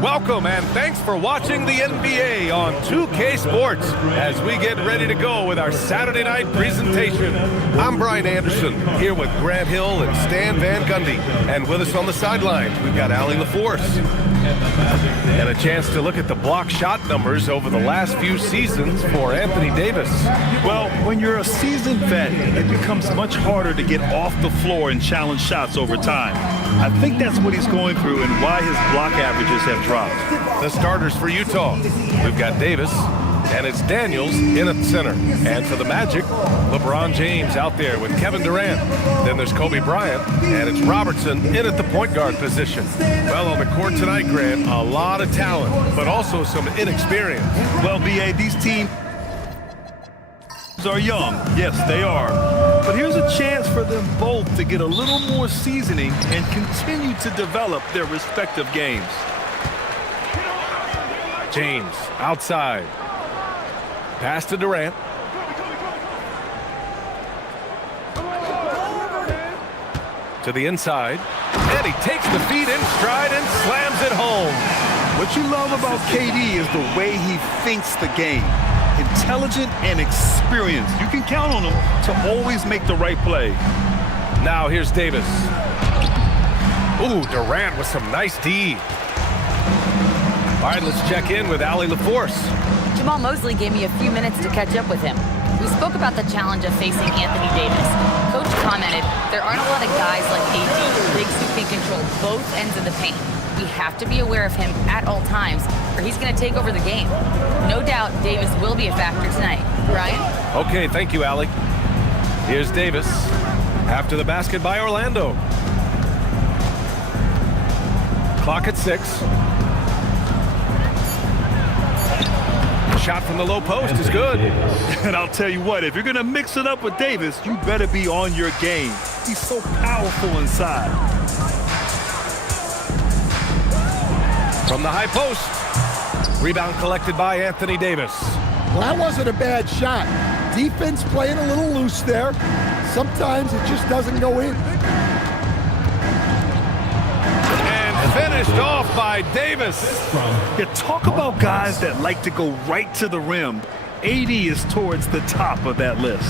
Welcome and thanks for watching the NBA on 2K Sports as we get ready to go with our Saturday night presentation. I'm Brian Anderson here with Grant Hill and Stan Van Gundy. And with us on the sidelines, we've got Allie LaForce. And a chance to look at the block shot numbers over the last few seasons for Anthony Davis. Well, when you're a seasoned vet, it becomes much harder to get off the floor and challenge shots over time. I think that's what he's going through and why his block averages have dropped. The starters for Utah, we've got Davis, and it's Daniels in at center. And for the Magic, LeBron James out there with Kevin Durant. Then there's Kobe Bryant, and it's Robertson in at the point guard position. Well, on the court tonight, Grant, a lot of talent, but also some inexperience. Well, B.A., these teams are young. Yes, they are. But here's a chance for them both to get a little more seasoning and continue to develop their respective games. James outside. Pass to Durant. To the inside. And he takes the feet in stride and slams it home. What you love about KD is the way he thinks the game. Intelligent and experienced. You can count on him to always make the right play. Now here's Davis. Ooh, Durant with some nice D. All right, let's check in with Allie LaForce. Jamal Mosley gave me a few minutes to catch up with him. We spoke about the challenge of facing Anthony Davis. Coach commented, there aren't a lot of guys like AD, bigs who can control both ends of the paint. We have to be aware of him at all times, or he's going to take over the game. No doubt Davis will be a factor tonight. Brian? Okay, thank you, Allie. Here's Davis. After the basket by Orlando. Clock at 6. Shot from the low post is good. And I'll tell you what, if you're going to mix it up with Davis, you better be on your game. He's so powerful inside. From the high post. Rebound collected by Anthony Davis. Well, that wasn't a bad shot. Defense playing a little loose there. Sometimes it just doesn't go in. Finished off by Davis. Yeah, talk about guys that like to go right to the rim. AD is towards the top of that list.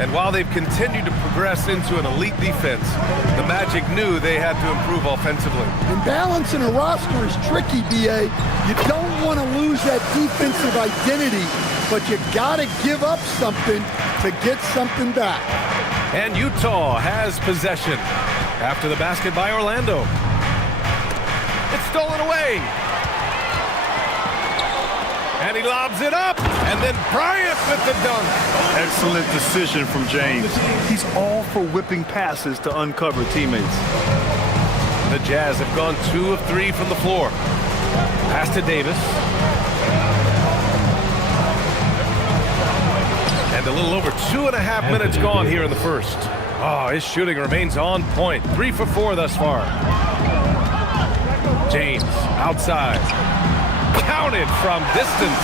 And while they've continued to progress into an elite defense, the Magic knew they had to improve offensively. And balancing a roster is tricky, B.A. You don't want to lose that defensive identity, but you got to give up something to get something back. And Utah has possession after the basket by Orlando. It's stolen away. And he lobs it up. And then Bryant with the dunk. Excellent decision from James. He's all for whipping passes to uncover teammates. The Jazz have gone 2 of 3 from the floor. Pass to Davis. And a little over 2.5 minutes gone here in the first. Oh, his shooting remains on point. 3 for 4 thus far. James outside. Counted from distance.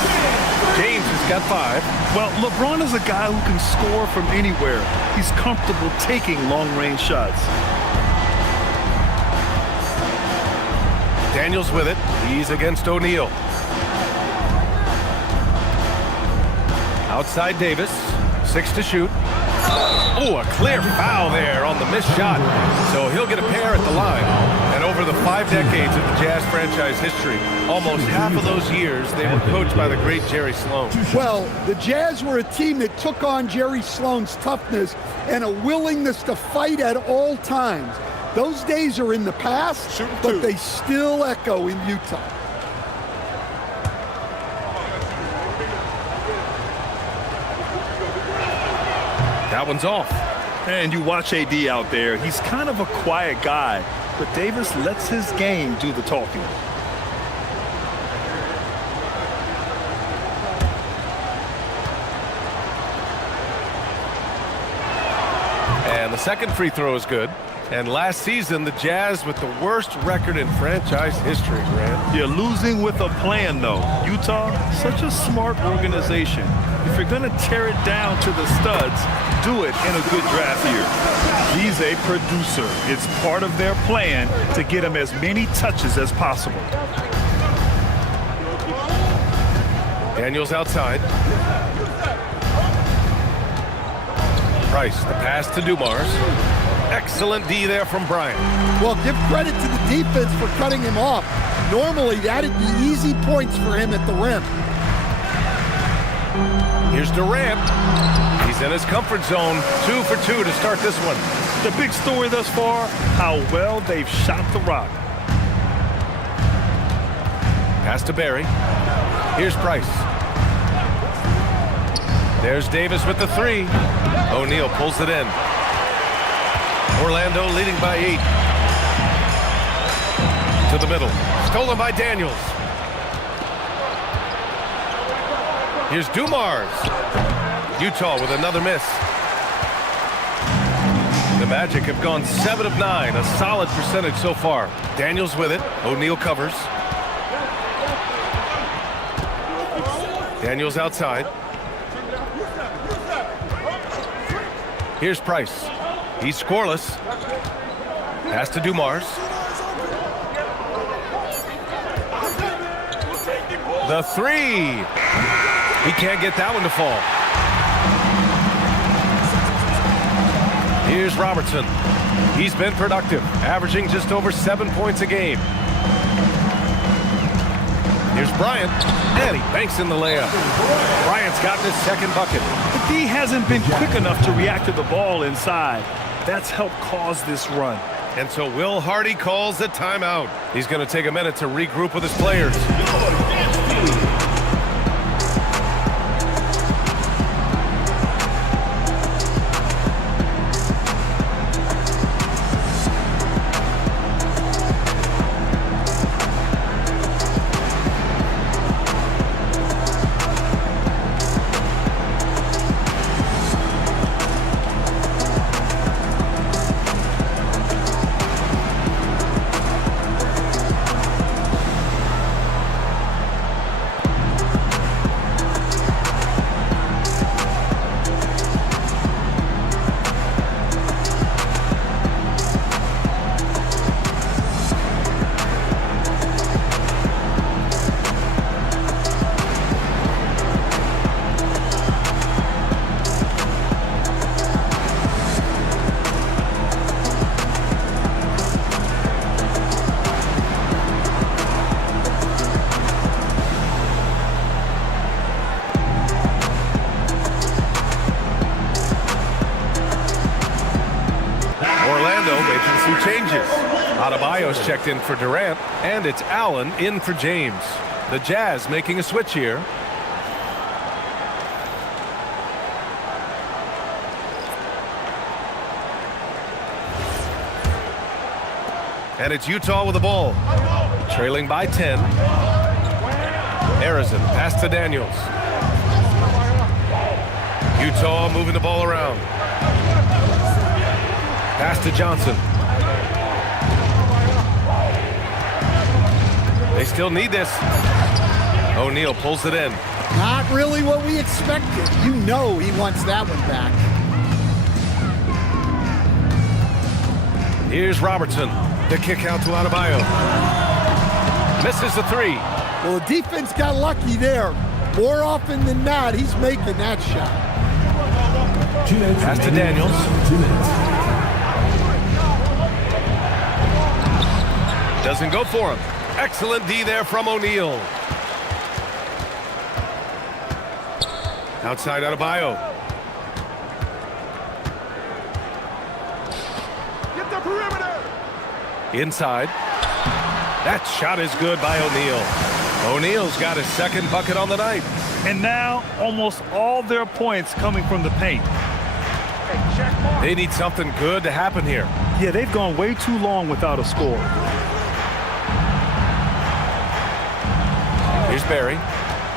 James has got 5. Well, LeBron is a guy who can score from anywhere. He's comfortable taking long-range shots. Daniels with it. He's against O'Neal. Outside Davis. 6 to shoot. Oh, a clear foul there on the missed shot. So he'll get a pair at the line. And over the 5 decades of the Jazz franchise history, almost half of those years, they were coached by the great Jerry Sloan. Well, the Jazz were a team that took on Jerry Sloan's toughness and a willingness to fight at all times. Those days are in the past, but they still echo in Utah. That one's off. And you watch AD out there. He's kind of a quiet guy, but Davis lets his game do the talking. And the second free throw is good. And last season, the Jazz with the worst record in franchise history, Grant. You're losing with a plan, though. Utah, such a smart organization. If you're going to tear it down to the studs, do it in a good draft year. He's a producer. It's part of their plan to get him as many touches as possible. Daniels outside. Price, the pass to Dumars. Excellent D there from Bryant. Well, give credit to the defense for cutting him off. Normally, that'd be easy points for him at the rim. Here's Durant. He's in his comfort zone. 2 for 2 to start this one. The big story thus far, how well they've shot the rock. Pass to Barry. Here's Price. There's Davis with the 3. O'Neal pulls it in. Orlando leading by 8. To the middle. Stolen by Daniels. Here's Dumars. Utah with another miss. The Magic have gone 7 of 9, a solid percentage so far. Daniels with it. O'Neal covers. Daniels outside. Here's Price. He's scoreless. Pass to Dumars. The 3. He can't get that one to fall. Here's Robertson. He's been productive, averaging just over 7 points a game. Here's Bryant, and he banks in the layup. Bryant's gotten his second bucket. The D hasn't been quick enough to react to the ball inside. That's helped cause this run. And so Will Hardy calls the timeout. He's going to take a minute to regroup with his players. Changes. Adebayo's checked in for Durant, and it's Allen in for James. The Jazz making a switch here. And it's Utah with the ball. Trailing by 10. Arizon, pass to Daniels. Utah moving the ball around. Pass to Johnson. They still need this. O'Neal pulls it in. Not really what we expected. You know he wants that one back. Here's Robertson. The kick out to Adebayo. Misses the 3. Well, the defense got lucky there. More often than not, he's making that shot. Pass to Daniels. 2 minutes. Doesn't go for him. Excellent D there from O'Neal. Outside Adebayo. Get the perimeter. Inside. That shot is good by O'Neal. O'Neal's got his second bucket on the night. And now almost all their points coming from the paint. They need something good to happen here. Yeah, they've gone way too long without a score. Here's Barry.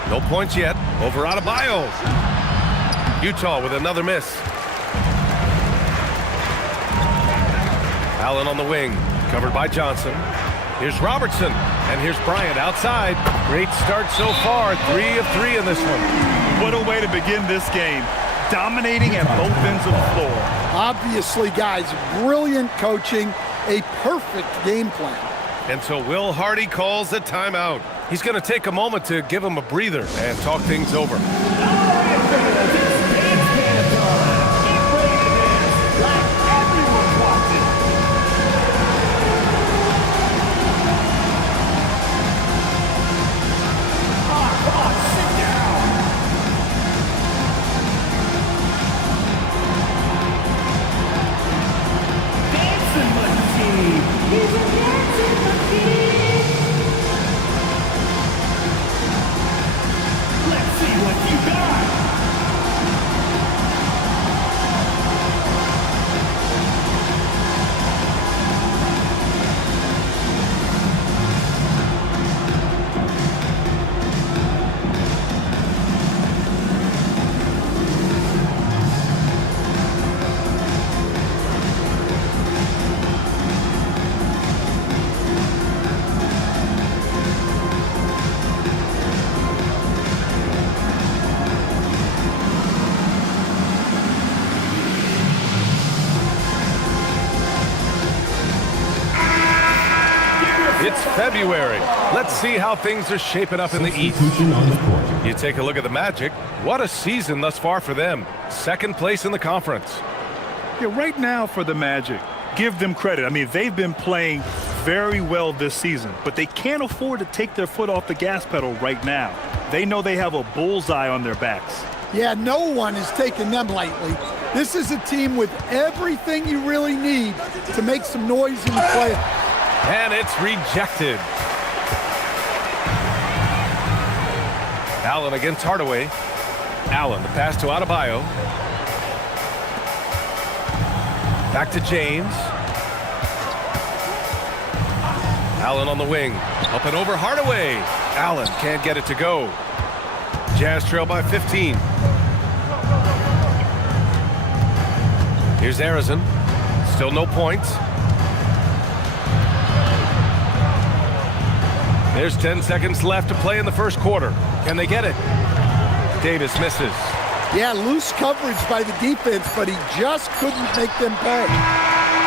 No points yet. Over Adebayo. Utah with another miss. Allen on the wing. Covered by Johnson. Here's Robertson. And here's Bryant outside. Great start so far. 3 of 3 in this one. What a way to begin this game. Dominating at both ends of the floor. Obviously, guys, brilliant coaching. A perfect game plan. And so Will Hardy calls the timeout. He's going to take a moment to give him a breather and talk things over. It's February. Let's see how things are shaping up in the East. You take a look at the Magic. What a season thus far for them. Second place in the conference. Yeah, right now for the Magic, give them credit. I mean, they've been playing very well this season, but they can't afford to take their foot off the gas pedal right now. They know they have a bullseye on their backs. Yeah, no one is taking them lightly. This is a team with everything you really need to make some noise in the playoffs. And it's rejected. Allen against Hardaway. Allen, the pass to Adebayo. Back to James. Allen on the wing. Up and over Hardaway. Allen can't get it to go. Jazz trail by 15. Here's Arizon. Still no points. There's 10 seconds left to play in the first quarter. Can they get it? Davis misses. Yeah, loose coverage by the defense, but he just couldn't make them pay.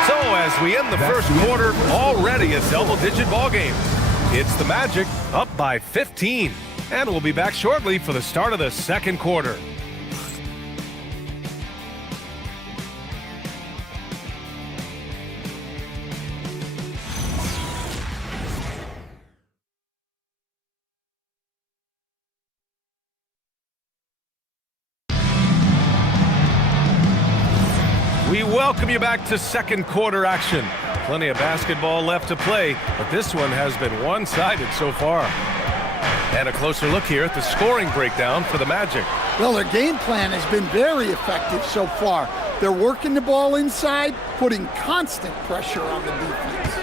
So as we end the first quarter, already a double-digit ball game. It's the Magic up by 15. And we'll be back shortly for the start of the second quarter. We welcome you back to second quarter action. Plenty of basketball left to play, but this one has been one-sided so far. And a closer look here at the scoring breakdown for the Magic. Well, their game plan has been very effective so far. They're working the ball inside, putting constant pressure on the defense.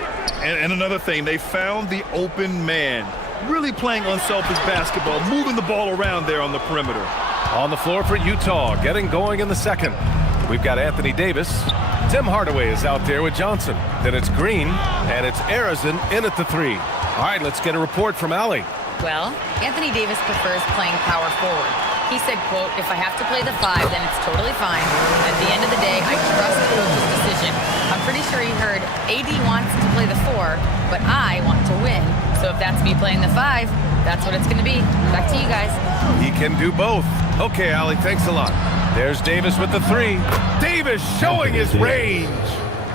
And another thing, they found the open man. Really playing unselfish basketball, moving the ball around there on the perimeter. On the floor for Utah, getting going in the second. We've got Anthony Davis. Tim Hardaway is out there with Johnson. Then it's Green, and it's Arizon in at the three. All right, let's get a report from Allie. Well, Anthony Davis prefers playing power forward. He said, quote, "If I have to play the 5, then it's totally fine. At the end of the day, I trust the coach's decision." I'm pretty sure he heard AD wants to play the 4, but I want to win. So if that's me playing the 5, that's what it's going to be. Back to you guys. He can do both. Okay, Allie, thanks a lot. There's Davis with the 3. Davis showing his range.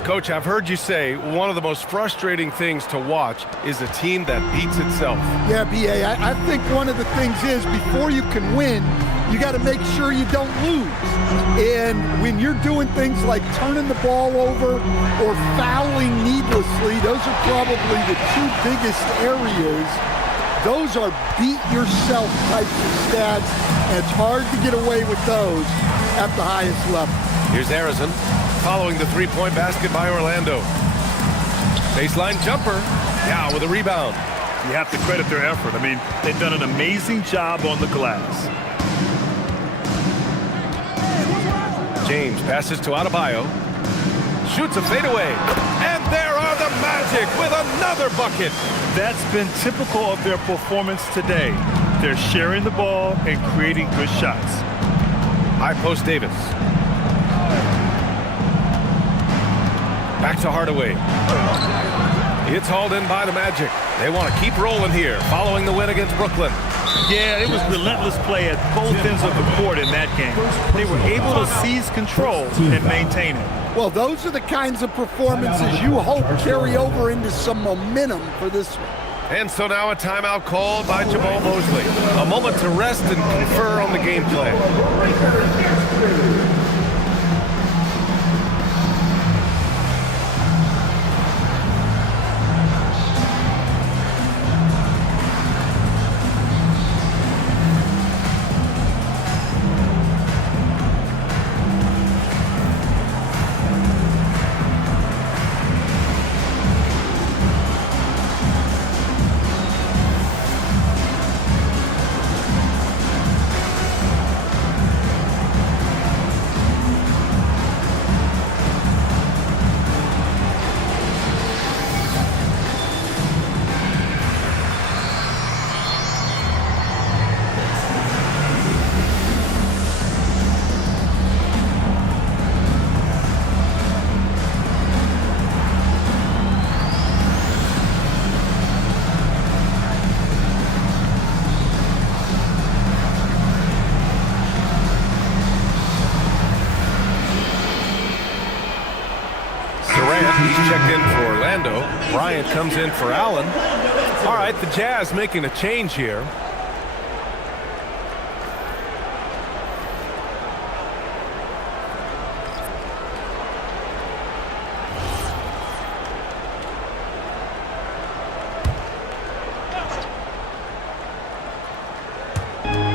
Coach, I've heard you say one of the most frustrating things to watch is a team that beats itself. Yeah, B.A., I think one of the things is before you can win, you got to make sure you don't lose. And when you're doing things like turning the ball over or fouling needlessly, those are probably the two biggest areas. Those are beat-yourself types of stats, and it's hard to get away with those at the highest level. Here's Arizon following the three-point basket by Orlando. Baseline jumper. Now with a rebound. You have to credit their effort. I mean, they've done an amazing job on the glass. James passes to Adebayo. Shoots a fadeaway. And there are the Magic with another bucket. That's been typical of their performance today. They're sharing the ball and creating good shots. High post Davis. Back to Hardaway. It's hauled in by the Magic. They want to keep rolling here following the win against Brooklyn. Yeah, it was relentless play at both ends of the court in that game. They were able to seize control and maintain it. Well, those are the kinds of performances you hope carry over into some momentum for this one. And so now a timeout called by Jamal Mosley. A moment to rest and confer on the game plan. He's checked in for Orlando. Bryant comes in for Allen. All right, the Jazz making a change here.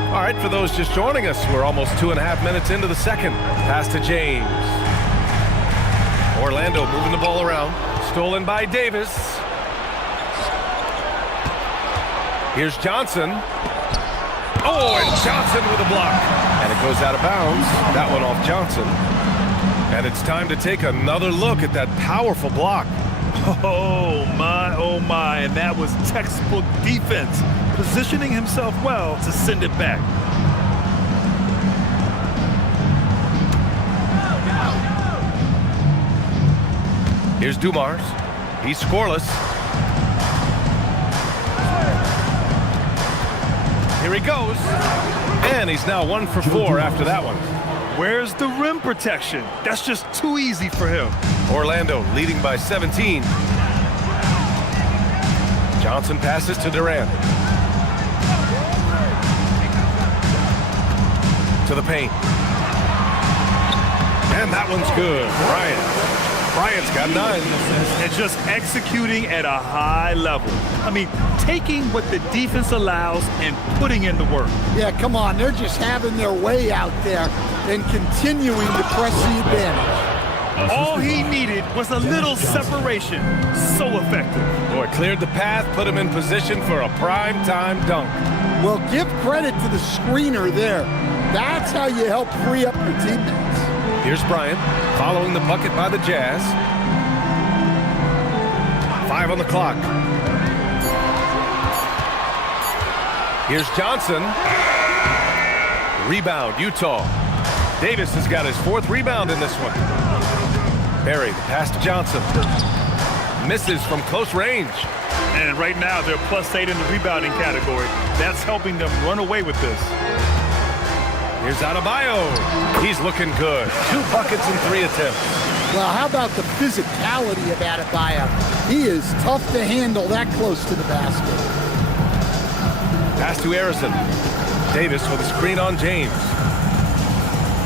All right, for those just joining us, we're almost 2.5 minutes into the second. Pass to James. Orlando moving the ball around. Stolen by Davis. Here's Johnson. Oh, and Johnson with a block. And it goes out of bounds. That one off Johnson. And it's time to take another look at that powerful block. Oh my, and that was textbook defense, positioning himself well to send it back. Here's Dumars. He's scoreless. Here he goes. And he's now 1 for 4 after that one. Where's the rim protection? That's just too easy for him. Orlando leading by 17. Johnson passes to Durant. To the paint. And that one's good. Bryant's got 9. And just executing at a high level. I mean, taking what the defense allows and putting in the work. Yeah, come on. They're just having their way out there and continuing to press the advantage. All he needed was a little separation. So effective. Boy, cleared the path, put him in position for a prime-time dunk. Well, give credit to the screener there. That's how you help free up your teammates. Here's Bryant, following the bucket by the Jazz. 5 on the clock. Here's Johnson. Rebound, Utah. Davis has got his 4th rebound in this one. Barry, the pass to Johnson. Misses from close range. And right now, they're +8 in the rebounding category. That's helping them run away with this. Here's Adebayo. He's looking good. 2 buckets in 3 attempts. Well, how about the physicality of Adebayo? He is tough to handle that close to the basket. Pass to Harrison. Davis with a screen on James.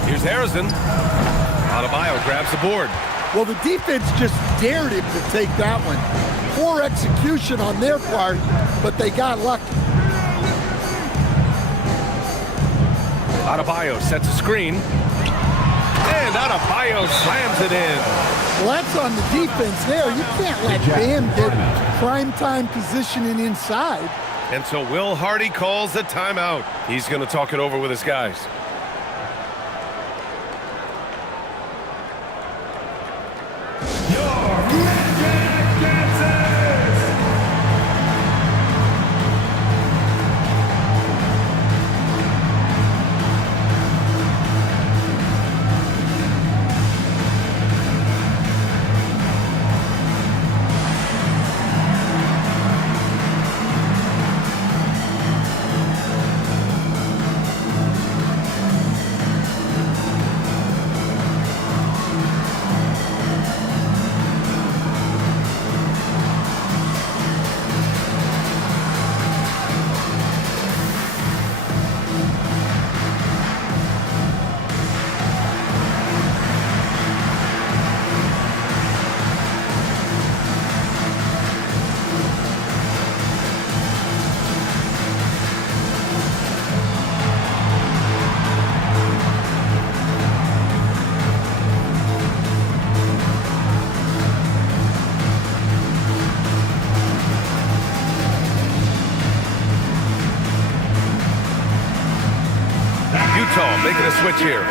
Here's Harrison. Adebayo grabs the board. Well, the defense just dared him to take that one. Poor execution on their part, but they got lucky. Adebayo sets a screen. And Adebayo slams it in. Well, that's on the defense there. You can't let Bam get primetime positioning inside. And so Will Hardy calls the timeout. He's going to talk it over with his guys. Utah making a switch here.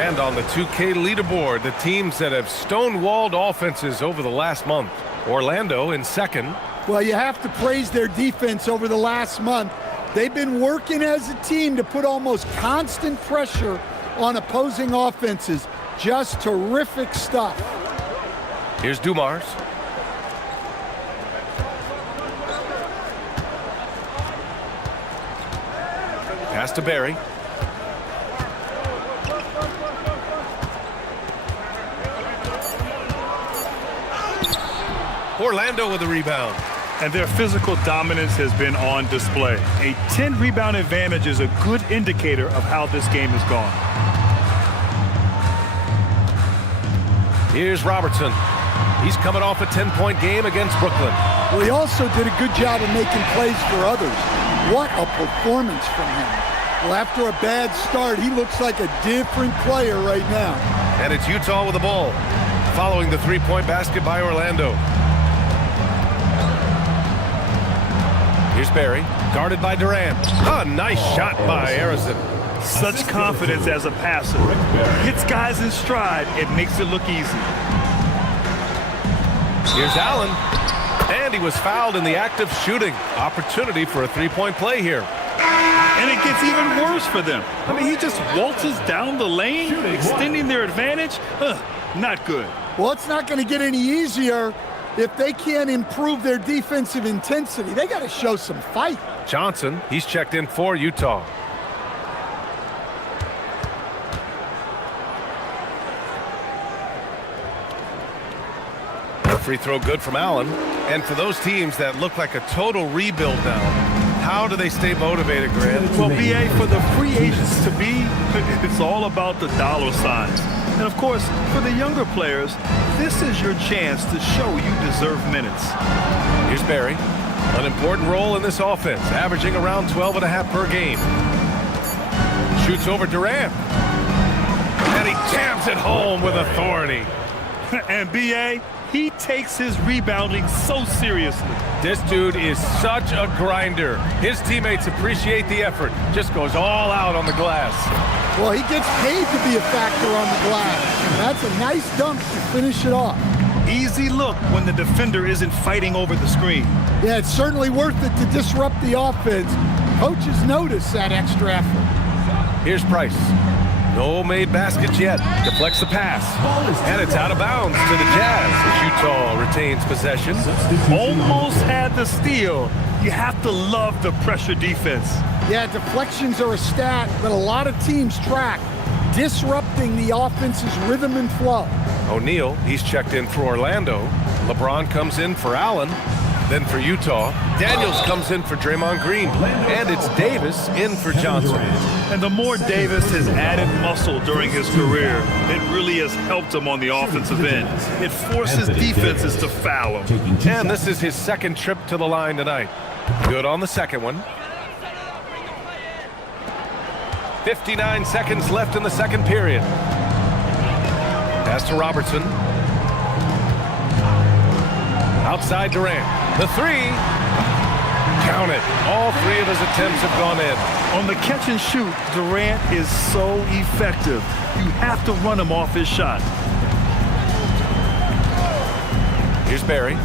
And on the 2K leaderboard, the teams that have stonewalled offenses over the last month. Orlando in second. Well, you have to praise their defense over the last month. They've been working as a team to put almost constant pressure on opposing offenses. Just terrific stuff. Here's Dumars. Pass to Barry. Orlando with the rebound. And their physical dominance has been on display. A 10-rebound advantage is a good indicator of how this game has gone. Here's Robertson. He's coming off a 10-point game against Brooklyn. Well, he also did a good job of making plays for others. What a performance from him. Well, after a bad start, he looks like a different player right now. And it's Utah with the ball, following the three-point basket by Orlando. Here's Barry, guarded by Durant. A nice shot by Harrison. Such confidence as a passer. Hits guys in stride. It makes it look easy. Here's Allen. And he was fouled in the act of shooting. Opportunity for a three-point play here. And it gets even worse for them. I mean, he just waltzes down the lane, extending their advantage. Not good. Well, it's not going to get any easier if they can't improve their defensive intensity. They got to show some fight. Johnson, he's checked in for Utah. A free throw good from Allen. And for those teams that look like a total rebuild now, how do they stay motivated, Grant? Well, BA, for the free agents to be, it's all about the dollar signs. And, of course, for the younger players, this is your chance to show you deserve minutes. Here's Barry. An important role in this offense, averaging around 12.5 per game. Shoots over Durant. And he jams it home with authority. And, BA, he takes his rebounding so seriously. This dude is such a grinder. His teammates appreciate the effort. Just goes all out on the glass. Well, he gets paid to be a factor on the glass. That's a nice dunk to finish it off. Easy look when the defender isn't fighting over the screen. Yeah, it's certainly worth it to disrupt the offense. Coaches notice that extra effort. Here's Price. No made baskets yet. Deflects the pass. And it's out of bounds to the Jazz as Utah retains possession. Almost had the steal. You have to love the pressure defense. Yeah, deflections are a stat that a lot of teams track, disrupting the offense's rhythm and flow. O'Neal, he's checked in for Orlando. LeBron comes in for Allen, then for Utah. Daniels comes in for Draymond Green. And it's Davis in for Johnson. And the more Davis has added muscle during his career, it really has helped him on the offensive end. It forces defenses to foul him. And this is his second trip to the line tonight. Good on the second one. 59 seconds left in the second period. Pass to Robertson. Outside Durant. The three. Count it. All three of his attempts have gone in. On the catch and shoot, Durant is so effective. You have to run him off his shot. Here's Barry.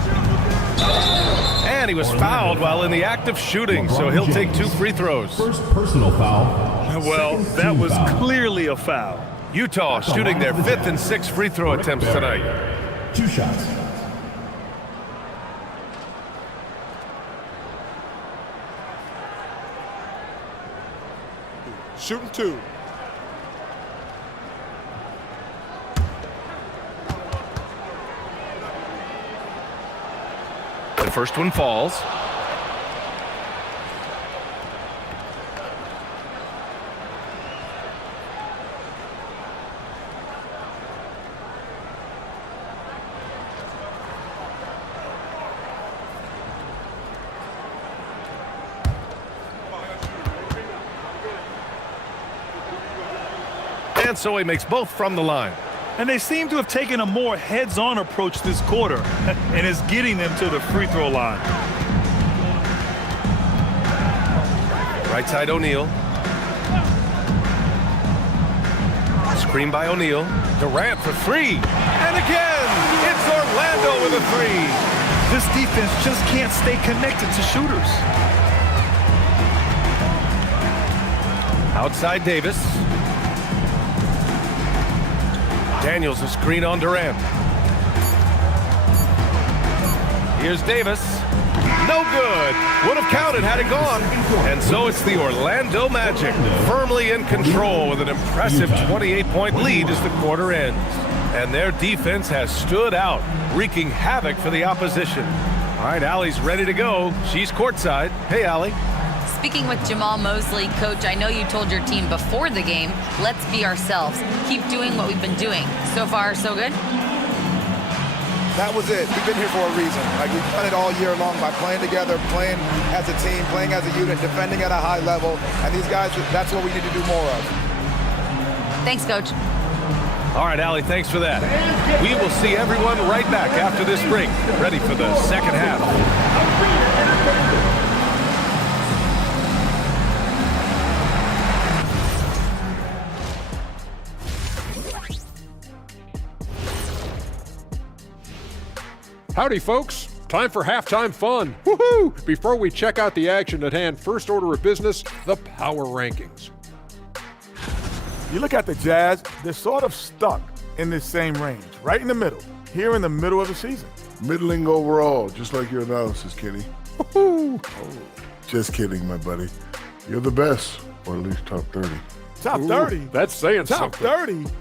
And he was fouled while in the act of shooting, so he'll take 2 free throws. First personal foul. Well, that was clearly a foul. Utah shooting their 5th and 6th free throw attempts tonight. 2 shots. Shooting 2. The first one falls. And so he makes both from the line. And they seem to have taken a more heads-on approach this quarter, and is getting them to the free throw line. Right side O'Neal. Screen by O'Neal. Durant for three. And again, it's Orlando with a three. This defense just can't stay connected to shooters. Outside Davis. Daniels a screen on Durant. Here's Davis. No good. Would have counted had it gone. And so it's the Orlando Magic firmly in control with an impressive 28-point lead as the quarter ends. And their defense has stood out, wreaking havoc for the opposition. All right, Allie's ready to go. She's courtside. Hey, Allie. Speaking with Jamal Mosley, Coach, I know you told your team before the game, let's be ourselves. Keep doing what we've been doing. So far, so good? That was it. We've been here for a reason. Like, we've done it all year long by playing together, playing as a team, playing as a unit, defending at a high level. And these guys, that's what we need to do more of. Thanks, Coach. All right, Allie, thanks for that. We will see everyone right back after this break, ready for the second half. Howdy, folks. Time for halftime fun. Woohoo! Before we check out the action at hand, first order of business, the power rankings. You look at the Jazz, they're sort of stuck in this same range, right in the middle, here in the middle of the season. Middling overall, just like your analysis, Kenny. Woo-hoo. Oh, just kidding, my buddy. You're the best, or at least top 30. Top 30? That's saying Top something. 30?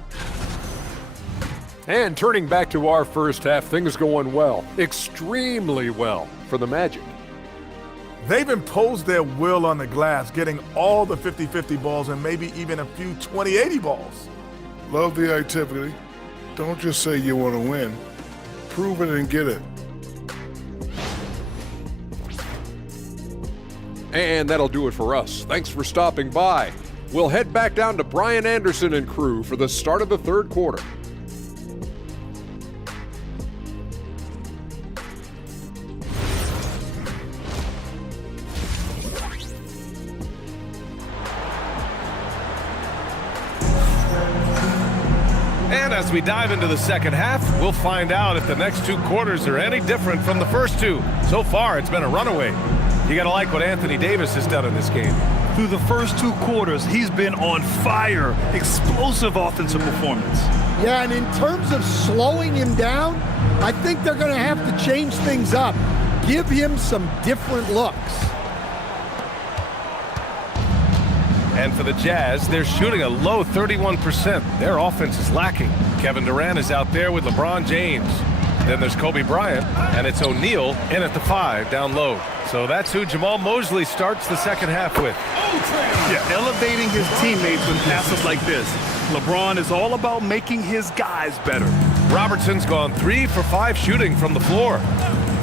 And turning back to our first half, things going well, extremely well for the Magic. They've imposed their will on the glass, getting all the 50-50 balls and maybe even a few 20-80 balls. Love the activity. Don't just say you want to win. Prove it and get it. And that'll do it for us. Thanks for stopping by. We'll head back down to Brian Anderson and crew for the start of the third quarter. And as we dive into the second half, we'll find out if the next two quarters are any different from the first two. So far, it's been a runaway. You got to like what Anthony Davis has done in this game. Through the first two quarters, he's been on fire. Explosive offensive performance. Yeah, and in terms of slowing him down, I think they're going to have to change things up. Give him some different looks. And for the Jazz, they're shooting a low 31%. Their offense is lacking. Kevin Durant is out there with LeBron James. Then there's Kobe Bryant, and it's O'Neal in at the 5 down low. So that's who Jamal Mosley starts the second half with. Yeah, elevating his teammates with passes like this. LeBron is all about making his guys better. Robertson's gone 3 for 5 shooting from the floor.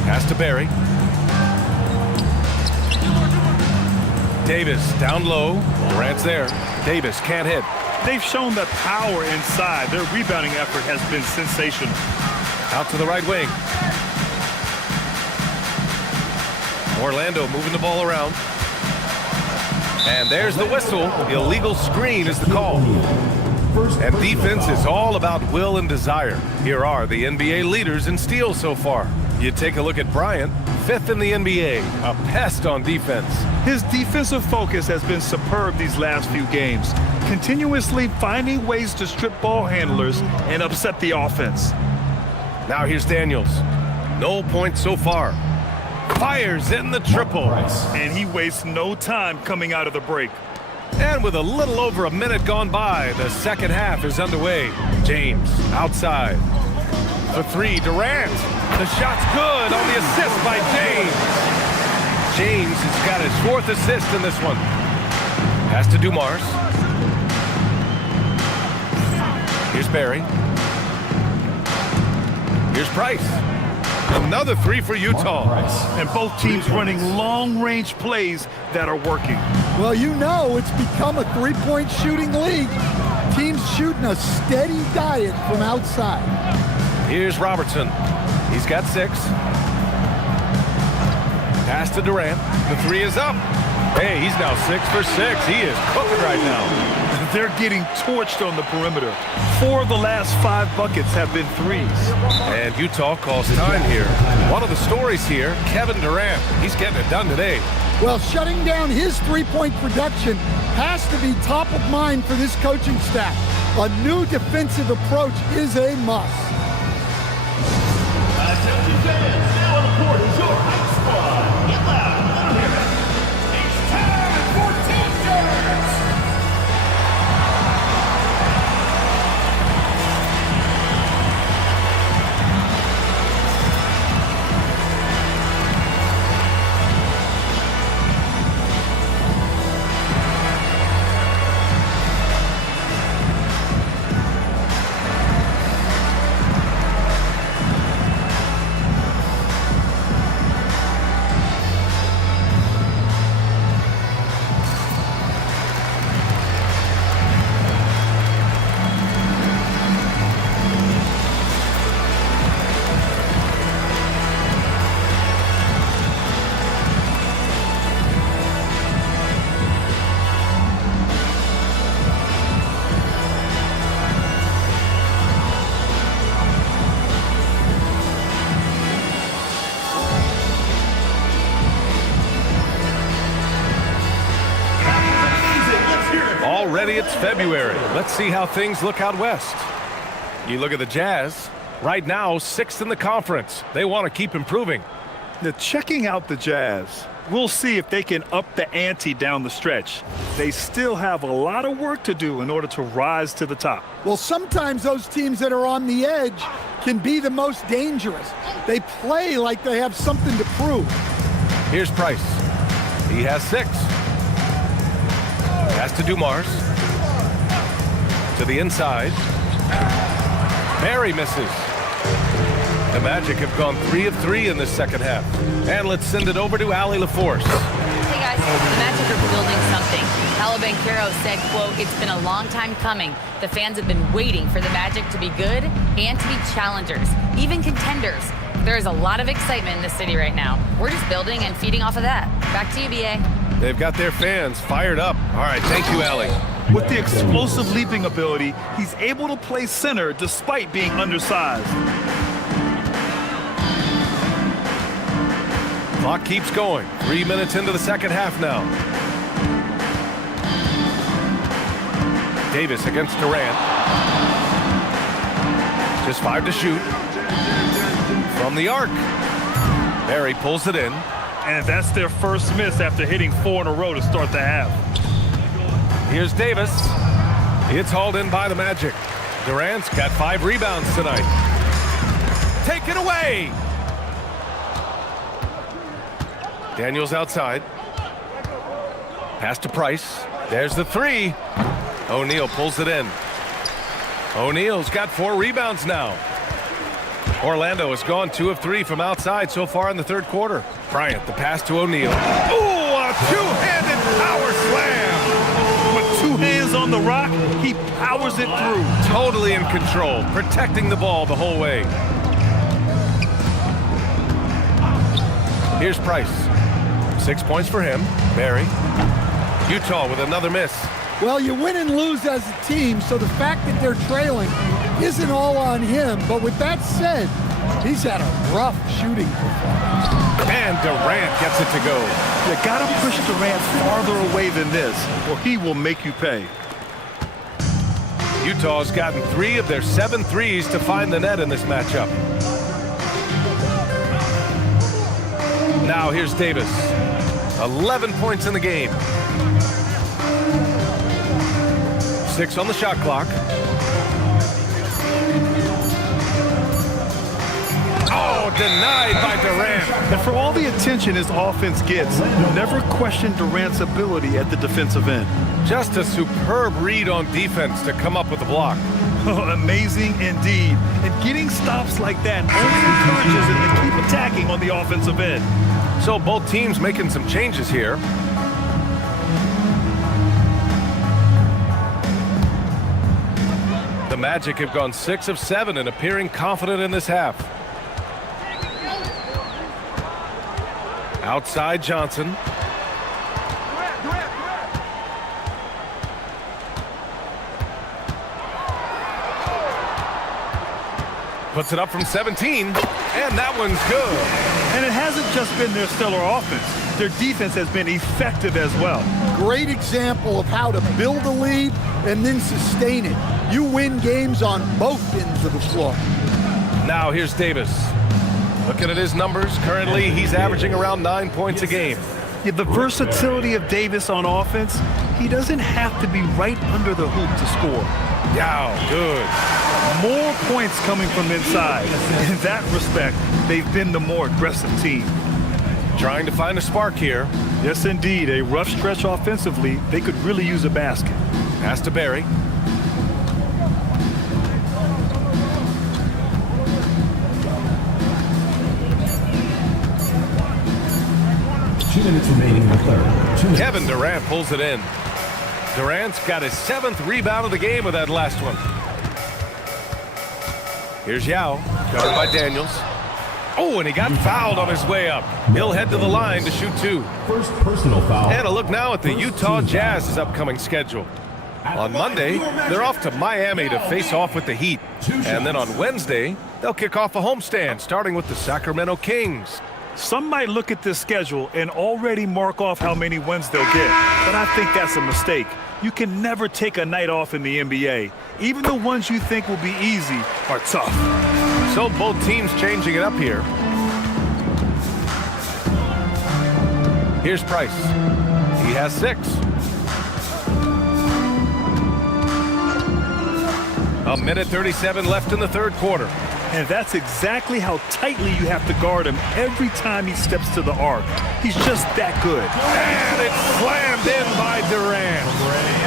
Pass to Barry. Davis down low. Durant's there. Davis can't hit. They've shown that power inside. Their rebounding effort has been sensational. Out to the right wing. Orlando moving the ball around. And there's the whistle. Illegal screen is the call. And defense is all about will and desire. Here are the NBA leaders in steals so far. You take a look at Bryant, 5th in the NBA, a pest on defense. His defensive focus has been superb these last few games, continuously finding ways to strip ball handlers and upset the offense. Now here's Daniels. No points so far. Fires in the triple. And he wastes no time coming out of the break. And with a little over a minute gone by, the second half is underway. James outside. For 3, Durant. The shot's good on the assist by James. James has got his 4th assist in this one. Pass to Dumars. Here's Barry. Here's Price. Another 3 for Utah. And both teams running long-range plays that are working. Well, you know it's become a three-point shooting league. Teams shooting a steady diet from outside. Here's Robertson. He's got 6. Pass to Durant. The 3 is up. Hey, he's now 6 for 6. He is cooking right now. They're getting torched on the perimeter. 4 of the last 5 buckets have been threes. And Utah calls time here. One of the stories here, Kevin Durant. He's getting it done today. Well, shutting down his three-point production has to be top of mind for this coaching staff. A new defensive approach is a must. Attention fans, now on the court is your hype squad. Get loud, let 'em hear it. It's time for T-shirts. Already it's February. Let's see how things look out west. You look at the Jazz. Right now, 6th in the conference. They want to keep improving. Now, checking out the Jazz, we'll see if they can up the ante down the stretch. They still have a lot of work to do in order to rise to the top. Well, sometimes those teams that are on the edge can be the most dangerous. They play like they have something to prove. Here's Price. He has 6. Pass to Dumars. To the inside. Barry misses. The Magic have gone 3 of 3 in this second half. And let's send it over to Allie LaForce. Hey guys, the Magic are building something. Paolo Banchero said, quote, "It's been a long time coming. The fans have been waiting for the Magic to be good and to be challengers, even contenders. There is a lot of excitement in the city right now. We're just building and feeding off of that. Back to you, BA." They've got their fans fired up. All right, thank you, Allie. With the explosive leaping ability, he's able to play center despite being undersized. Clock keeps going. 3 minutes into the second half now. Davis against Durant. Just 5 to shoot. From the arc. Barry pulls it in. And that's their first miss after hitting 4 in a row to start the half. Here's Davis. It's hauled in by the Magic. Durant's got 5 rebounds tonight. Take it away. Daniels outside. Pass to Price. There's the 3. O'Neal pulls it in. O'Neal's got 4 rebounds now. Orlando has gone 2 of 3 from outside so far in the third quarter. Bryant, the pass to O'Neal. Ooh, a two-handed power slam. With 2 hands on the rock, he powers it through. Totally in control, protecting the ball the whole way. Here's Price. 6 points for him. Barry. Utah with another miss. Well, you win and lose as a team, so the fact that they're trailing isn't all on him. But with that said, he's had a rough shooting performance. And Durant gets it to go. You gotta push Durant farther away than this, or he will make you pay. Utah's gotten 3 of their 7 threes to find the net in this matchup. Now here's Davis. 11 points in the game. 6 on the shot clock. Oh, denied by Durant. And for all the attention his offense gets, never question Durant's ability at the defensive end. Just a superb read on defense to come up with the block. Amazing indeed. And getting stops like that only encourages him to keep attacking on the offensive end. So both teams making some changes here. The Magic have gone 6 of 7 and appearing confident in this half. Outside Johnson. Puts it up from 17, and that one's good. And it hasn't just been their stellar offense. Their defense has been effective as well. Great example of how to build a lead and then sustain it. You win games on both ends of the floor. Now here's Davis. Looking at his numbers, currently he's averaging around 9 points a game. Yeah, the versatility of Davis on offense, he doesn't have to be right under the hoop to score. Yeah, good. More points coming from inside. In that respect, they've been the more aggressive team. Trying to find a spark here. Yes, indeed. A rough stretch offensively. They could really use a basket. Pass to Barry. Two minutes remaining in the third. Kevin Durant pulls it in. Durant's got his 7th rebound of the game with that last one. Here's Yao, covered by Daniels. Oh, and he got fouled on his way up. He'll head to the line to shoot 2. First personal foul. And a look now at the Utah Jazz's upcoming schedule. On Monday, they're off to Miami to face off with the Heat. And then on Wednesday, they'll kick off a homestand, starting with the Sacramento Kings. Some might look at this schedule and already mark off how many wins they'll get, but I think that's a mistake. You can never take a night off in the NBA. Even the ones you think will be easy are tough. So both teams changing it up here. Here's Price. He has 6. A minute 37 left in the third quarter. And that's exactly how tightly you have to guard him every time he steps to the arc. He's just that good. And it's slammed in by Durant.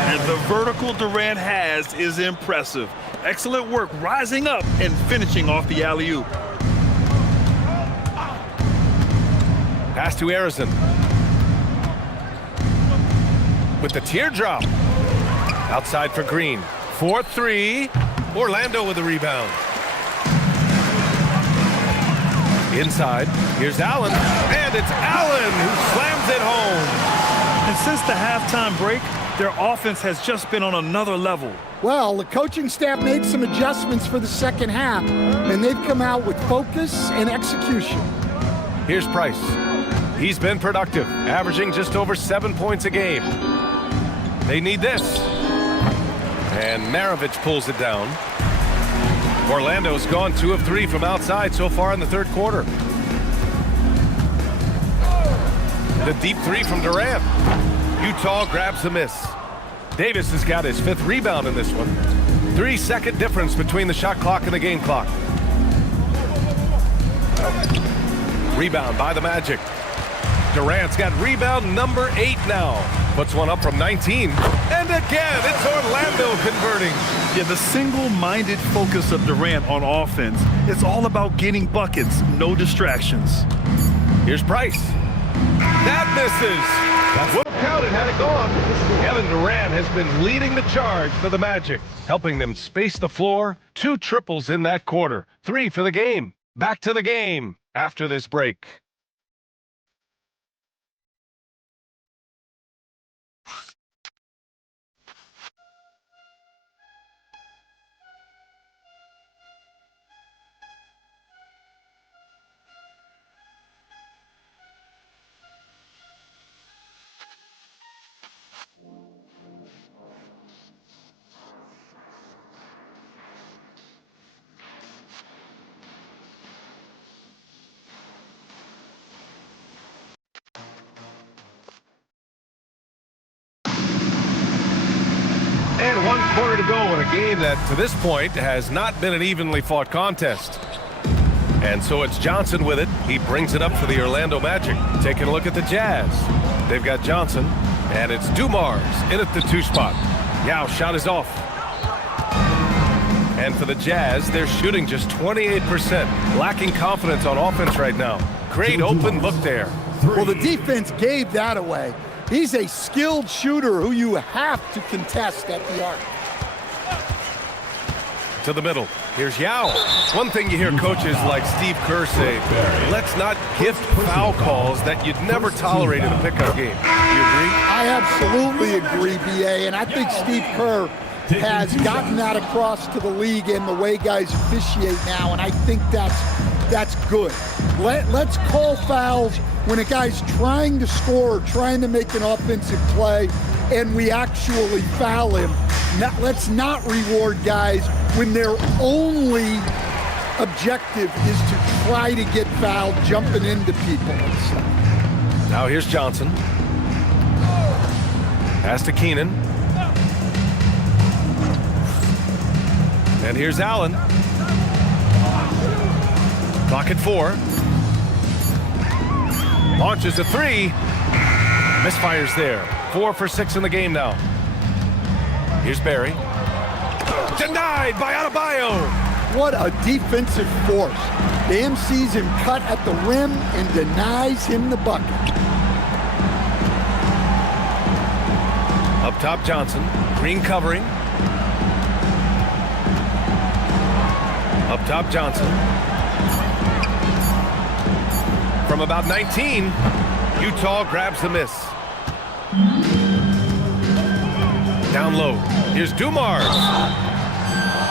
And the vertical Durant has is impressive. Excellent work rising up and finishing off the alley-oop. Pass to Arizon. With the teardrop. Outside for Green. 4-3. Orlando with the rebound. Inside, here's Allen, and it's Allen who slams it home. And since the halftime break, their offense has just been on another level. Well, the coaching staff made some adjustments for the second half, and they've come out with focus and execution. Here's Price. He's been productive, averaging just over 7 points a game. They need this. And Maravich pulls it down. Orlando's gone 2 of 3 from outside so far in the third quarter. The deep 3 from Durant. Utah grabs the miss. Davis has got his 5th rebound in this one. 3-second difference between the shot clock and the game clock. Rebound by the Magic. Durant's got rebound number 8 now. Puts one up from 19. And again, it's Orlando converting. Yeah, the single-minded focus of Durant on offense, it's all about getting buckets, no distractions. Here's Price. That misses. Well counted had it gone. Kevin Durant has been leading the charge for the Magic, helping them space the floor. 2 triples in that quarter. 3 for the game. Back to the game after this break. And 1 quarter to go in a game that, to this point, has not been an evenly fought contest. And so it's Johnson with it. He brings it up for the Orlando Magic. Taking a look at the Jazz. They've got Johnson, and it's Dumars in at the 2 spot. Yao shot is off. And for the Jazz, they're shooting just 28%. Lacking confidence on offense right now. Great open look there. Well, the defense gave that away. He's a skilled shooter who you have to contest at the arc. To the middle. Here's Yao. One thing you hear coaches like Steve Kerr say, let's not gift foul calls that you'd never tolerate in a pickup game. You agree? I absolutely agree, B.A., and I think Steve Kerr has gotten that across to the league and the way guys officiate now, and I think that's good. Let's call fouls when a guy's trying to score or trying to make an offensive play and we actually foul him. Let's not reward guys when their only objective is to try to get fouled, jumping into people and stuff. Now here's Johnson. Pass to Keenan. And here's Allen. Clock at 4. Launches a 3. Misfires there. 4 for 6 in the game now. Here's Barry. Denied by Adebayo. What a defensive force. Bam sees him cut at the rim and denies him the bucket. Up top, Johnson. Green covering. Up top, Johnson. From about 19, Utah grabs the miss. Down low. Here's Dumars.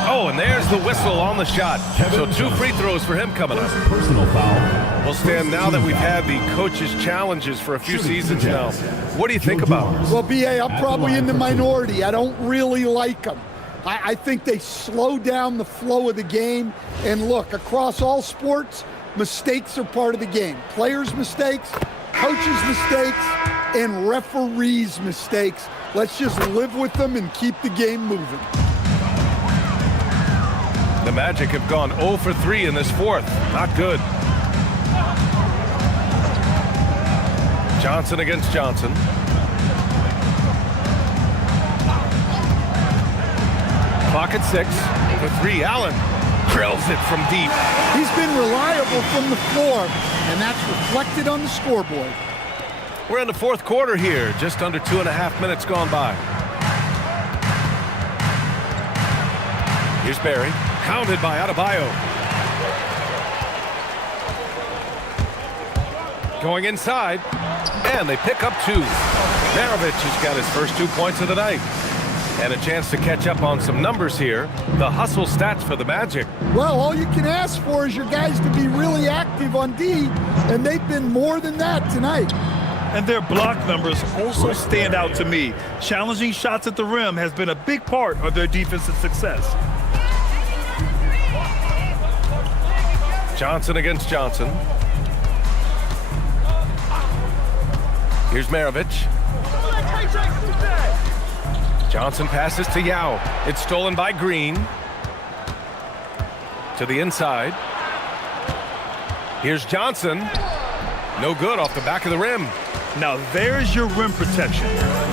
Oh, and there's the whistle on the shot. So 2 free throws for him coming up. Personal foul. Well, Stan, now that we've had the coaches' challenges for a few seasons now, what do you think about it? Well, B.A., I'm probably in the minority. I don't really like them. I think they slow down the flow of the game. And look, across all sports, mistakes are part of the game. Players' mistakes, coaches' mistakes, and referees' mistakes. Let's just live with them and keep the game moving. The Magic have gone 0 for 3 in this fourth. Not good. Johnson against Johnson. Clock at 6. For 3, Allen drills it from deep. He's been reliable from the floor, and that's reflected on the scoreboard. We're in the fourth quarter here. Just under 2.5 minutes gone by. Here's Barry. Counted by Adebayo. Going inside. And they pick up 2. Maravich has got his first 2 points of the night. And a chance to catch up on some numbers here. The hustle stats for the Magic. Well, all you can ask for is your guys to be really active on D, and they've been more than that tonight. And their block numbers also stand out to me. Challenging shots at the rim has been a big part of their defensive success. Johnson against Johnson. Here's Maravich. Johnson passes to Yao. It's stolen by Green. To the inside. Here's Johnson. No good off the back of the rim. Now there's your rim protection.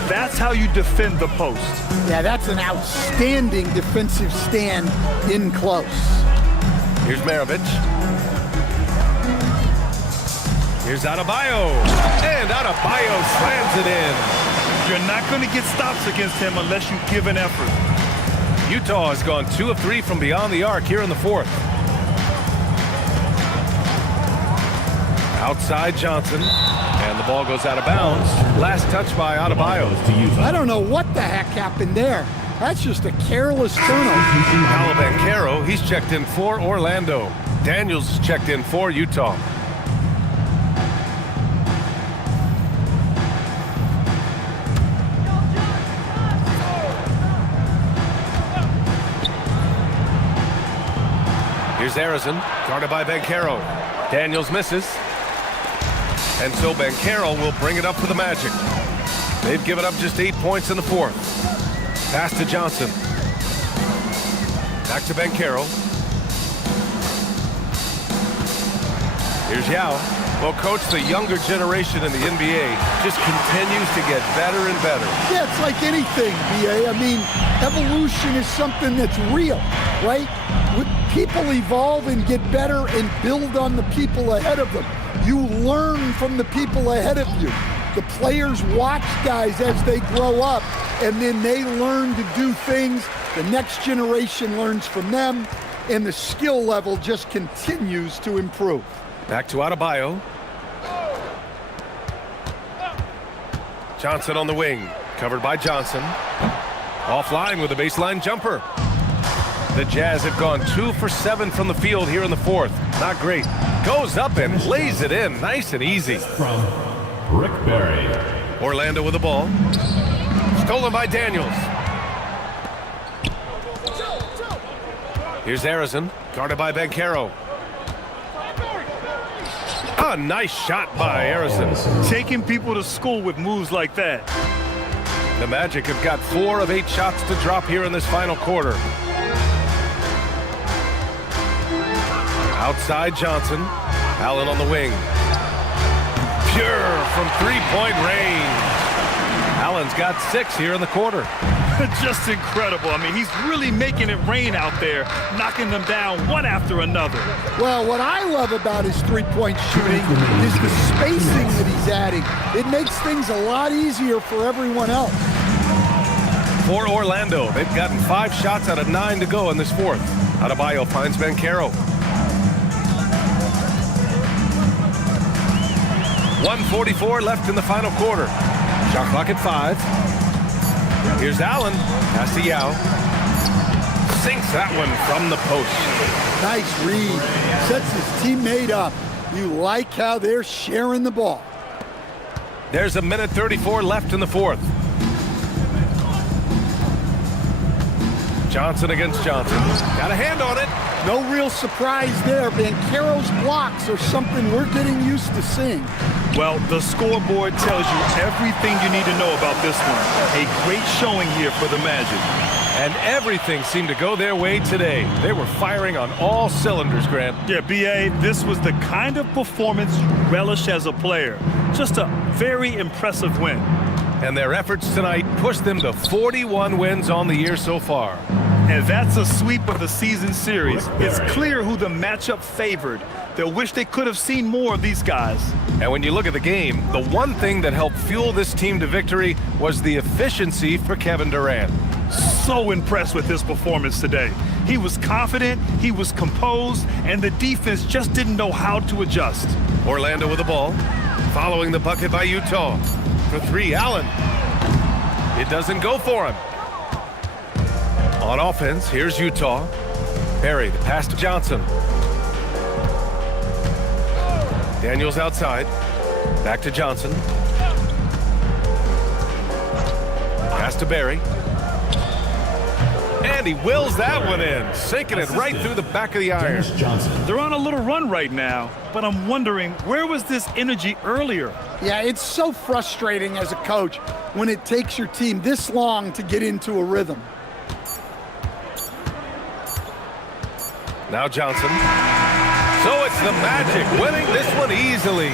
That's how you defend the post. Yeah, that's an outstanding defensive stand in close. Here's Maravich. Here's Adebayo. And Adebayo slams it in. You're not going to get stops against him unless you give an effort. Utah has gone 2 of 3 from beyond the arc here in the fourth. Outside Johnson. And the ball goes out of bounds. Last touch by Adebayo. I don't know what the heck happened there. That's just a careless turnover. Paolo Banchero, he's checked in for Orlando. Daniels is checked in for Utah. Here's Arizin, guarded by Banchero. Daniels misses. And so Banchero will bring it up for the Magic. They've given up just 8 points in the fourth. Pass to Johnson. Back to Banchero. Here's Yao. Well, Coach, the younger generation in the NBA just continues to get better and better. Yeah, it's like anything, B.A. I mean, evolution is something that's real, right? People evolve and get better and build on the people ahead of them. You learn from the people ahead of you. The players watch guys as they grow up, and then they learn to do things. The next generation learns from them, and the skill level just continues to improve. Back to Adebayo. Johnson on the wing, covered by Johnson. Offline with a baseline jumper. The Jazz have gone 2 for 7 from the field here in the fourth. Not great. Goes up and lays it in. Nice and easy. From Rick Barry. Orlando with the ball. Stolen by Daniels. Here's Arizon, guarded by Banchero. A nice shot by Arizon. Taking people to school with moves like that. The Magic have got 4 of 8 shots to drop here in this final quarter. Outside Johnson. Allen on the wing. Pure from three-point range. Allen's got 6 here in the quarter. Just incredible. I mean, he's really making it rain out there, knocking them down one after another. Well, what I love about his three-point shooting is the spacing that he's adding. It makes things a lot easier for everyone else. For Orlando, they've gotten 5 shots out of 9 to go in this fourth. Adebayo finds Banchero. 1:44 left in the final quarter. Shot clock at 5. Here's Allen. Pass to Yao. Sinks that one from the post. Nice read. Sets his teammate up. You like how they're sharing the ball. There's a minute 34 left in the fourth. Johnson against Johnson. Got a hand on it. No real surprise there. Banchero's blocks are something we're getting used to seeing. Well, the scoreboard tells you everything you need to know about this one. A great showing here for the Magic. And everything seemed to go their way today. They were firing on all cylinders, Grant. Yeah, B.A., this was the kind of performance you relish as a player. Just a very impressive win. And their efforts tonight pushed them to 41 wins on the year so far. And that's a sweep of the season series. It's clear who the matchup favored. They'll wish they could have seen more of these guys. And when you look at the game, the one thing that helped fuel this team to victory was the efficiency for Kevin Durant. So impressed with his performance today. He was confident, he was composed, and the defense just didn't know how to adjust. Orlando with the ball, following the bucket by Utah. For 3, Allen. It doesn't go for him. On offense, here's Utah. Barry, the pass to Johnson. Daniels outside. Back to Johnson. Pass to Barry. And he wills that one in, sinking it right through the back of the iron. They're on a little run right now, but I'm wondering, where was this energy earlier? Yeah, it's so frustrating as a coach when it takes your team this long to get into a rhythm. Now Johnson. So it's the Magic winning this one easily.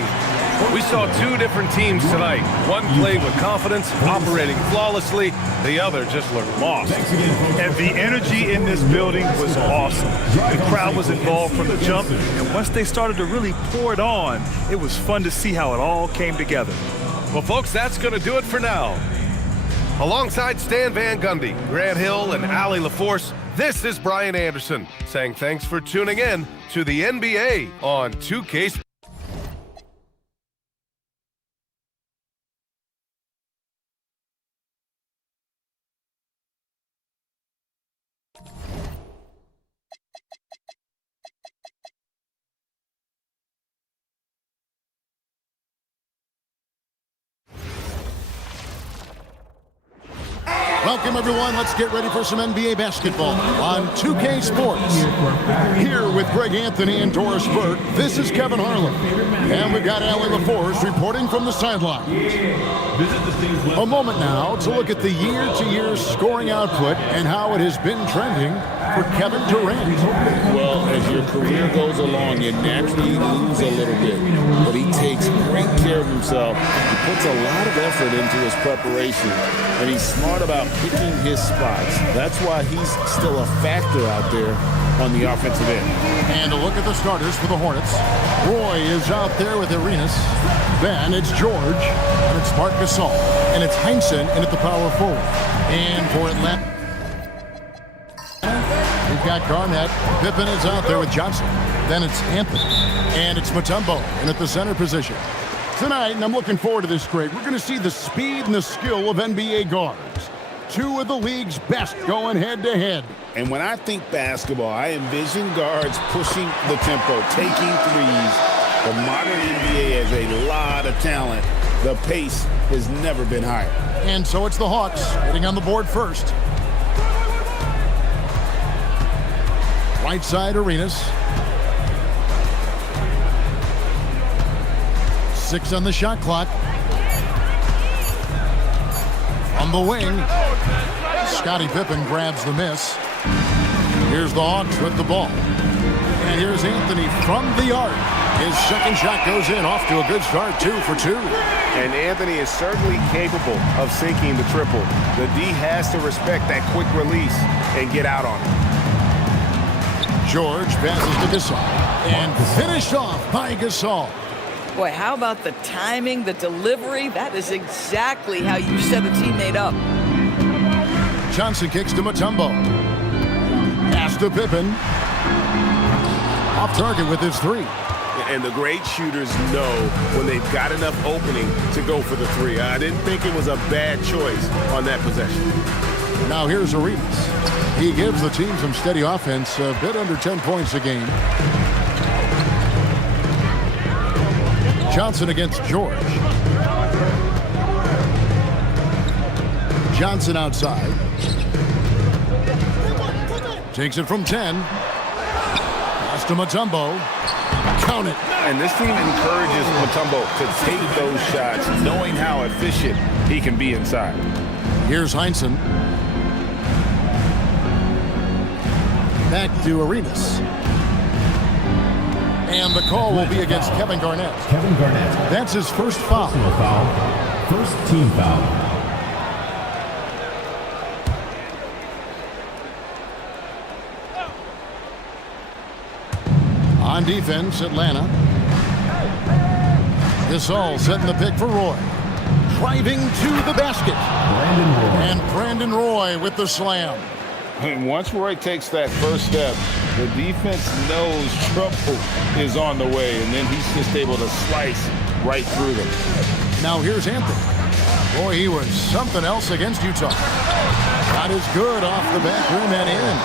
We saw 2 different teams tonight. One played with confidence, operating flawlessly. The other just looked lost. And the energy in this building was awesome. The crowd was involved from the jump, and once they started to really pour it on, it was fun to see how it all came together. Well, folks, that's going to do it for now. Alongside Stan Van Gundy, Grant Hill, and Allie LaForce, this is Brian Anderson saying thanks for tuning in to the NBA on 2K Sports. Welcome, everyone. Let's get ready for some NBA basketball on 2K Sports. Here with Greg Anthony and Doris Burke, this is Kevin Harlan. And we've got Allie LaForce reporting from the sideline. A moment now to look at the year-to-year scoring output and how it has been trending for Kevin Durant. Well, as your career goes along, you naturally lose a little bit. But he takes great care of himself. He puts a lot of effort into his preparation. And he's smart about picking his spots. That's why he's still a factor out there on the offensive end. And a look at the starters for the Hornets. Roy is out there with Arenas. Then it's George, and it's Marc Gasol, and it's Heinsohn in at the power forward. And for Atlanta, we've got Garnett. Pippen is out there with Johnson. Then it's Anthony, and it's Mutombo in at the center position. Tonight, and I'm looking forward to this, Greg, we're going to see the speed and the skill of NBA guards. Two of the league's best going head-to-head. And when I think basketball, I envision guards pushing the tempo, taking threes. The modern NBA has a lot of talent. The pace has never been higher. And so it's the Hawks hitting on the board first. Right side, Arenas. 6 on the shot clock. On the wing, Scottie Pippen grabs the miss. Here's the Hawks with the ball. And here's Anthony from the arc. His second shot goes in, off to a good start, 2 for 2. And Anthony is certainly capable of sinking the triple. The D has to respect that quick release and get out on it. George passes to Gasol. And finished off by Gasol. Boy, how about the timing, the delivery? That is exactly how you set a teammate up. Johnson kicks to Mutombo. Pass to Pippen. Off target with his 3. And the great shooters know when they've got enough opening to go for the 3. I didn't think it was a bad choice on that possession. Now here's Arenas. He gives the team some steady offense, a bit under 10 points a game. Johnson against George. Johnson outside. Takes it from 10. Pass to Mutombo. Count it. And this team encourages Mutombo to take those shots, knowing how efficient he can be inside. Here's Heinsohn. Back to Arenas. And the call will be against Kevin Garnett. Kevin Garnett. That's his first foul. First team foul. On defense, Atlanta. Gasol setting the pick for Roy. Driving to the basket. And Brandon Roy with the slam. And once Roy takes that first step, the defense knows trouble is on the way, and then he's just able to slice right through them. Now here's Anthony. Boy, he was something else against Utah. Not as good off the back rim and in.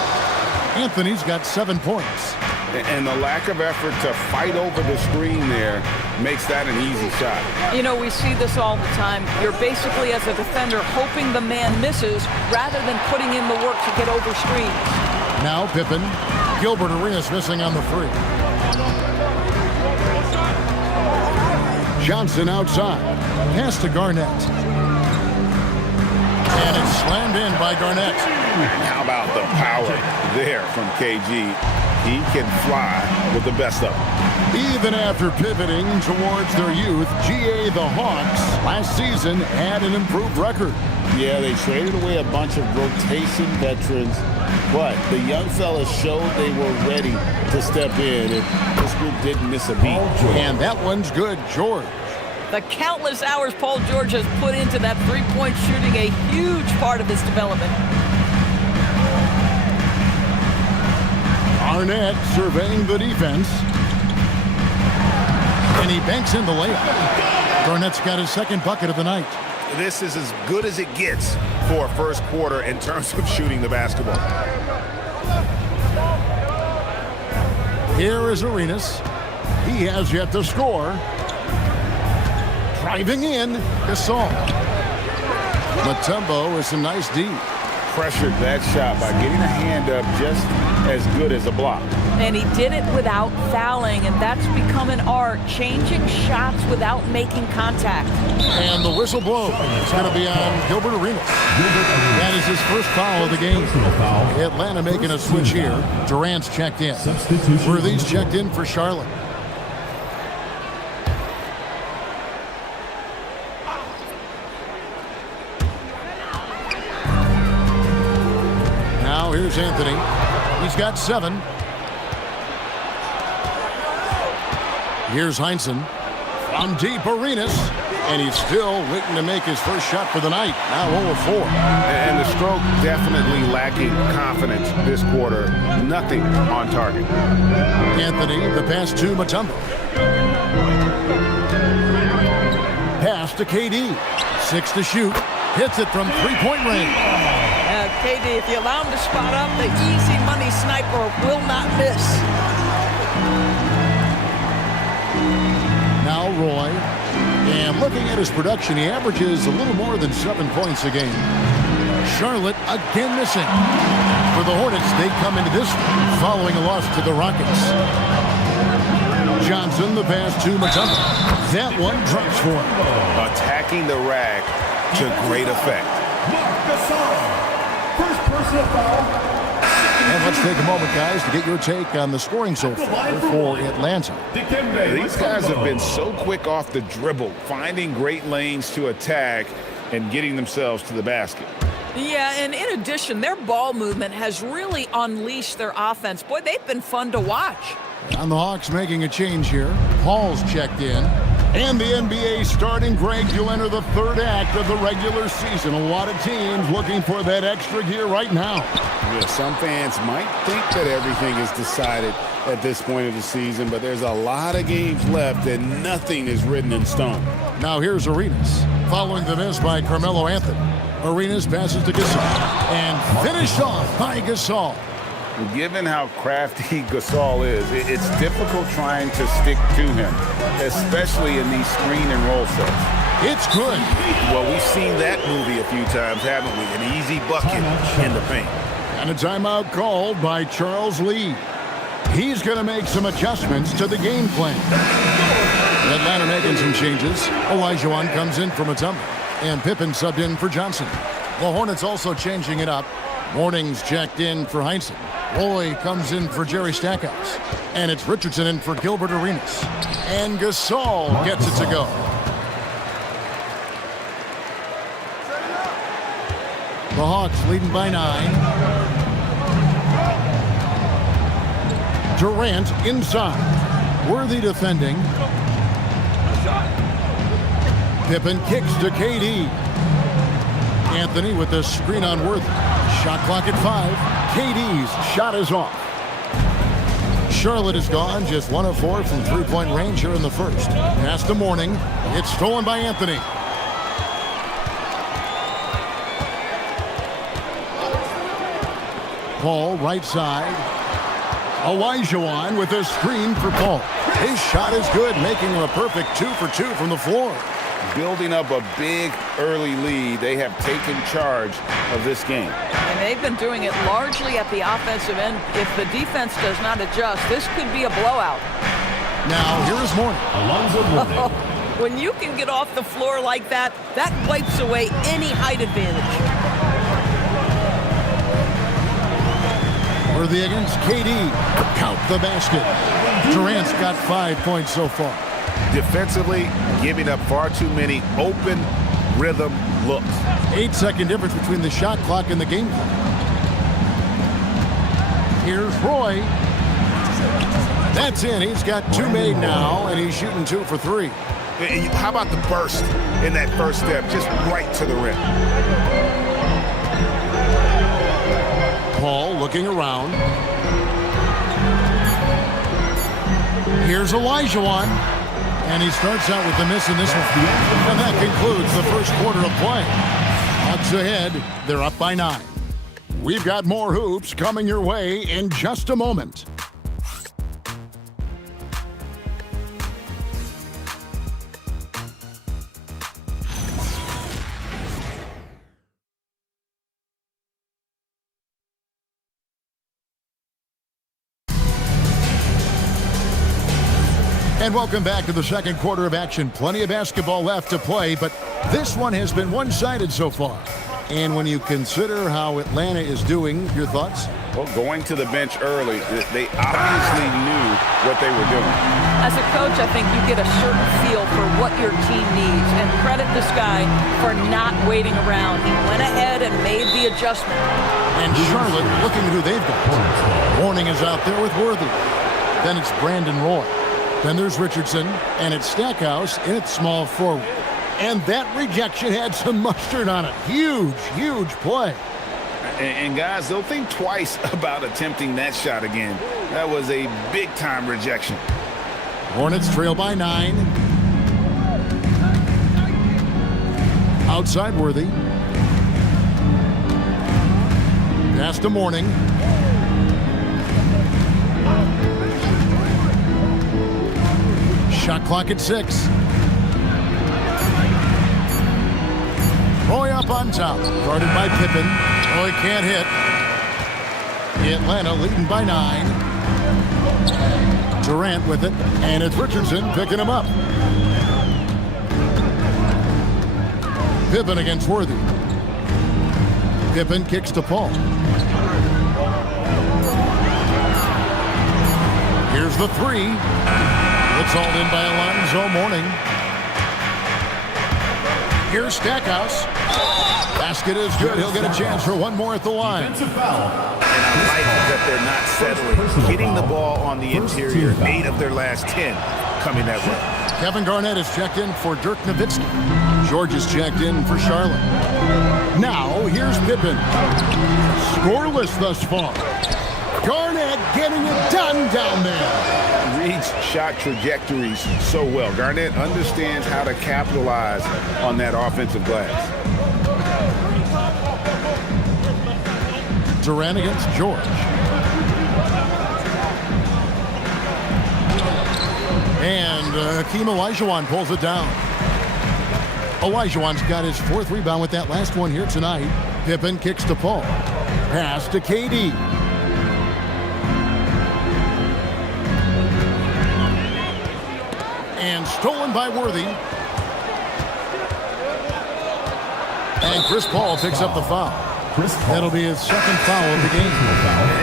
Anthony's got 7 points. And the lack of effort to fight over the screen there makes that an easy shot. You know, we see this all the time. You're basically, as a defender, hoping the man misses rather than putting in the work to get over screens. Now Pippen. Gilbert Arenas missing on the 3. Johnson outside. Pass to Garnett. And it's slammed in by Garnett. How about the power there from KG? He can fly with the best of them. Even after pivoting towards their youth, GA the Hawks last season had an improved record. Yeah, they traded away a bunch of rotation veterans, but the young fellas showed they were ready to step in, and this group didn't miss a beat. And that one's good, George. The countless hours Paul George has put into that three-point shooting, a huge part of his development. Arnett surveying the defense. And he banks in the layup. Garnett's got his second bucket of the night. This is as good as it gets for a first quarter in terms of shooting the basketball. Here is Arenas. He has yet to score. Driving in, Gasol. Mutombo is some nice D. Pressured that shot by getting a hand up just as good as a block. And he did it without fouling, and that's become an art, changing shots without making contact. And the whistle blows. It's going to be on Gilbert Arenas. That is his first foul of the game. Atlanta making a switch here. Durant's checked in. Worthy's checked in for Charlotte. Now here's Anthony. He's got 7. Here's Heinsohn. From deep, Arenas. And he's still waiting to make his first shot for the night. Now 0-4. And the stroke definitely lacking confidence this quarter. Nothing on target. Anthony, the pass to Mutombo. Pass to KD. 6 to shoot. Hits it from 3-point range. KD, if you allow him to spot up, the easy money sniper will not miss. Now Roy. And looking at his production, he averages a little more than 7 points a game. Charlotte again missing. For the Hornets, they come into this following a loss to the Rockets. Johnson, the pass to Mutombo. That one drops for him. Attacking the rack to great effect. First personal foul. And let's take a moment, guys, to get your take on the scoring so far for Atlanta. These guys have been so quick off the dribble, finding great lanes to attack and getting themselves to the basket. Yeah, and in addition, their ball movement has really unleashed their offense. Boy, they've been fun to watch. And the Hawks making a change here. Paul's checked in. And the NBA starting. Greg, you'll enter the third act of the regular season. A lot of teams looking for that extra gear right now. Yeah, some fans might think that everything is decided at this point of the season, but there's a lot of games left and nothing is written in stone. Now here's Arenas. Following the miss by Carmelo Anthony. Arenas passes to Gasol. And finished off by Gasol. Given how crafty Gasol is, it's difficult trying to stick to him, especially in these screen and roll sets. It's good. Well, we've seen that movie a few times, haven't we? An easy bucket in the paint. And a timeout called by Charles Lee. He's going to make some adjustments to the game plan. Atlanta making some changes. Olajuwon comes in for Mutombo. And Pippen subbed in for Johnson. The Hornets also changing it up. Mornings checked in for Heinsohn. Roy comes in for Jerry Stackhouse. And it's Richardson in for Gilbert Arenas. And Gasol gets it to go. The Hawks leading by 9. Durant inside. Worthy defending. Pippen kicks to KD. Anthony with the screen on Worthy. Shot clock at 5. KD's shot is off. Charlotte is gone, just 1 of 4 from three-point range here in the first. Pass to Morning. It's stolen by Anthony. Paul, right side. Olajuwon with a screen for Paul. His shot is good, making him a perfect 2 for 2 from the floor. Building up a big early lead, they have taken charge of this game. And they've been doing it largely at the offensive end. If the defense does not adjust, this could be a blowout. Now, here is Morning. Alonzo Mourning. When you can get off the floor like that, that wipes away any height advantage. Worthy against KD. Count the basket. Durant's got 5 points so far. Defensively, giving up far too many open rhythm looks. 8-second difference between the shot clock and the game clock. Here's Roy. That's in. He's got 2 made now, and he's shooting 2 for 3. How about the burst in that first step, just right to the rim? Paul looking around. Here's Olajuwon. And he starts out with the miss in this one. And that concludes the first quarter of play. Hawks ahead. They're up by 9. We've got more hoops coming your way in just a moment. And welcome back to the second quarter of action. Plenty of basketball left to play, but this one has been one-sided so far. And when you consider how Atlanta is doing, your thoughts? Well, going to the bench early, they obviously knew what they were doing. As a coach, I think you get a certain feel for what your team needs, and credit this guy for not waiting around. He went ahead and made the adjustment. And Charlotte looking at who they've got. Morning is out there with Worthy. Then it's Brandon Roy. Then there's Richardson, and it's Stackhouse in its small forward. And that rejection had some mustard on it. Huge, huge play. And guys, they'll think twice about attempting that shot again. That was a big-time rejection. Hornets trail by 9. Outside Worthy. Pass to Mourning. Shot clock at 6. Roy up on top. Guarded by Pippen. Oh, he can't hit. Atlanta leading by 9. Durant with it. And it's Richardson picking him up. Pippen against Worthy. Pippen kicks to Paul. Here's the 3. It's all in by Alonzo Mourning. Here's Stackhouse. Basket is good. He'll get a chance for one more at the line. And I like that they're not settling. Getting the ball on the interior, 8 of their last 10 coming that way. Kevin Garnett is checked in for Dirk Nowitzki. George is checked in for Charlotte. Now, here's Pippen. Scoreless thus far. Garnett getting it done down there. Reads shot trajectories so well. Garnett understands how to capitalize on that offensive glass. Durant against George. And Hakeem Olajuwon pulls it down. Olajuwon's got his 4th rebound with that last one here tonight. Pippen kicks to Paul. Pass to KD. And stolen by Worthy. And Chris Paul picks up the foul. That'll be his 2nd foul of the game.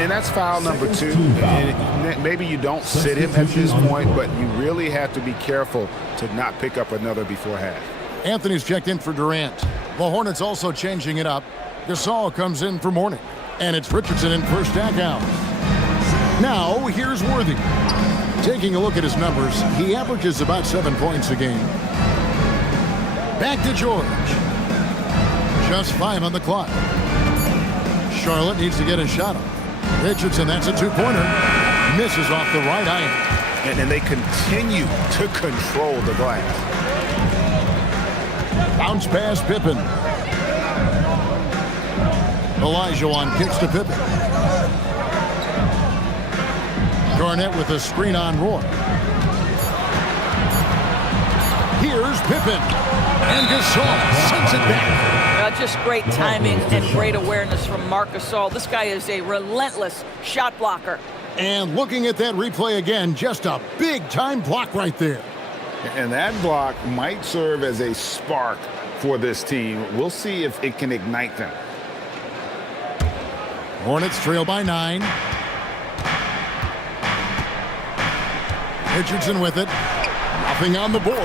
And that's foul number 2. And maybe you don't sit him at this point, but you really have to be careful to not pick up another before half. Anthony's checked in for Durant. The Hornets also changing it up. Gasol comes in for Mourning. And it's Richardson in for Stackhouse. Now, here's Worthy. Taking a look at his numbers, he averages about 7 points a game. Back to George. Just 5 on the clock. Charlotte needs to get a shot up. Richardson, that's a 2-pointer. Misses off the right iron. And they continue to control the glass. Bounce pass Pippen. Olajuwon kicks to Pippen. Garnett with a screen on Roy. Here's Pippen. And Gasol sends it back. Just great timing and great awareness from Marc Gasol. This guy is a relentless shot blocker. And looking at that replay again, just a big-time block right there. And that block might serve as a spark for this team. We'll see if it can ignite them. Hornets trail by 9. Richardson with it. Nothing on the board.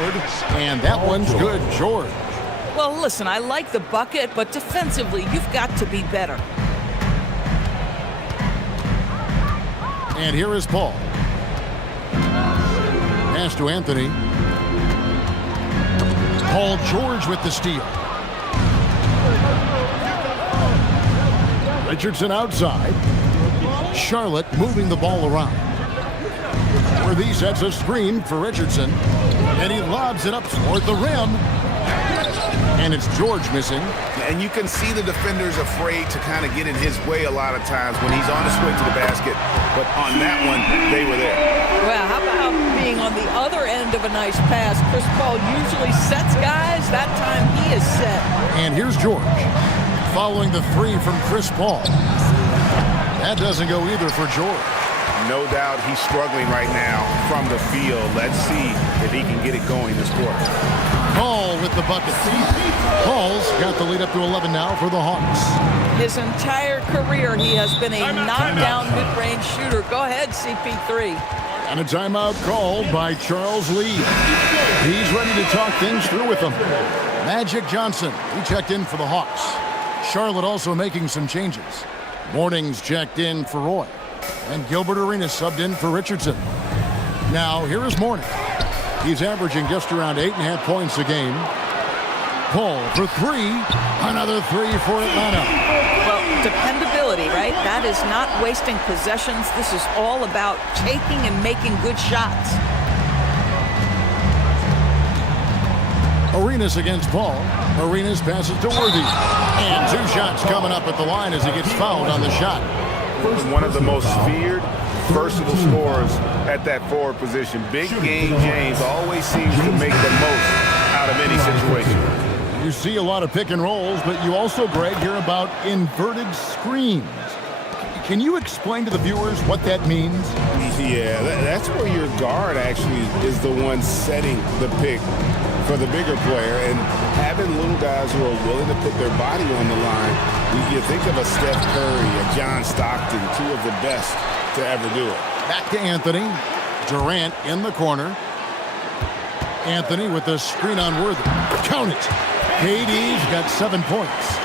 And that one's good. George. Well, listen, I like the bucket, but defensively, you've got to be better. And here is Paul. Pass to Anthony. Paul George with the steal. Richardson outside. Charlotte moving the ball around. Worthy sets a screen for Richardson. And he lobs it up toward the rim. And it's George missing. And you can see the defenders afraid to kind of get in his way a lot of times when he's on his way to the basket. But on that one, they were there. Well, how about being on the other end of a nice pass? Chris Paul usually sets guys. That time he is set. And here's George following the 3 from Chris Paul. That doesn't go either for George. No doubt he's struggling right now from the field. Let's see if he can get it going this quarter. Paul with the bucket. Paul's got the lead up to 11 now for the Hawks. His entire career, he has been a knockdown mid-range shooter. Go ahead, CP3. And a timeout called by Charles Lee. He's ready to talk things through with them. Magic Johnson, he checked in for the Hawks. Charlotte also making some changes. Mourning's checked in for Roy. And Gilbert Arenas subbed in for Richardson. Now, here is Mourning. He's averaging just around 8.5 points a game. Paul for 3. Another 3 for Atlanta. Well, dependability, right? That is not wasting possessions. This is all about taking and making good shots. Arenas against Paul. Arenas passes to Worthy. And 2 shots coming up at the line as he gets fouled on the shot. One of the most feared, versatile scorers at that forward position. Big game James always seems to make the most out of any situation. You see a lot of pick and rolls, but you also, Greg, hear about inverted screens. Can you explain to the viewers what that means? Yeah, that's where your guard actually is the one setting the pick for the bigger player, and having little guys who are willing to put their body on the line. You think of a Steph Curry, a John Stockton, 2 of the best to ever do it. Back to Anthony. Durant in the corner. Anthony with the screen on Worthy. Count it. KD's got 7 points.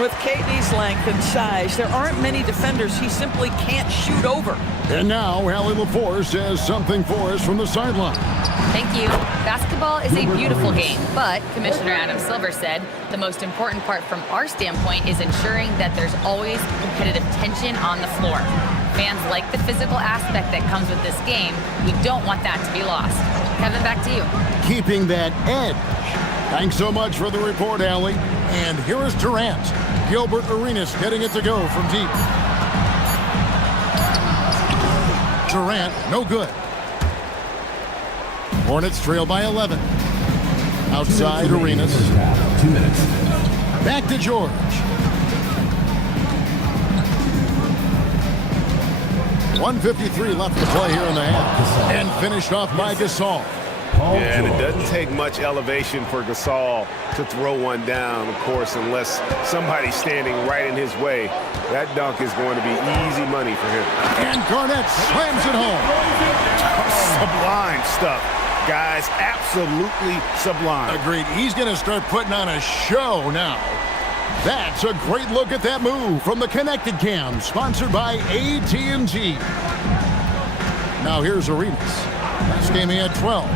With KD's length and size, there aren't many defenders he simply can't shoot over. And now, Allie LaForce says something for us from the sideline. Thank you. Basketball is a beautiful game, but Commissioner Adam Silver said the most important part from our standpoint is ensuring that there's always competitive tension on the floor. Fans like the physical aspect that comes with this game. We don't want that to be lost. Kevin, back to you. Keeping that edge. Thanks so much for the report, Allie. And here is Durant. Gilbert Arenas getting it to go from deep. Durant, no good. Hornets trail by 11. Outside Arenas. 2 minutes. Back to George. .153 left to play here in the half. And finished off by Gasol. Yeah, and it doesn't take much elevation for Gasol to throw one down, of course, unless somebody's standing right in his way. That dunk is going to be easy money for him. And Garnett slams it home. Sublime stuff, guys. Absolutely sublime. Agreed. He's going to start putting on a show now. That's a great look at that move from the Connected Cam, sponsored by AT&T. Now here's Arenas. Last game he had 12.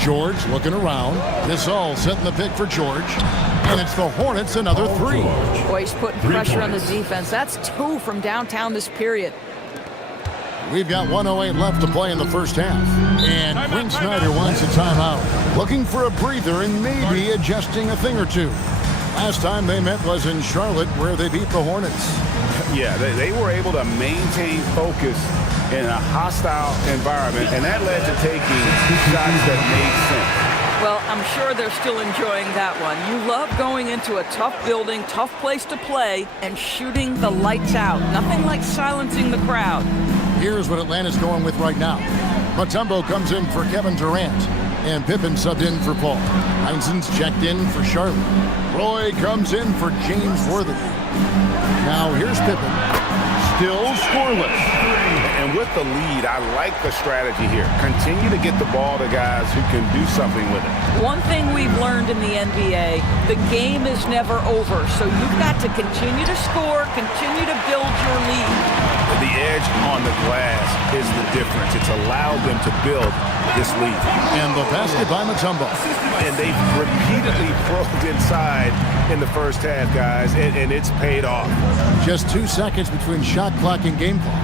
George looking around. This all setting the pick for George. And it's the Hornets another 3. Boy, he's putting pressure on the defense. That's 2 from downtown this period. We've got 1:08 left to play in the first half. And Quinn Snyder wants a timeout. Looking for a breather and maybe adjusting a thing or two. Last time they met was in Charlotte, where they beat the Hornets. Yeah, they were able to maintain focus in a hostile environment, and that led to taking shots that made sense. Well, I'm sure they're still enjoying that one. You love going into a tough building, tough place to play, and shooting the lights out. Nothing like silencing the crowd. Here's what Atlanta's going with right now. Mutombo comes in for Kevin Durant, and Pippen subbed in for Paul. Heinzen's checked in for Charlotte. Roy comes in for James Worthy. Now here's Pippen, still scoreless. And with the lead, I like the strategy here. Continue to get the ball to guys who can do something with it. One thing we've learned in the NBA, the game is never over. So you've got to continue to score, continue to build your lead. The edge on the glass is the difference. It's allowed them to build this lead. And the basket by Mutombo. And they've repeatedly probed inside in the first half, guys, and it's paid off. Just 2 seconds between shot clock and game clock.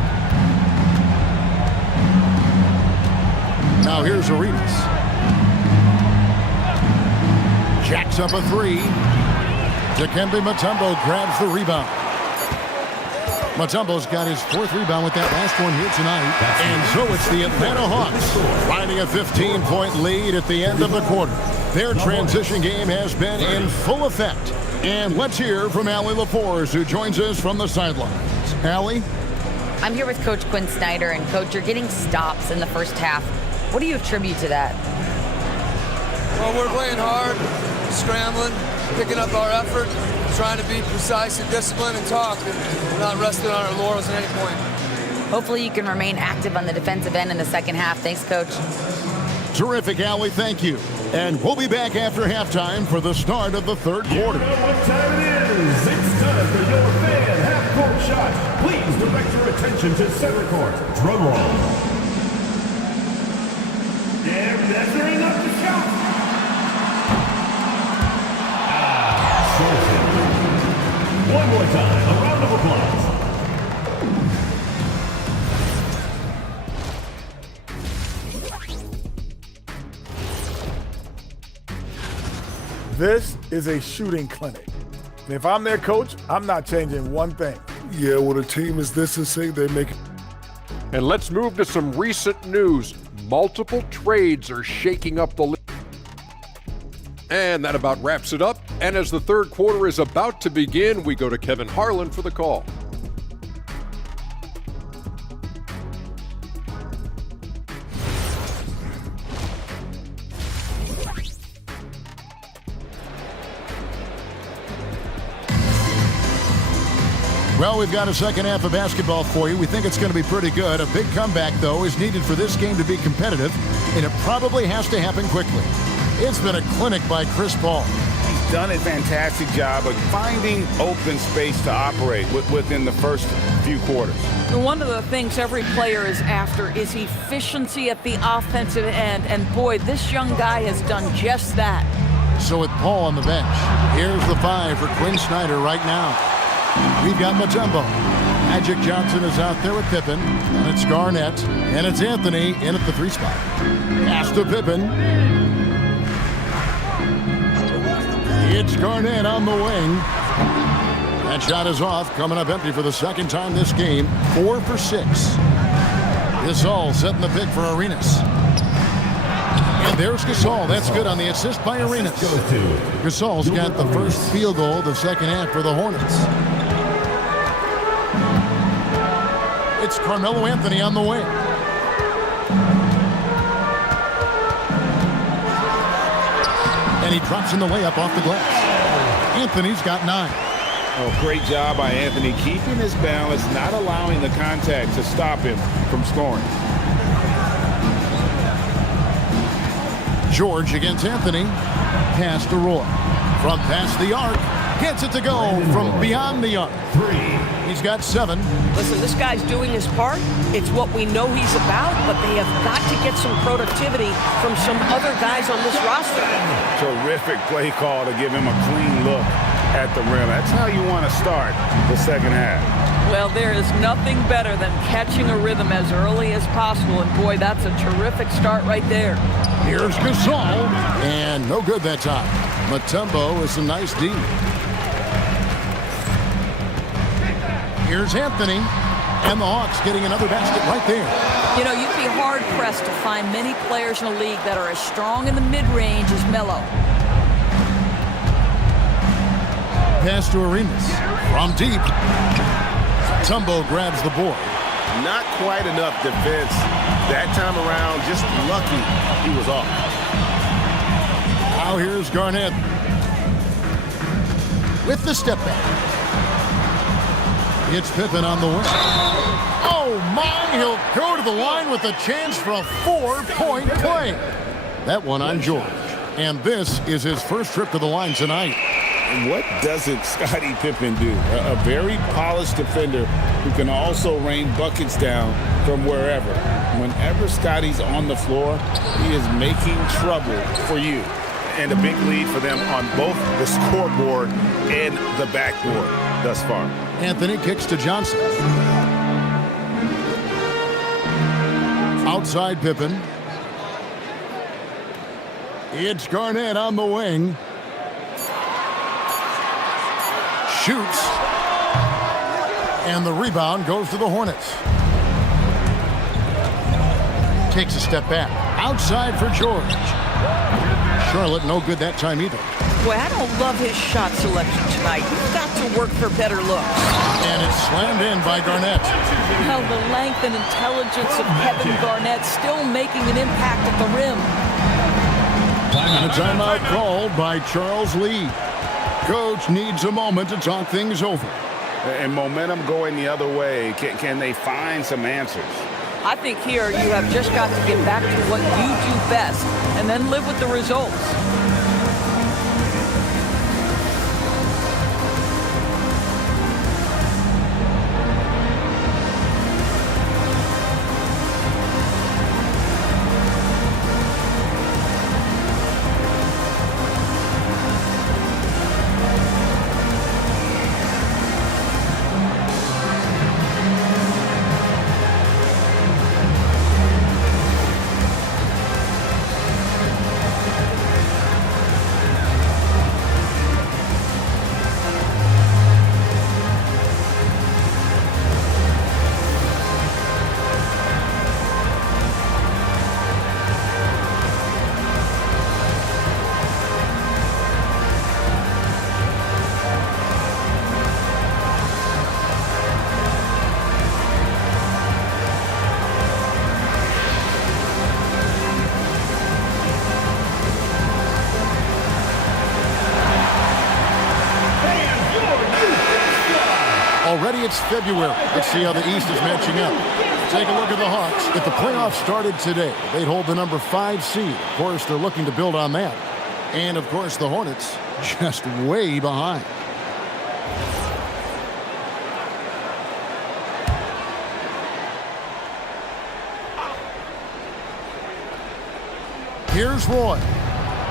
Now here's Arenas. Jacks up a 3. Dikembe Mutombo grabs the rebound. Mutombo's got his 4th rebound with that last one here tonight. And so it's the Atlanta Hawks finding a 15-point lead at the end of the quarter. Their transition game has been in full effect. And let's hear from Allie LaForce, who joins us from the sidelines. Allie? I'm here with Coach Quinn Snyder, and Coach, you're getting stops in the first half. What do you attribute to that? Well, we're playing hard, scrambling, picking up our effort, trying to be precise and disciplined and talk, and not resting on our laurels at any point. Hopefully you can remain active on the defensive end in the second half. Thanks, Coach. Terrific, Allie. Thank you. And we'll be back after halftime for the start of the third quarter. You know what time it is. It's time for your fan half-court shot. Please direct your attention to center court. Drum roll. They're measuring up the shot. One more time, a round of applause. This is a shooting clinic. And if I'm their coach, I'm not changing one thing. Yeah, when a team is this insane, they make it. And let's move to some recent news. Multiple trades are shaking up the league. And that about wraps it up. And as the third quarter is about to begin, we go to Kevin Harlan for the call. Well, we've got a second half of basketball for you. We think it's going to be pretty good. A big comeback, though, is needed for this game to be competitive, and it probably has to happen quickly. It's been a clinic by Chris Paul. He's done a fantastic job of finding open space to operate within the first few quarters. One of the things every player is after is efficiency at the offensive end, and boy, this young guy has done just that. So with Paul on the bench, here's the 5 for Quinn Snyder right now. We've got Mutombo. Magic Johnson is out there with Pippen, and it's Garnett, and it's Anthony in at the 3 spot. Pass to Pippen. It's Garnett on the wing. That shot is off, coming up empty for the second time this game. 4 for 6. Gasol setting the pick for Arenas. And there's Gasol. That's good on the assist by Arenas. Gasol's got the first field goal of the second half for the Hornets. It's Carmelo Anthony on the wing. And he drops in the layup off the glass. Anthony's got 9. Oh, great job by Anthony keeping his balance, not allowing the contact to stop him from scoring. George against Anthony. Pass to Roy. From past the arc. Gets it to go from beyond the arc. 3. He's got 7. Listen, this guy's doing his part. It's what we know he's about, but they have got to get some productivity from some other guys on this roster. Terrific play call to give him a clean look at the rim. That's how you want to start the second half. Well, there is nothing better than catching a rhythm as early as possible, and boy, that's a terrific start right there. Here's Gasol, and no good that time. Mutombo with some nice D. Here's Anthony, and the Hawks getting another basket right there. You know, you'd be hard-pressed to find many players in the league that are as strong in the mid-range as Melo. Pass to Arenas. From deep. Mutombo grabs the board. Not quite enough defense that time around. Just lucky he was off. Now here's Garnett with the step back. It's Pippen on the wing. Oh my, he'll go to the line with a chance for a 4-point play. That one on George. And this is his first trip to the line tonight. And what doesn't Scottie Pippen do? A very polished defender who can also rain buckets down from wherever. Whenever Scottie's on the floor, he is making trouble for you. And a big lead for them on both the scoreboard and the backboard thus far. Anthony kicks to Johnson. Outside Pippen. It's Garnett on the wing. Shoots. And the rebound goes to the Hornets. Takes a step back. Outside for George. Charlotte no good that time either. Boy, I don't love his shot selection tonight. You've got to work for better looks. And it's slammed in by Garnett. Well, the length and intelligence of Kevin Garnett still making an impact at the rim. And a timeout called by Charles Lee. Coach needs a moment to talk things over. And momentum going the other way. Can they find some answers? I think here you have just got to get back to what you do best and then live with the results. it's February. Let's see how the East is matching up. Take a look at the Hawks. If the playoffs started today, they'd hold the number 5 seed. Of course, they're looking to build on that. And, of course, the Hornets just way behind. Here's Roy.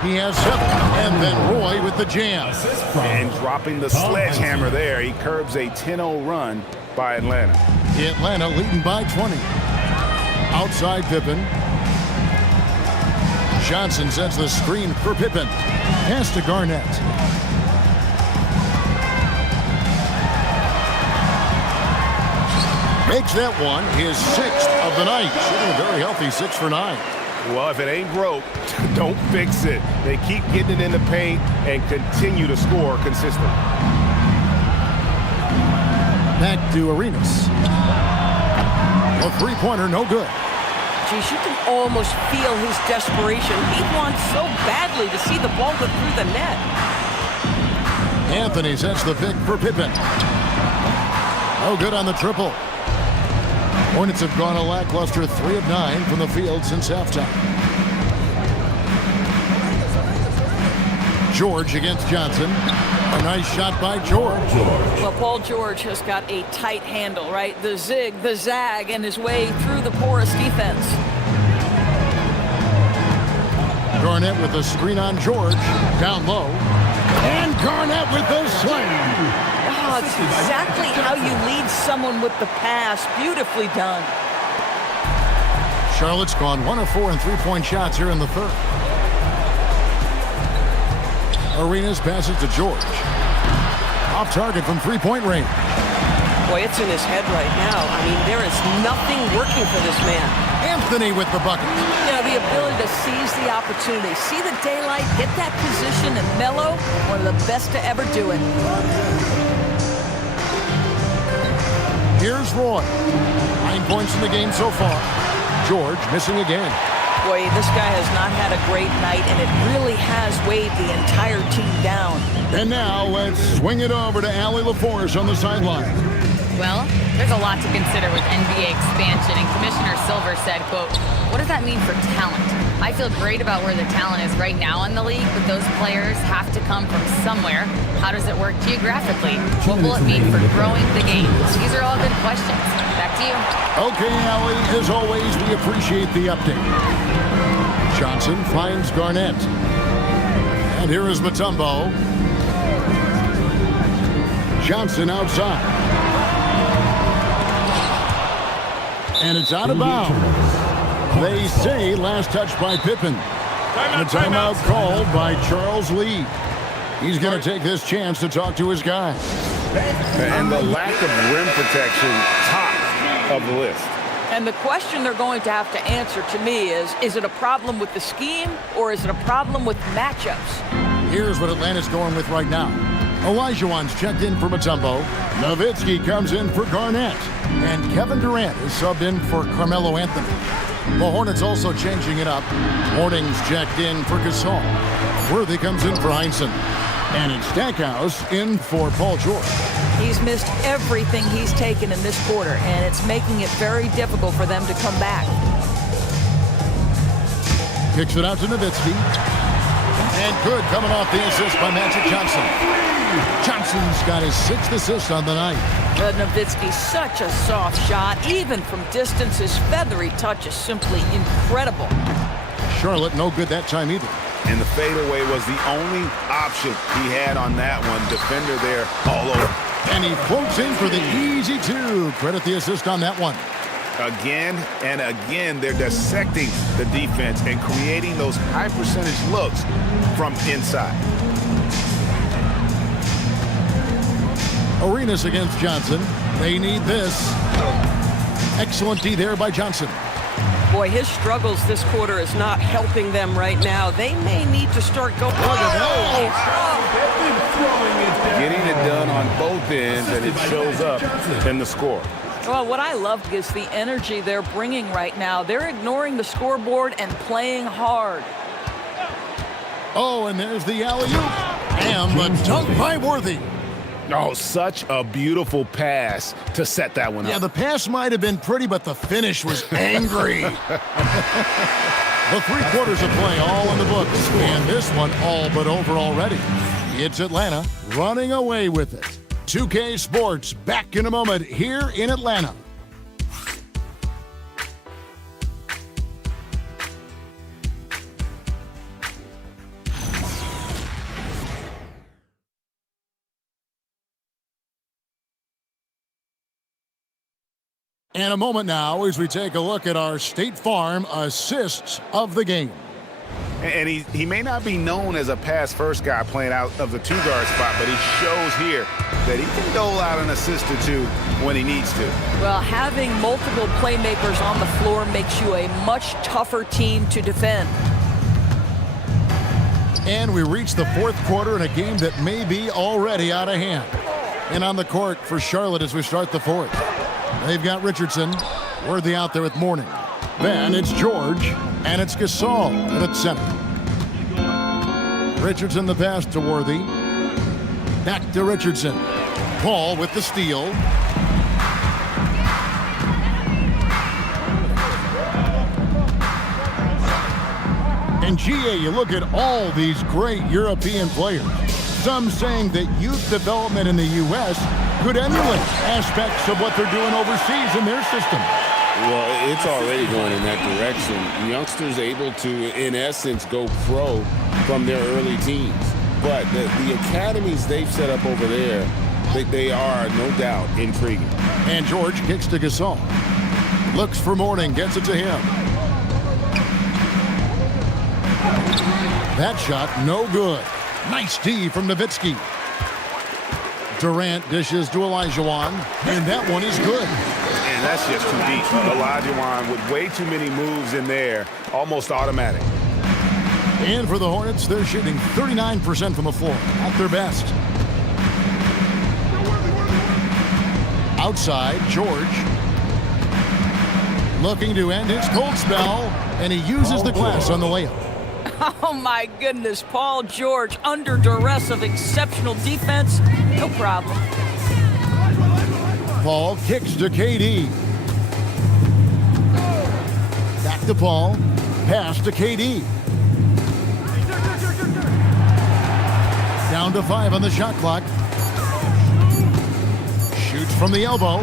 He has 7. And then Roy with the jam. And dropping the sledgehammer there. He curbs a 10-0 run by Atlanta. Atlanta leading by 20. Outside Pippen. Johnson sets the screen for Pippen. Pass to Garnett. Makes that one his 6th of the night. Shooting a very healthy 6 for 9. Well, if it ain't broke, don't fix it. They keep getting it in the paint and continue to score consistently. Back to Arenas. A three-pointer, no good. Geez, you can almost feel his desperation. He wants so badly to see the ball go through the net. Anthony sets the pick for Pippen. No good on the triple. Hornets have gone a lackluster 3 of 9 from the field since halftime. George against Johnson. A nice shot by George. Well, Paul George has got a tight handle, right? The zig, the zag, and his way through the porous defense. Garnett with the screen on George. Down low. And Garnett with the slam. Oh, it's exactly how you lead someone with the pass. Beautifully done. Charlotte's gone 1 of 4 in three-point shots here in the third. Arenas passes to George. Off target from three-point range. Boy, it's in his head right now. I mean, there is nothing working for this man. Anthony with the bucket. You know, the ability to seize the opportunity, see the daylight, get that position, and mellow. One of the best to ever do it. Here's Roy. 9 points in the game so far. George missing again. Boy, this guy has not had a great night, and it really has weighed the entire team down. And now let's swing it over to Allie LaForce on the sideline. Well, there's a lot to consider with NBA expansion, and Commissioner Silver said, quote, "What does that mean for talent? I feel great about where the talent is right now in the league, but those players have to come from somewhere. How does it work geographically? What will it mean for growing the game?" These are all good questions. Back to you. Okay, Allie, as always, we appreciate the update. Johnson finds Garnett. And here is Mutombo. Johnson outside. And it's out of bounds. They say last touch by Pippen. And a timeout called by Charles Lee. He's going to take this chance to talk to his guys. And the lack of rim protection, top of the list. And the question they're going to have to answer to me is it a problem with the scheme or is it a problem with matchups? Here's what Atlanta's going with right now. Olajuwon's checked in for Mutombo. Nowitzki comes in for Garnett. And Kevin Durant is subbed in for Carmelo Anthony. The Hornets also changing it up. Hornings checked in for Gasol. Worthy comes in for Heinsohn. And it's Stackhouse in for Paul George. He's missed everything he's taken in this quarter, and it's making it very difficult for them to come back. Kicks it out to Nowitzki. And good coming off the assist by Magic Johnson. Johnson's got his 6th assist on the night. Nowitzki, such a soft shot. Even from distance, his feathery touch is simply incredible. Charlotte no good that time either. And the fadeaway was the only option he had on that one. Defender there all over. And he floats in for the easy 2. Credit the assist on that one. Again and again, they're dissecting the defense and creating those high percentage looks from inside. Arenas against Johnson. They need this. Excellent D there by Johnson. Boy, his struggles this quarter is not helping them right now. They may need to start going. Getting it done on both ends, and it shows up in the score. Well, what I love is the energy they're bringing right now. They're ignoring the scoreboard and playing hard. Oh, and there's the alley-oop. And the dunk by Worthy. Oh, such a beautiful pass to set that one up. Yeah, the pass might have been pretty, but the finish was angry. The 3 quarters of play all in the books, and this one all but over already. It's Atlanta running away with it. 2K Sports back in a moment here in Atlanta. And a moment now as we take a look at our State Farm assists of the game. And he may not be known as a pass-first guy playing out of the 2-guard spot, but he shows here that he can dole out an assist or 2 when he needs to. Well, having multiple playmakers on the floor makes you a much tougher team to defend. And we reach the 4th quarter in a game that may be already out of hand. And on the court for Charlotte as we start the 4th. They've got Richardson, Worthy out there with Mourning. Then it's George, and it's Gasol at center. Richardson the pass to Worthy. Back to Richardson. Paul with the steal. And GA, you look at all these great European players. Some saying that youth development in the U.S. could emulate aspects of what they're doing overseas in their system. Well, it's already going in that direction. Youngsters able to, in essence, go pro from their early teens. But the academies they've set up over there, they are, no doubt, intriguing. And George kicks to Gasol. Looks for Mourning, gets it to him. That shot, no good. Nice D from Nowitzki. Durant dishes to Olajuwon, and that one is good. And that's just too deep. Olajuwon with way too many moves in there, almost automatic. And for the Hornets, they're shooting 39% from the floor, at their best. Outside, George. Looking to end his cold spell, and he uses the glass on the layup. Oh, my goodness. Paul George under duress of exceptional defense. No problem. Paul kicks to KD. Back to Paul. Pass to KD. Down to 5 on the shot clock. Shoots from the elbow.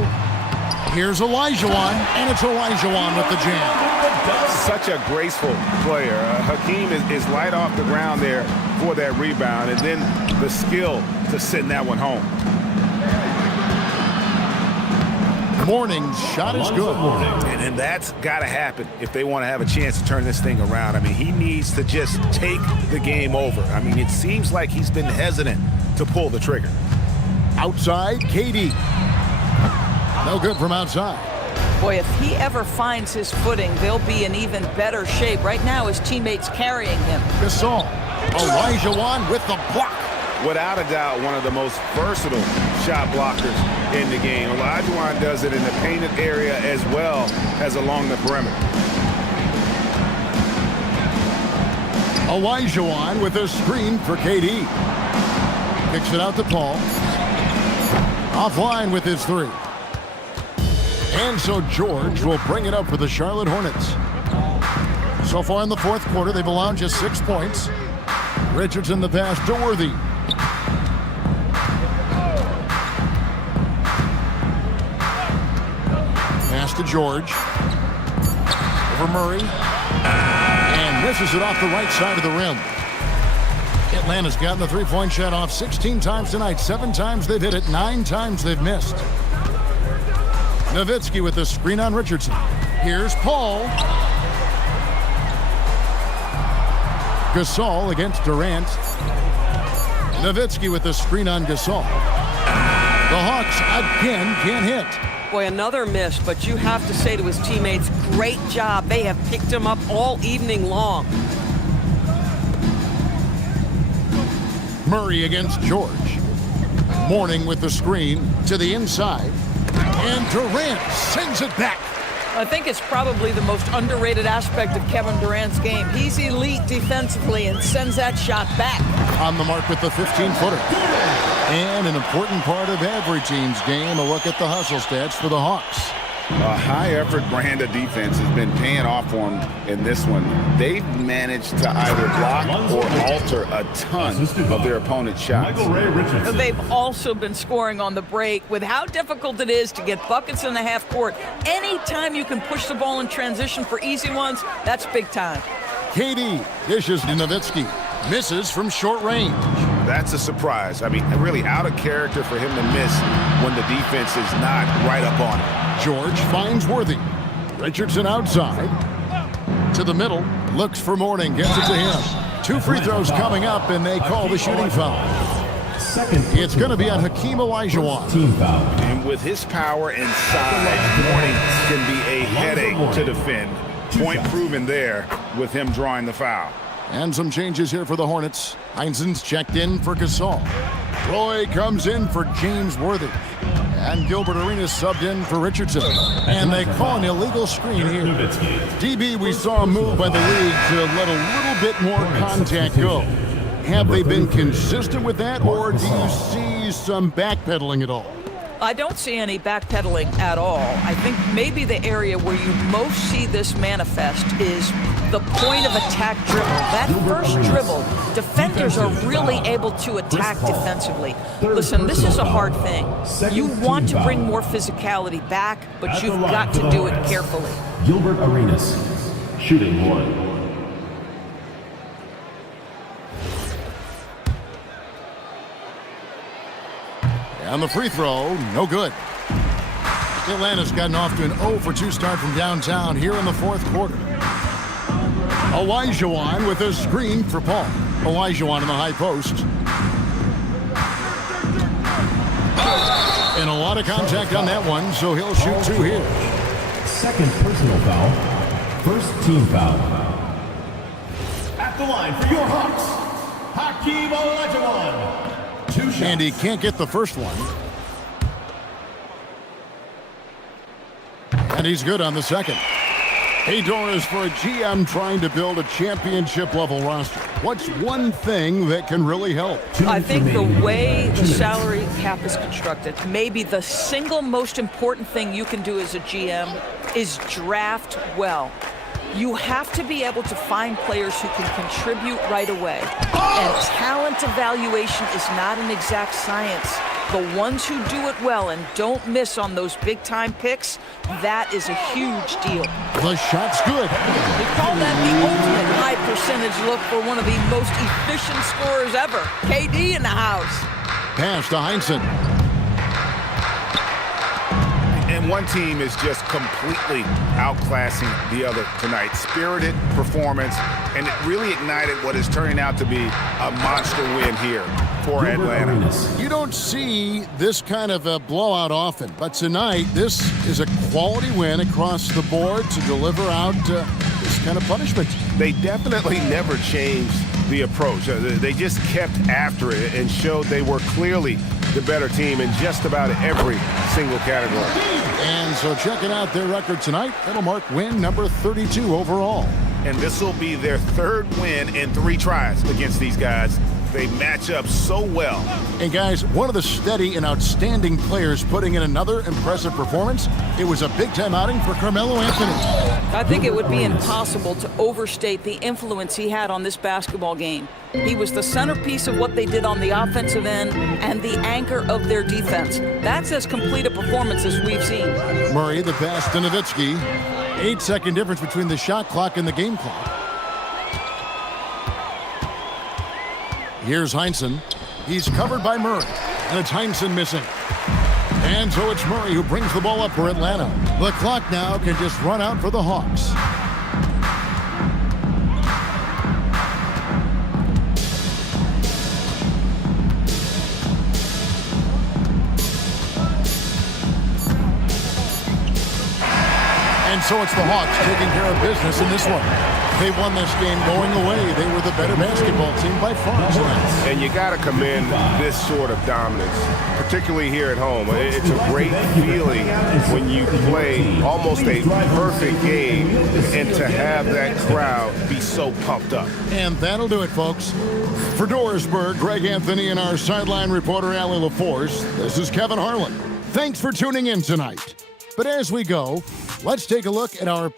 Here's Olajuwon, and it's Olajuwon with the jam. Such a graceful player. Hakeem is light off the ground there for that rebound, and then the skill to send that one home. Mourning's shot is good. And that's got to happen if they want to have a chance to turn this thing around. I mean, he needs to just take the game over. I mean, it seems like he's been hesitant to pull the trigger. Outside, KD. No good from outside. Boy, if he ever finds his footing, they'll be in even better shape. Right now, his teammates carrying him. Gasol. Olajuwon with the block. Without a doubt, one of the most versatile shot blockers in the game. Olajuwon does it in the painted area as well as along the perimeter. Olajuwon with a screen for KD. Kicks it out to Paul. Offline with his 3. And so George will bring it up for the Charlotte Hornets. So far in the 4th quarter, they've allowed just 6 points. Richardson the pass to Worthy. Pass to George. Over Murray. And misses it off the right side of the rim. Atlanta's gotten the 3-point shot off 16 times tonight. 7 times they've hit it, 9 times they've missed. Nowitzki with the screen on Richardson. Here's Paul. Gasol against Durant. Nowitzki with the screen on Gasol. The Hawks again can't hit. Boy, another miss, but you have to say to his teammates, great job. They have picked him up all evening long. Murray against George. Mourning with the screen to the inside. And Durant sends it back. I think it's probably the most underrated aspect of Kevin Durant's game. He's elite defensively and sends that shot back. On the mark with the 15-footer. And an important part of every team's game, a look at the hustle stats for the Hawks. A high-effort brand of defense has been paying off for them in this one. They've managed to either block or alter a ton of their opponent's shots. They've also been scoring on the break. With how difficult it is to get buckets in the half court, anytime you can push the ball in transition for easy ones, that's big time. KD dishes to Nowitzki. Misses from short range. That's a surprise. I mean, really out of character for him to miss when the defense is not right up on him. George finds Worthy. Richardson outside. To the middle. Looks for Mourning. Gets it to him. 2 free throws coming up, and they call the shooting foul. It's going to be on Hakeem Olajuwon. And with his power and size, Mourning can be a headache to defend. Point proven there with him drawing the foul. And some changes here for the Hornets. Heinzen's checked in for Gasol. Roy comes in for James Worthy. And Gilbert Arenas subbed in for Richardson. And they call an illegal screen here. DB, we saw a move by the league to let a little bit more contact go. Have they been consistent with that, or do you see some backpedaling at all? I don't see any backpedaling at all. I think maybe the area where you most see this manifest is the point of attack dribble. That first dribble, defenders are really able to attack defensively. Listen, this is a hard thing. You want to bring more physicality back, but you've got to do it carefully. Gilbert Arenas, shooting 1. On the free throw, no good. Atlanta's gotten off to an 0 for 2 start from downtown here in the 4th quarter. Olajuwon with a screen for Paul. Olajuwon in the high post. And a lot of contact on that one, so he'll shoot 2 here. Second personal foul. First team foul. At the line for your Hawks, Hakeem Olajuwon. 2 shots. And he can't get the first one. And he's good on the second. Hey, Doris, for a GM trying to build a championship-level roster, what's one thing that can really help? I think the way the salary cap is constructed, maybe the single most important thing you can do as a GM is draft well. You have to be able to find players who can contribute right away. And talent evaluation is not an exact science. The ones who do it well and don't miss on those big-time picks, that is a huge deal. The shot's good. We call that the ultimate high percentage look for one of the most efficient scorers ever. KD in the house. Pass to Heinzen. And one team is just completely outclassing the other tonight. Spirited performance, and it really ignited what is turning out to be a monster win here for Atlanta. You don't see this kind of a blowout often, but tonight this is a quality win across the board to deliver out this kind of punishment. They definitely never changed the approach. They just kept after it and showed they were clearly the better team in just about every single category. And so checking out their record tonight, that'll mark win number 32 overall. And this will be their 3rd win in 3 tries against these guys. They match up so well. And guys, one of the steady and outstanding players putting in another impressive performance, it was a big-time outing for Carmelo Anthony. I think it would be impossible to overstate the influence he had on this basketball game. He was the centerpiece of what they did on the offensive end and the anchor of their defense. That's as complete a performance as we've seen. Murray, the pass to Nowitzki. 8-second difference between the shot clock and the game clock. Here's Heinzen. He's covered by Murray. And it's Heinzen missing. And so it's Murray who brings the ball up for Atlanta. The clock now can just run out for the Hawks. And so it's the Hawks taking care of business in this one. They won this game going away. They were the better basketball team by far tonight. And you got to commend this sort of dominance, particularly here at home. It's a great feeling when you play almost a perfect game and to have that crowd be so pumped up. And that'll do it, folks. For Dorisburg, Greg Anthony, and our sideline reporter, Allie LaForce, this is Kevin Harlan. Thanks for tuning in tonight. But as we go, let's take a look at our...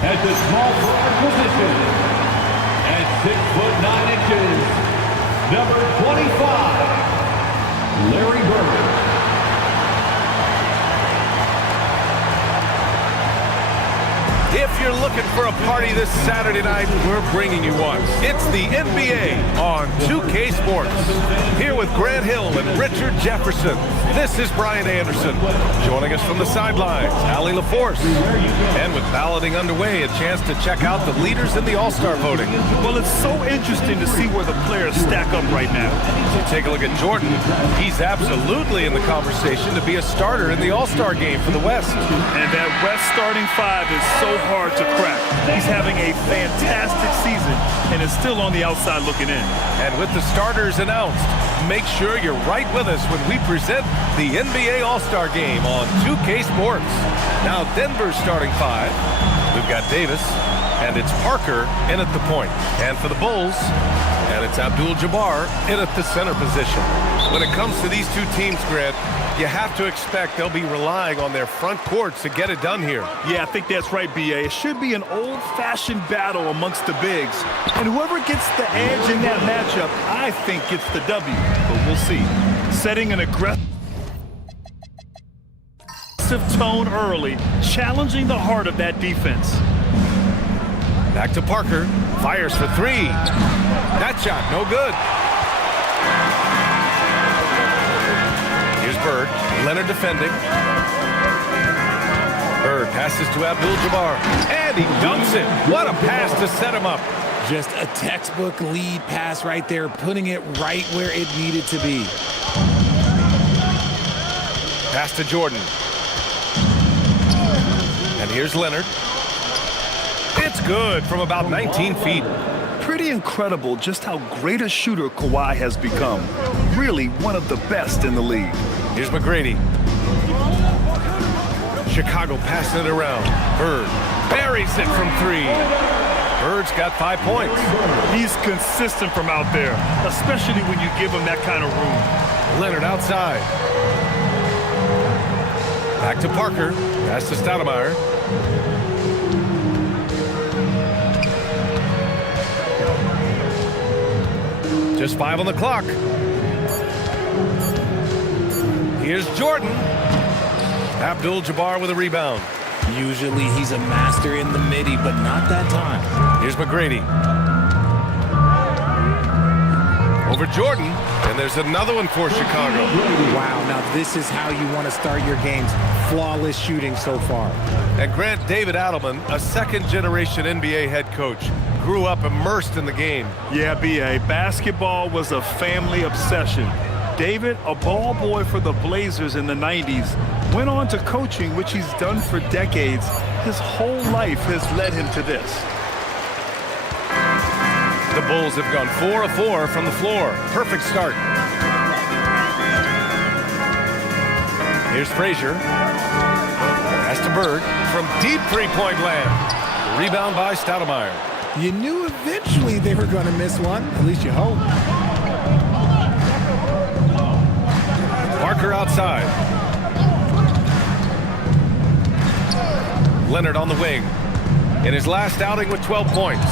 At the small forward position, at 6'9", number 25, Larry Bird. If you're looking for a party this Saturday night, we're bringing you one. It's the NBA on 2K Sports. Here with Grant Hill and Richard Jefferson, this is Brian Anderson. Joining us from the sidelines, Allie LaForce. And with balloting underway, a chance to check out the leaders in the All-Star voting. Well, it's so interesting to see where the players stack up right now. So take a look at Jordan. He's absolutely in the conversation to be a starter in the All-Star game for the West. And that West starting five is so hard to crack. He's having a fantastic season and is still on the outside looking in. And with the starters announced, make sure you're right with us when we present the NBA All-Star Game on 2K Sports. Now Denver's starting five. We've got Davis, and it's Parker in at the point. And for the Bulls, and it's Abdul-Jabbar in at the center position. When it comes to these two teams, Grant, you have to expect they'll be relying on their front courts to get it done here. Yeah, I think that's right, B.A. It should be an old-fashioned battle amongst the bigs. And whoever gets the edge in that matchup, I think gets the W. But we'll see. Setting an aggressive tone early, challenging the heart of that defense. Back to Parker. Fires for three. That shot, no good. Here's Bird. Leonard defending. Bird passes to Abdul-Jabbar. And he dunks it. What a pass to set him up. Just a textbook lead pass right there, putting it right where it needed to be. Pass to Jordan. And here's Leonard. It's good from about 19 feet. Pretty incredible just how great a shooter Kawhi has become. Really one of the best in the league. Here's McGrady. Chicago passing it around. Bird buries it from three. Bird's got 5 points. He's consistent from out there, especially when you give him that kind of room. Leonard outside. Back to Parker. Pass to Stoudemire. Just 5 on the clock. Here's Jordan. Abdul-Jabbar with a rebound. Usually he's a master in the midi, but not that time. Here's McGrady. Over Jordan, and there's another one for Chicago. Wow, now this is how you want to start your games. Flawless shooting so far. And Grant, David Adelman, a second-generation NBA head coach, grew up immersed in the game. Yeah, B.A., basketball was a family obsession. David, a ball boy for the Blazers in the 90s, went on to coaching, which he's done for decades. His whole life has led him to this. The Bulls have gone 4 of 4 from the floor. Perfect start. Here's Frazier. Pass to Bird from deep three-point land. Rebound by Stoudemire. You knew eventually they were going to miss one. At least you hope. Parker outside. Leonard on the wing. In his last outing with 12 points.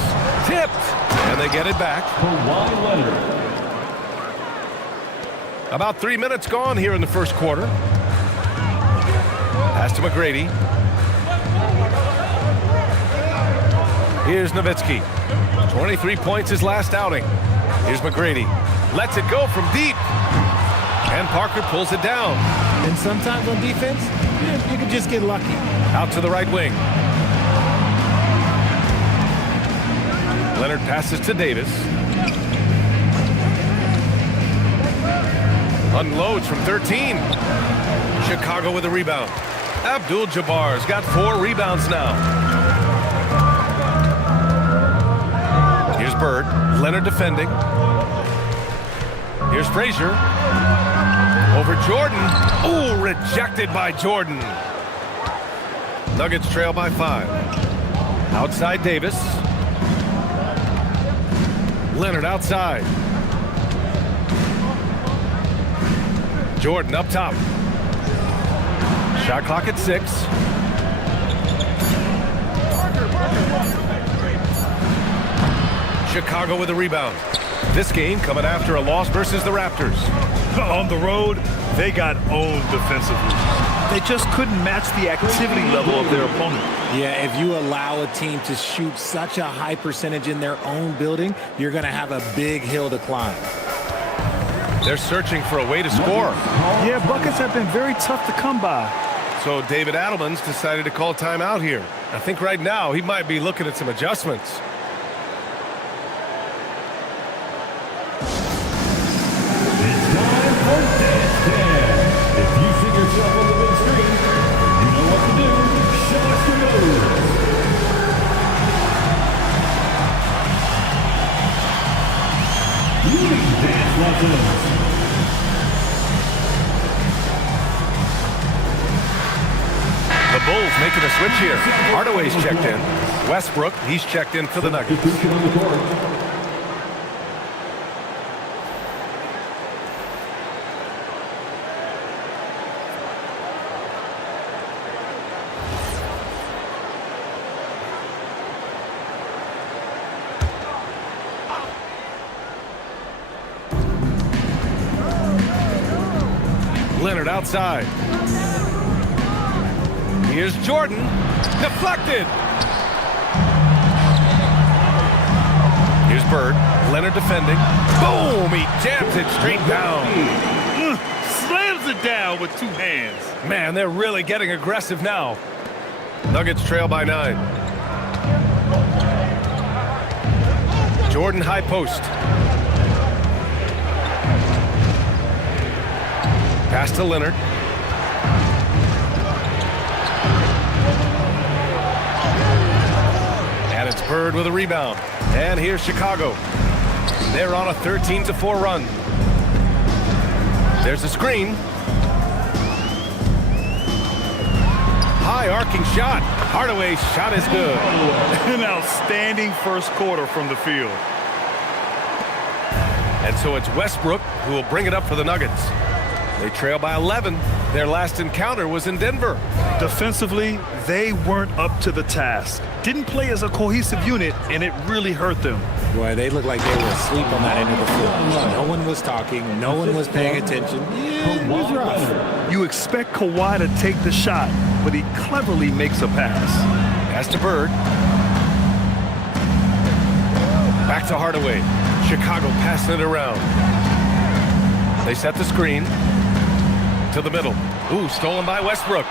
Tipped. And they get it back. About 3 minutes gone here in the first quarter. Pass to McGrady. Here's Nowitzki. 23 points his last outing. Here's McGrady. Lets it go from deep. And Parker pulls it down. And sometimes on defense, you can just get lucky. Out to the right wing. Leonard passes to Davis. Unloads from 13. Chicago with a rebound. Abdul-Jabbar's got 4 rebounds now. Here's Bird. Leonard defending. Here's Frazier. Over Jordan. Ooh, rejected by Jordan. Nuggets trail by 5. Outside Davis. Leonard outside. Jordan up top. Shot clock at 6. Chicago with a rebound. This game coming after a loss versus the Raptors. On the road, they got owned defensively. They just couldn't match the activity level of their opponent. Yeah, if you allow a team to shoot such a high percentage in their own building, you're going to have a big hill to climb. They're searching for a way to score. Yeah, buckets have been very tough to come by. So David Adelman's decided to call timeout here. I think right now he might be looking at some adjustments. The Bulls making a switch here. Hardaway's checked in. Westbrook, he's checked in for the Nuggets. Leonard outside. Here's Jordan. Deflected. Here's Bird. Leonard defending. Boom! He jams it straight down. Slams it down with 2 hands. Man, they're really getting aggressive now. Nuggets trail by 9. Jordan high post. Pass to Leonard. And it's Bird with a rebound. And here's Chicago. They're on a 13-4 run. There's a screen. High arcing shot. Hardaway's shot is good. An outstanding first quarter from the field. And so it's Westbrook who will bring it up for the Nuggets. They trail by 11. Their last encounter was in Denver. Defensively, they weren't up to the task. Didn't play as a cohesive unit, and it really hurt them. Boy, they looked like they were asleep on that end of the floor. No one was talking. No one was paying attention. Yeah, it was rough. You expect Kawhi to take the shot, but he cleverly makes a pass. Pass to Bird. Back to Hardaway. Chicago passing it around. They set the screen. To the middle. Ooh, stolen by Westbrook.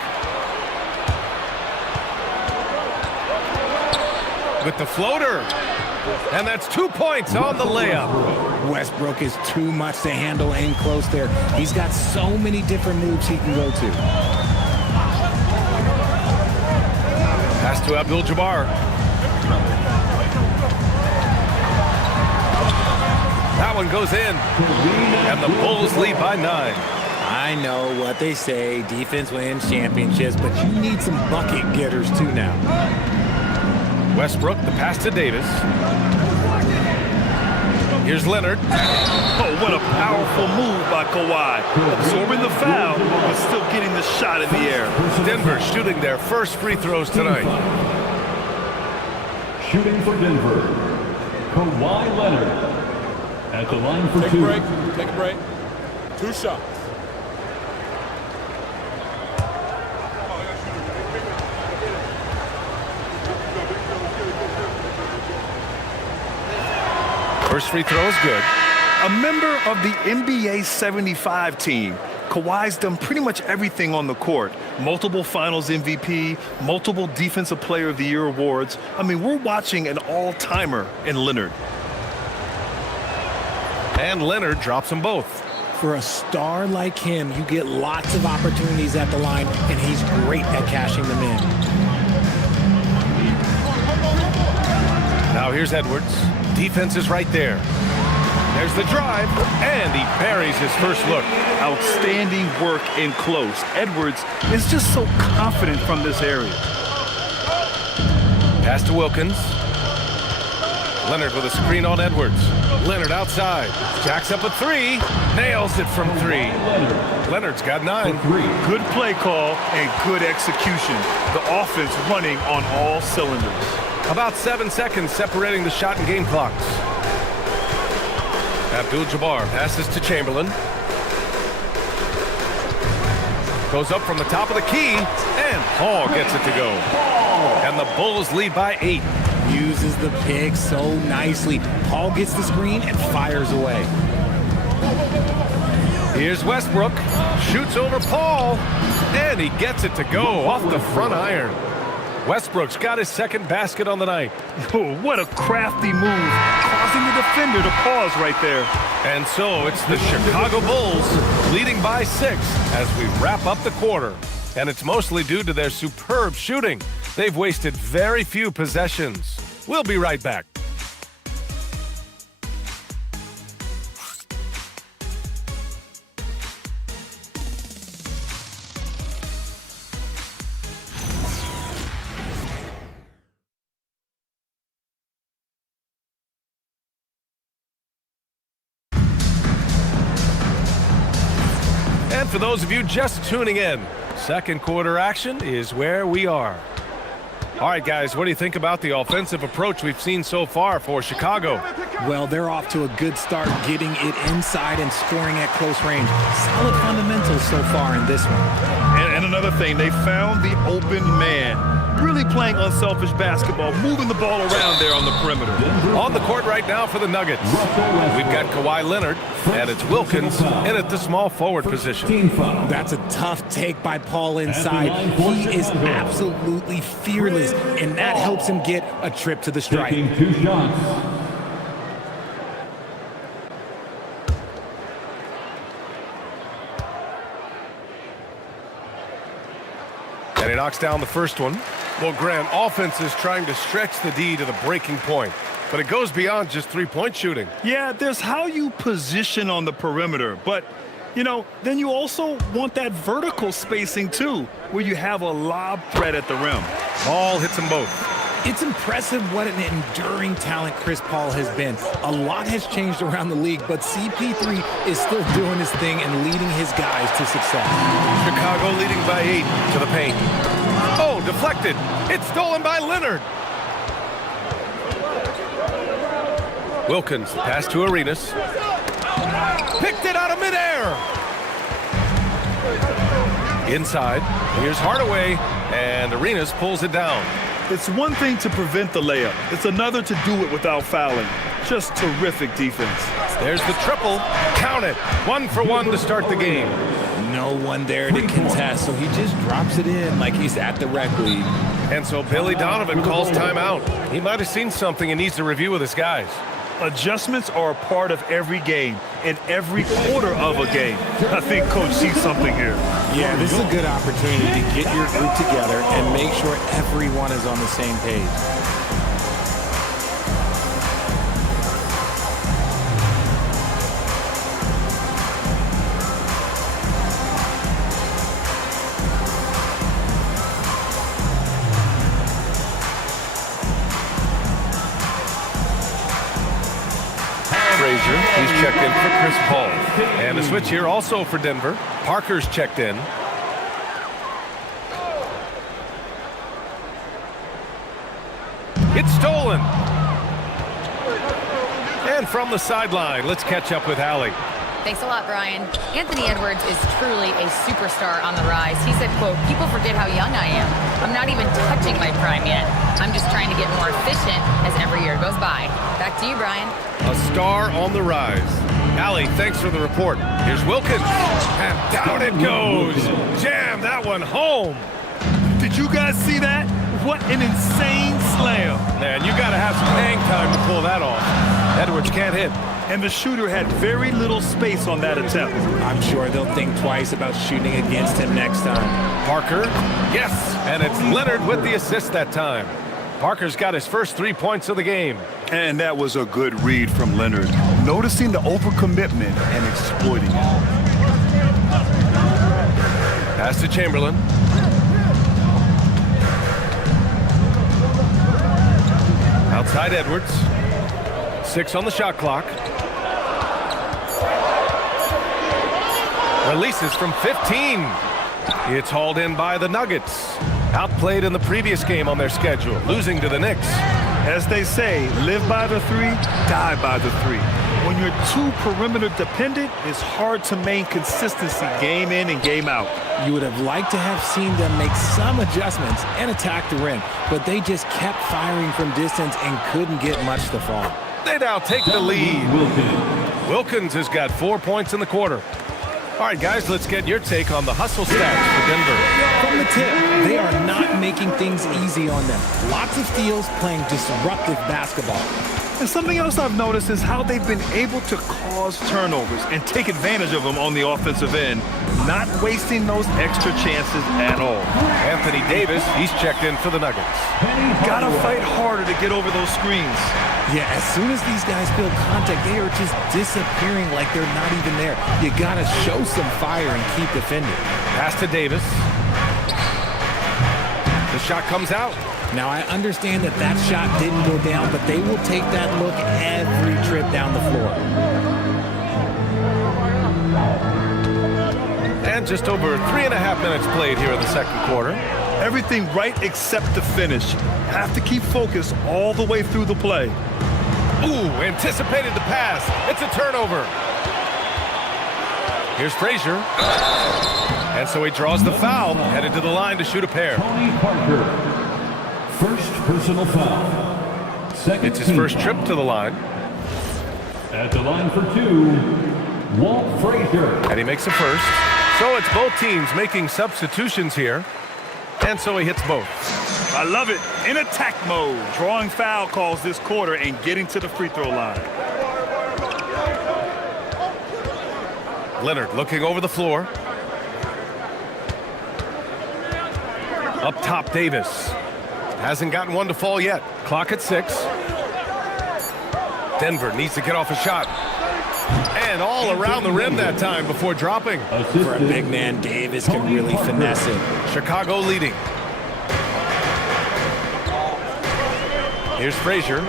With the floater. And that's 2 points on the layup. Westbrook is too much to handle in close there. He's got so many different moves he can go to. Pass to Abdul-Jabbar. That one goes in. And the Bulls lead by 9. I know what they say, defense wins championships, but you need some bucket getters too now. Westbrook, the pass to Davis. Here's Leonard. Oh, what a powerful move by Kawhi. Absorbing the foul, but still getting the shot in the air. Denver shooting their first free throws tonight. Shooting for Denver, Kawhi Leonard. At the line for 2. Take a break. 2 shots. First free throw is good. A member of the NBA 75 team, Kawhi's done pretty much everything on the court. Multiple Finals MVP, multiple Defensive Player of the Year awards. I mean, we're watching an all-timer in Leonard. And Leonard drops them both. For a star like him, you get lots of opportunities at the line, and he's great at cashing them in. Now here's Edwards. Defense is right there. There's the drive, and he buries his first look. Outstanding work in close. Edwards is just so confident from this area. Pass to Wilkins. Leonard with a screen on Edwards. Leonard outside. Jacks up a three. Nails it from three. Leonard's got 9. Good play call and good execution. The offense running on all cylinders. About 7 seconds separating the shot and game clocks. Abdul-Jabbar passes to Chamberlain. Goes up from the top of the key, and Paul gets it to go. And the Bulls lead by 8. Uses the pick so nicely. Paul gets the screen and fires away. Here's Westbrook. Shoots over Paul, and he gets it to go off the front iron. Westbrook's got his second basket on the night. Oh, what a crafty move, causing the defender to pause right there. And so it's the Chicago Bulls leading by 6 as we wrap up the quarter. And it's mostly due to their superb shooting. They've wasted very few possessions. We'll be right back. And for those of you just tuning in, second quarter action is where we are. All right, guys, what do you think about the offensive approach we've seen so far for Chicago? Well, they're off to a good start getting it inside and scoring at close range. Solid fundamentals so far in this one. And another thing, they found the open man. Really playing unselfish basketball, moving the ball around there on the perimeter. On the court right now for the Nuggets, we've got Kawhi Leonard, and it's Wilkins in at the small forward position. That's a tough take by Paul inside. He is absolutely fearless, and that helps him get a trip to the stripe. Taking 2 shots. And he knocks down the first one. Well, Grant, offense is trying to stretch the D to the breaking point, but it goes beyond just three-point shooting. Yeah, there's how you position on the perimeter, but, you know, then you also want that vertical spacing, too, where you have a lob threat at the rim. Paul hits them both. It's impressive what an enduring talent Chris Paul has been. A lot has changed around the league, but CP3 is still doing his thing and leading his guys to success. Chicago leading by 8 to the paint. Oh, deflected. It's stolen by Leonard. Wilkins, pass to Arenas. Picked it out of midair. Inside, here's Hardaway, and Arenas pulls it down. It's one thing to prevent the layup. It's another to do it without fouling. Just terrific defense. There's the triple. Count it. 1 for 1 to start the game. No one there to contest, so he just drops it in like he's at the rec league. And so Billy Donovan calls timeout. He might have seen something and needs to review with his guys. Adjustments are a part of every game and every quarter of a game. I think Coach sees something here. Yeah, this is a good opportunity to get your group together and make sure everyone is on the same page. He's checked in for Chris Paul. And a switch here also for Denver. Parker's checked in. It's stolen. And from the sideline, let's catch up with Allie. Thanks a lot, Brian. Anthony Edwards is truly a superstar on the rise. He said, quote, "People forget how young I am. I'm not even touching my prime yet. I'm just trying to get more efficient as every year goes by." Back to you, Brian. A star on the rise. Allie, thanks for the report. Here's Wilkins. And down it goes. Jam that one home. Did you guys see that? What an insane slam. Man, you got to have some hang time to pull that off. Edwards can't hit. And the shooter had very little space on that attempt. I'm sure they'll think twice about shooting against him next time. Parker, yes, and it's Leonard with the assist that time. Parker's got his first 3 points of the game. And that was a good read from Leonard, noticing the overcommitment and exploiting it. Pass to Chamberlain. Outside Edwards. 6 on the shot clock. Releases from 15. It's hauled in by the Nuggets. Outplayed in the previous game on their schedule, losing to the Knicks. As they say, live by the 3, die by the 3. When you're too perimeter dependent, it's hard to maintain consistency game in and game out. You would have liked to have seen them make some adjustments and attack the rim, but they just kept firing from distance and couldn't get much to fall. They now take the lead. Wilkins has got 4 points in the quarter. All right, guys, let's get your take on the hustle stats for Denver. From the tip, they are not making things easy on them. Lots of steals, playing disruptive basketball. And something else I've noticed is how they've been able to cause turnovers and take advantage of them on the offensive end, not wasting those extra chances at all. Anthony Davis, he's checked in for the Nuggets. Gotta fight harder to get over those screens. Yeah, as soon as these guys feel contact, they are just disappearing like they're not even there. You gotta show some fire and keep defending. Pass to Davis. The shot comes out. Now, I understand that that shot didn't go down, but they will take that look every trip down the floor. And just over 3.5 minutes played here in the second quarter. Everything right except the finish. Have to keep focus all the way through the play. Ooh, anticipated the pass. It's a turnover. Here's Frazier. And so he draws the foul, headed to the line to shoot a pair. Tony Parker. First personal foul. Second It's his first trip to the line. At the line for 2, Walt Frazier. And he makes a first. So it's both teams making substitutions here. And so he hits both. I love it. In attack mode. Drawing foul calls this quarter and getting to the free throw line. Leonard looking over the floor. Up top, Davis. Hasn't gotten one to fall yet. Clock at 6. Denver needs to get off a shot. And all around the rim that time before dropping. For a big man, Davis can really finesse it. Chicago leading. Here's Frazier.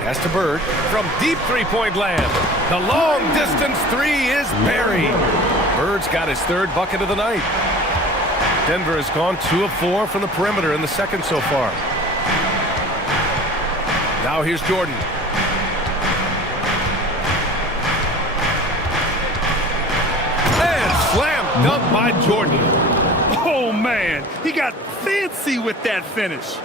Pass to Bird from deep three-point land. The long distance 3 is buried. Bird's got his 3rd bucket of the night. Denver has gone 2 of 4 from the perimeter in the second so far. Now here's Jordan. And slam dunk by Jordan. Oh, man. He got fancy with that finish.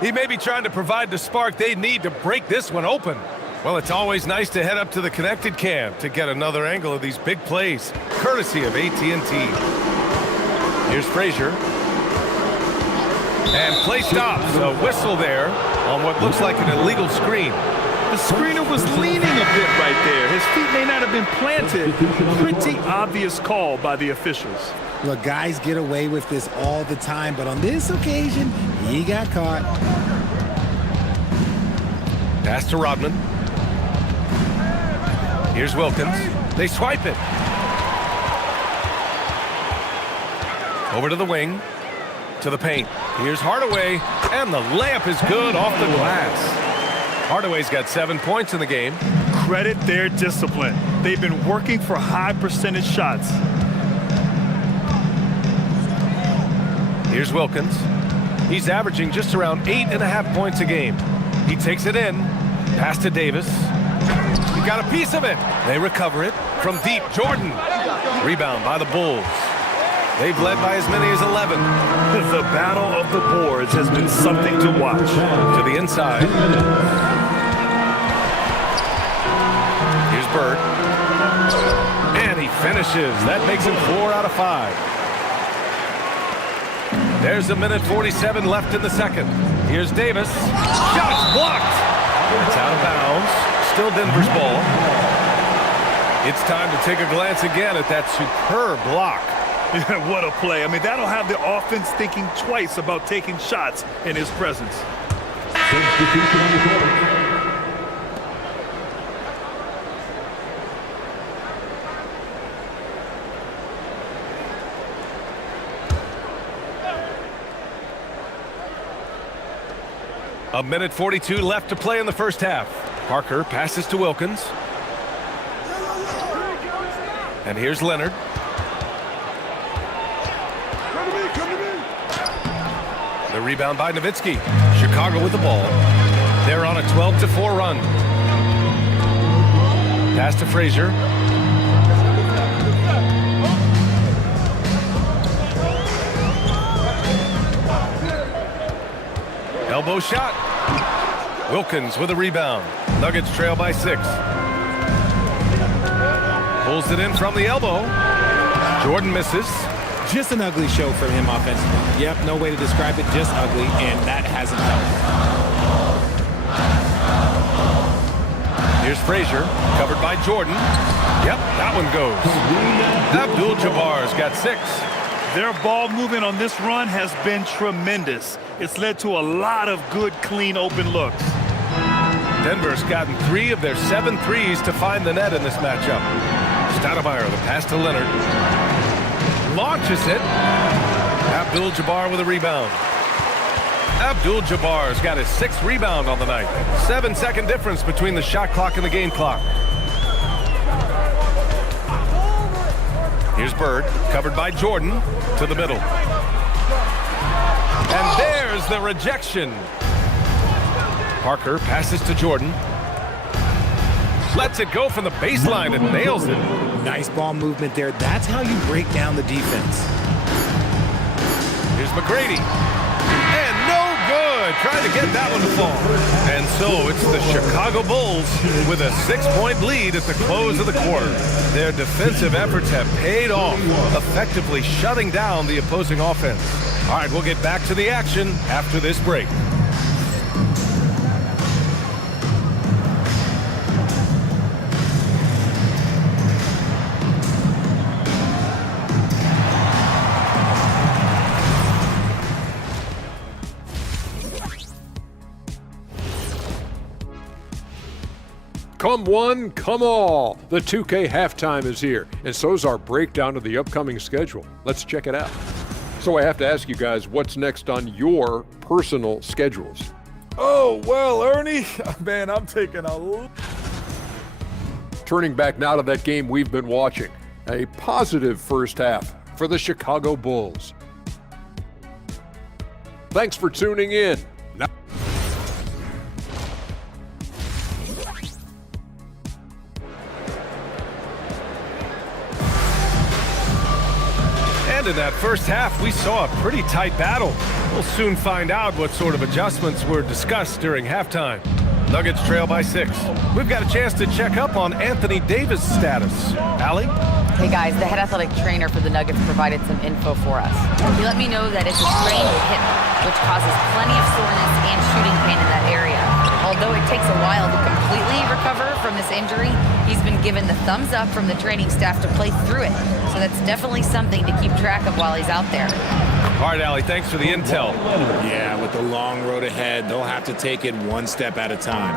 He may be trying to provide the spark they need to break this one open. Well, it's always nice to head up to the connected cam to get another angle of these big plays, courtesy of AT&T. Here's Frazier. And play stops. A whistle there on what looks like an illegal screen. The screener was leaning a bit right there. His feet may not have been planted. Pretty obvious call by the officials. Look, guys get away with this all the time, but on this occasion, he got caught. Pass to Rodman. Here's Wilkins. They swipe it. Over to the wing. To the paint. Here's Hardaway. And the layup is good off the glass. Hardaway's got 7 points in the game. Credit their discipline. They've been working for high percentage shots. Here's Wilkins. He's averaging just around 8.5 points a game. He takes it in. Pass to Davis. He got a piece of it. They recover it from deep. Jordan. Rebound by the Bulls. They've led by as many as 11. The battle of the boards has been something to watch. To the inside. Here's Bird. And he finishes. That makes him 4 out of 5. There's 1:47 left in the second. Here's Davis. Shots blocked. It's out of bounds. Still Denver's ball. It's time to take a glance again at that superb block. What a play. I mean, that'll have the offense thinking twice about taking shots in his presence. Substitution on the court. A 1:42 left to play in the first half. Parker passes to Wilkins. And here's Leonard. The rebound by Nowitzki. Chicago with the ball. They're on a 12-4 run. Pass to Frazier. Elbow shot. Wilkins with a rebound. Nuggets trail by 6. Pulls it in from the elbow. Jordan misses. Just an ugly show from him offensively. Yep, no way to describe it, just ugly, and that hasn't helped. Here's Frazier, covered by Jordan. Yep, that one goes. Abdul-Jabbar's got 6. Their ball movement on this run has been tremendous. It's led to a lot of good, clean, open looks. Denver's gotten 3 of their 7 threes to find the net in this matchup. Stoudemire, the pass to Leonard. Launches it. Abdul-Jabbar with a rebound. Abdul-Jabbar's got his 6th rebound on the night. 7-second difference between the shot clock and the game clock. Here's Bird, covered by Jordan, to the middle. And there's the rejection. Parker passes to Jordan. Lets it go from the baseline and nails it. Nice ball movement there. That's how you break down the defense. Here's McGrady. And no good. Trying to get that one to fall. And so it's the Chicago Bulls with a 6-point lead at the close of the quarter. Their defensive efforts have paid off, effectively shutting down the opposing offense. All right, we'll get back to the action after this break. Come one, come all. The 2K halftime is here, and so's our breakdown of the upcoming schedule. Let's check it out. So I have to ask you guys, what's next on your personal schedules? Oh, well, Ernie, man, I'm taking a... Turning back now to that game we've been watching. A positive first half for the Chicago Bulls. Thanks for tuning in. Now And in that first half, we saw a pretty tight battle. We'll soon find out what sort of adjustments were discussed during halftime. Nuggets trail by 6. We've got a chance to check up on Anthony Davis' status. Allie? Hey guys, the head athletic trainer for the Nuggets provided some info for us. He let me know that it's a sprained hip, which causes plenty of soreness and shooting pain in that area. Although it takes a while to completely recover from this injury, he's been given the thumbs up from the training staff to play through it. So that's definitely something to keep track of while he's out there. All right, Allie, thanks for the intel. Yeah, with the long road ahead, they'll have to take it one step at a time.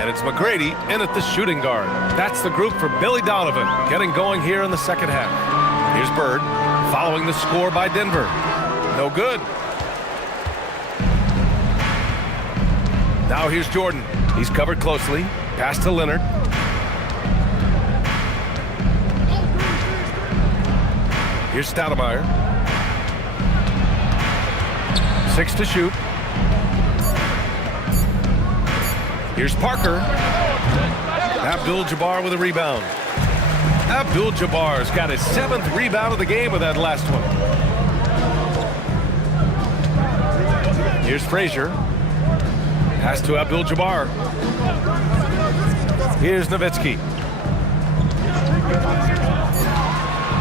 And it's McGrady in at the shooting guard. That's the group for Billy Donovan, getting going here in the second half. Here's Bird, following the score by Denver. No good. Now here's Jordan. He's covered closely. Pass to Leonard. Here's Stoudemire. 6 to shoot. Here's Parker. Abdul-Jabbar with a rebound. Abdul-Jabbar's got his 7th rebound of the game with that last one. Here's Frazier. Pass to Abdul-Jabbar. Here's Nowitzki.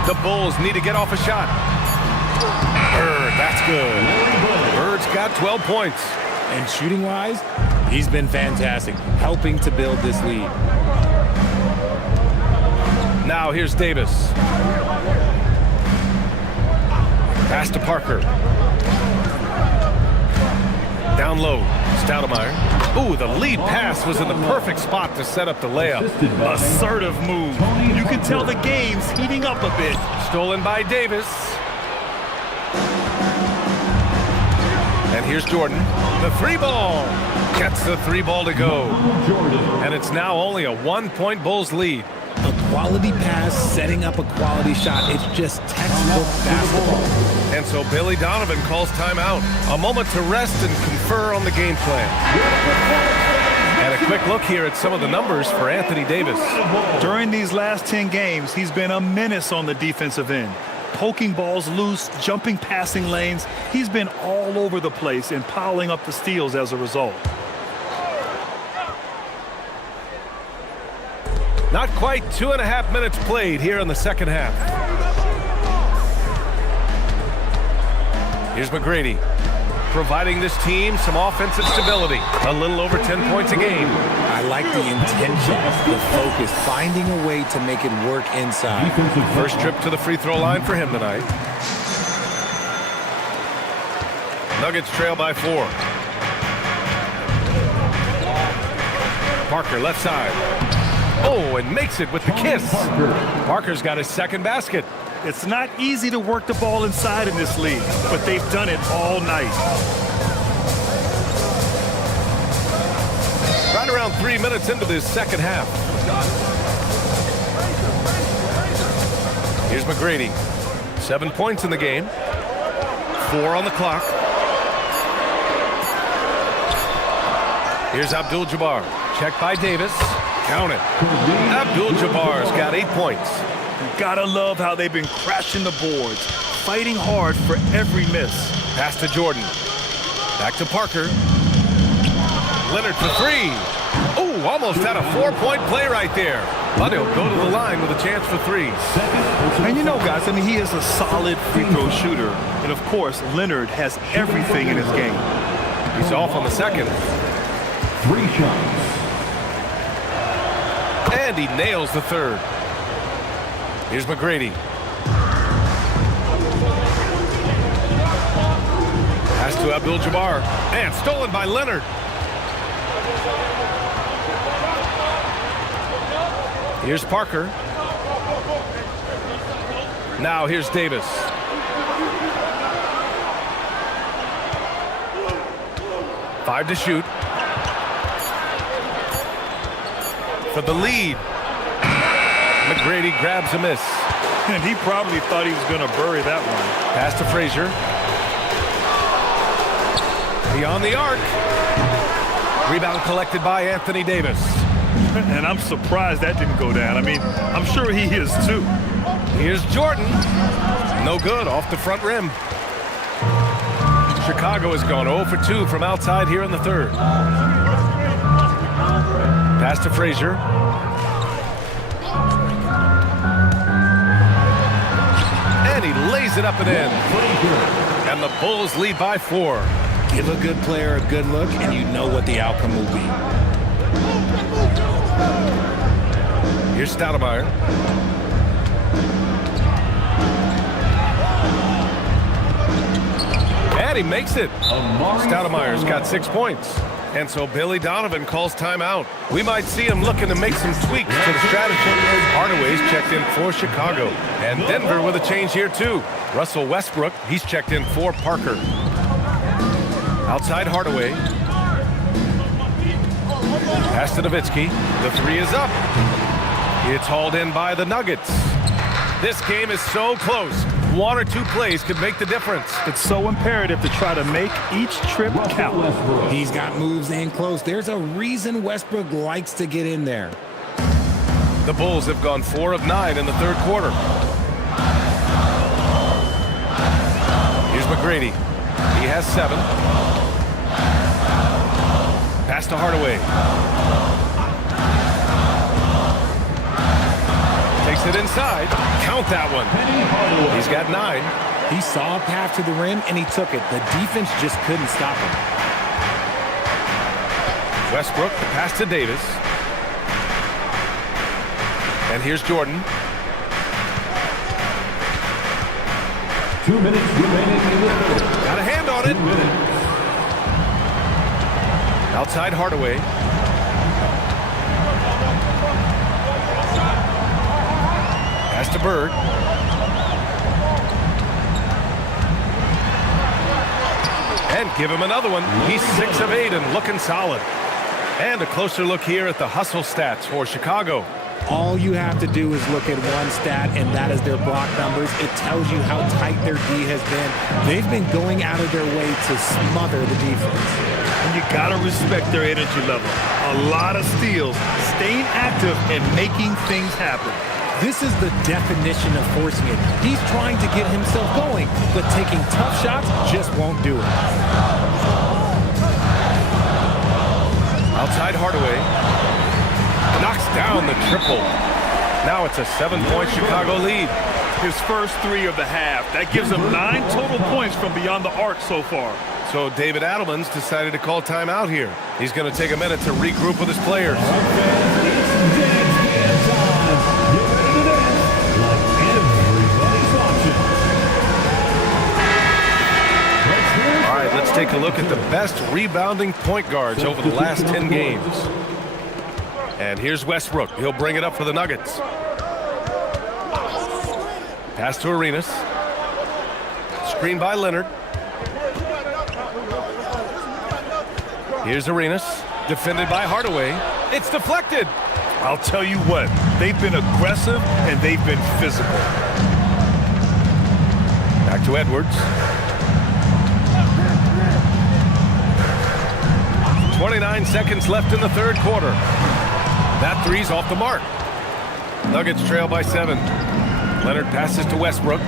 The Bulls need to get off a shot. Bird, that's good. Bird's got 12 points. And shooting-wise, he's been fantastic, helping to build this lead. Now here's Davis. Pass to Parker. Down low, Stoudemire. Ooh, the lead pass was in the perfect spot to set up the layup. Assertive move. You can tell the game's heating up a bit. Stolen by Davis. And here's Jordan. The 3-ball. Gets the 3-ball to go. And it's now only a 1-point Bulls lead. A quality pass, setting up a quality shot. It's just textbook basketball. And so Billy Donovan calls timeout. A moment to rest and confer on the game plan. And a quick look here at some of the numbers for Anthony Davis. During these last 10 games, he's been a menace on the defensive end. Poking balls loose, jumping passing lanes. He's been all over the place and piling up the steals as a result. Not quite 2.5 minutes played here in the second half. Here's McGrady, providing this team some offensive stability. A little over 10 points a game. I like the intention, the focus, finding a way to make it work inside. First trip to the free throw line for him tonight. Nuggets trail by 4. Parker left side. Oh, and makes it with the kiss. Parker's got his 2nd basket. It's not easy to work the ball inside in this league, but they've done it all night. Right around 3 minutes into this second half. Here's McGrady. 7 points in the game. 4 on the clock. Here's Abdul-Jabbar. Checked by Davis. Count it. Abdul-Jabbar's got 8 points. Gotta love how they've been crashing the boards, fighting hard for every miss. Pass to Jordan. Back to Parker. Leonard for 3. Oh, almost had a 4-point play right there. But he'll go to the line with a chance for 3. And you know, guys, I mean, he is a solid free throw shooter. And, of course, Leonard has everything in his game. He's off on the second. 3 shots. And he nails the third. Here's McGrady. Pass to Abdul-Jabbar. And stolen by Leonard. Here's Parker. Now here's Davis. Five to shoot. For the lead. McGrady grabs a miss. And he probably thought he was going to bury that one. Pass to Frazier. Beyond the arc. Rebound collected by Anthony Davis. And I'm surprised that didn't go down. I mean, I'm sure he is too. Here's Jordan. No good, off the front rim. Chicago has gone 0 for 2 from outside here in the third. Pass to Frazier. And he lays it up and in. And the Bulls lead by 4. Give a good player a good look, and you know what the outcome will be. Here's Stoudemire. And he makes it. Stoudemire's got 6 points. And so Billy Donovan calls timeout. We might see him looking to make some tweaks to the strategy. Hardaway's checked in for Chicago. And Denver with a change here too. Russell Westbrook, he's checked in for Parker. Outside Hardaway. Pass to Nowitzki. The 3 is up. It's hauled in by the Nuggets. This game is so close. One or two plays could make the difference. It's so imperative to try to make each trip count. He's got moves in close. There's a reason Westbrook likes to get in there. The Bulls have gone 4 of 9 in the third quarter. Here's McGrady. He has 7. Pass to Hardaway. Takes it inside. Count that one. He's got 9. He saw a path to the rim, and he took it. The defense just couldn't stop him. Westbrook, the pass to Davis. And here's Jordan. 2 minutes remaining in the third. Got a hand on it. Outside Hardaway. Pass to Bird. And give him another one. He's 6 of 8 and looking solid. And a closer look here at the hustle stats for Chicago. All you have to do is look at one stat, and that is their block numbers. It tells you how tight their D has been. They've been going out of their way to smother the defense. And you got to respect their energy level. A lot of steals, staying active, and making things happen. This is the definition of forcing it. He's trying to get himself going, but taking tough shots just won't do it. Outside Hardaway. Knocks down the triple. Now it's a 7-point Chicago lead. His first 3 of the half. That gives him 9 total points from beyond the arc so far. So David Adelman's decided to call timeout here. He's going to take a minute to regroup with his players. All right, let's take a look at the best rebounding point guards over the last 10 games. And here's Westbrook. He'll bring it up for the Nuggets. Pass to Arenas. Screen by Leonard. Here's Arenas. Defended by Hardaway. It's deflected. I'll tell you what, they've been aggressive and they've been physical. Back to Edwards. 29 seconds left in the third quarter. That three's off the mark. Nuggets trail by 7. Leonard passes to Westbrook.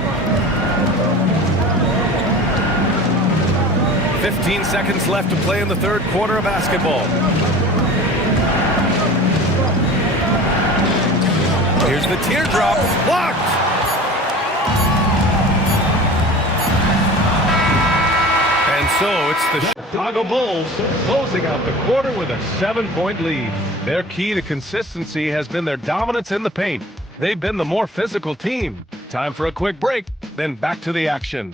15 seconds left to play in the third quarter of basketball. Here's the teardrop. Blocked! And so it's the Chicago Bulls closing out the quarter with a 7-point lead. Their key to consistency has been their dominance in the paint. They've been the more physical team. Time for a quick break, then back to the action.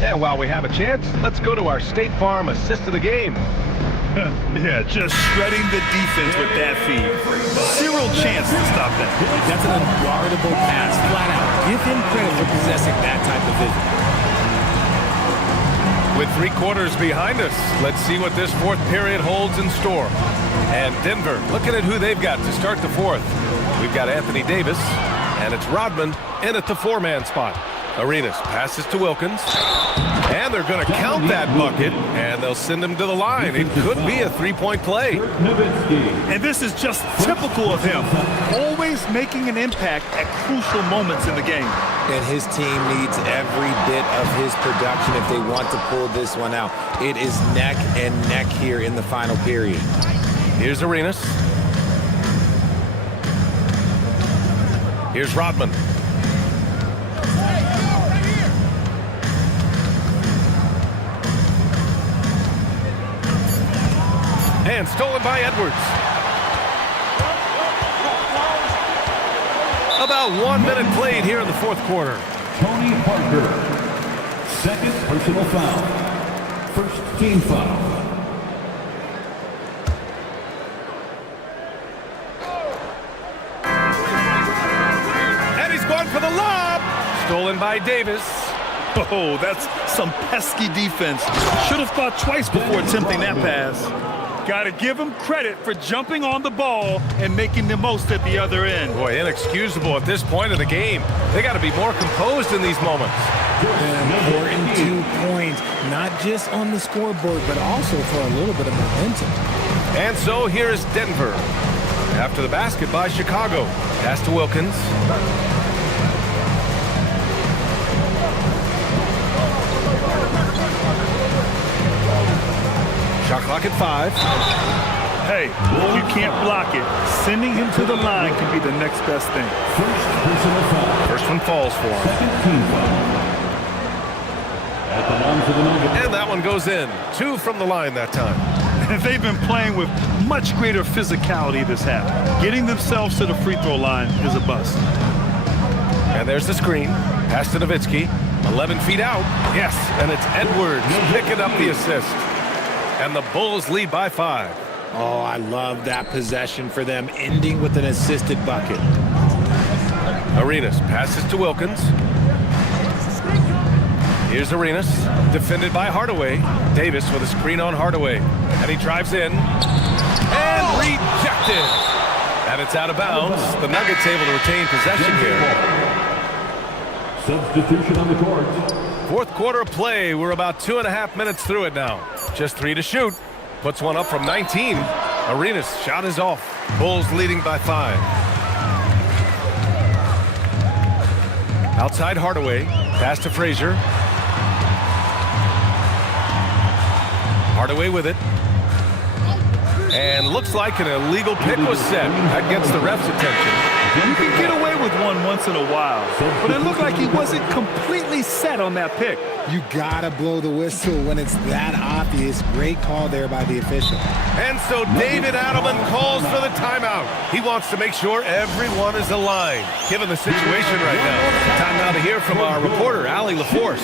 And while we have a chance, let's go to our State Farm assist of the game. Yeah, just shredding the defense with that feed. Zero chance to stop that. That's an unguardable pass, flat out. Give him credit for possessing that type of vision. With 3 quarters behind us, let's see what this fourth period holds in store. And Denver, looking at who they've got to start the fourth. We've got Anthony Davis, and it's Rodman in at the 4-man spot. Arenas passes to Wilkins, and they're going to count that bucket, and they'll send him to the line. It could be a 3-point play. And this is just typical of him, always making an impact at crucial moments in the game. And his team needs every bit of his production if they want to pull this one out. It is neck and neck here in the final period. Here's Arenas. Here's Rodman. And stolen by Edwards. About 1 minute played here in the fourth quarter. Tony Parker, second personal foul. First team foul. And he's going for the lob. Stolen by Davis. Oh, that's some pesky defense. Should have thought twice before attempting that pass. Got to give him credit for jumping on the ball and making the most at the other end. Boy, inexcusable at this point of the game. They got to be more composed in these moments. An important 2 points, not just on the scoreboard, but also for a little bit of momentum. And so here is Denver. After the basket by Chicago. Pass to Wilkins. Shot clock at 5. Hey, if you can't block it, sending him to the line can be the next best thing. First personal foul. First one falls for him. Second team foul. At the line for the Nuggets. And that one goes in. 2 from the line that time. They've been playing with much greater physicality this half. Getting themselves to the free throw line is a bust. And there's the screen. Pass to Nowitzki. 11 feet out. Yes, and it's Edwards picking up the assist. And the Bulls lead by 5. Oh, I love that possession for them, ending with an assisted bucket. Arenas passes to Wilkins. Here's Arenas, defended by Hardaway. Davis with a screen on Hardaway. And he drives in. And rejected. And it's out of bounds. The Nuggets able to retain possession here. Substitution on the court. Fourth quarter of play. We're about 2.5 minutes through it now. Just 3 to shoot. Puts one up from 19. Arenas' shot is off. Bulls leading by 5. Outside Hardaway. Pass to Frazier. Hardaway with it. And looks like an illegal pick was set. That gets the ref's attention. You can get away with one once in a while, but it looked like he wasn't completely set on that pick. You gotta blow the whistle when it's that obvious. Great call there by the official. And so David Adelman calls for the timeout. He wants to make sure everyone is aligned, given the situation right now. Time now to hear from our reporter, Allie LaForce.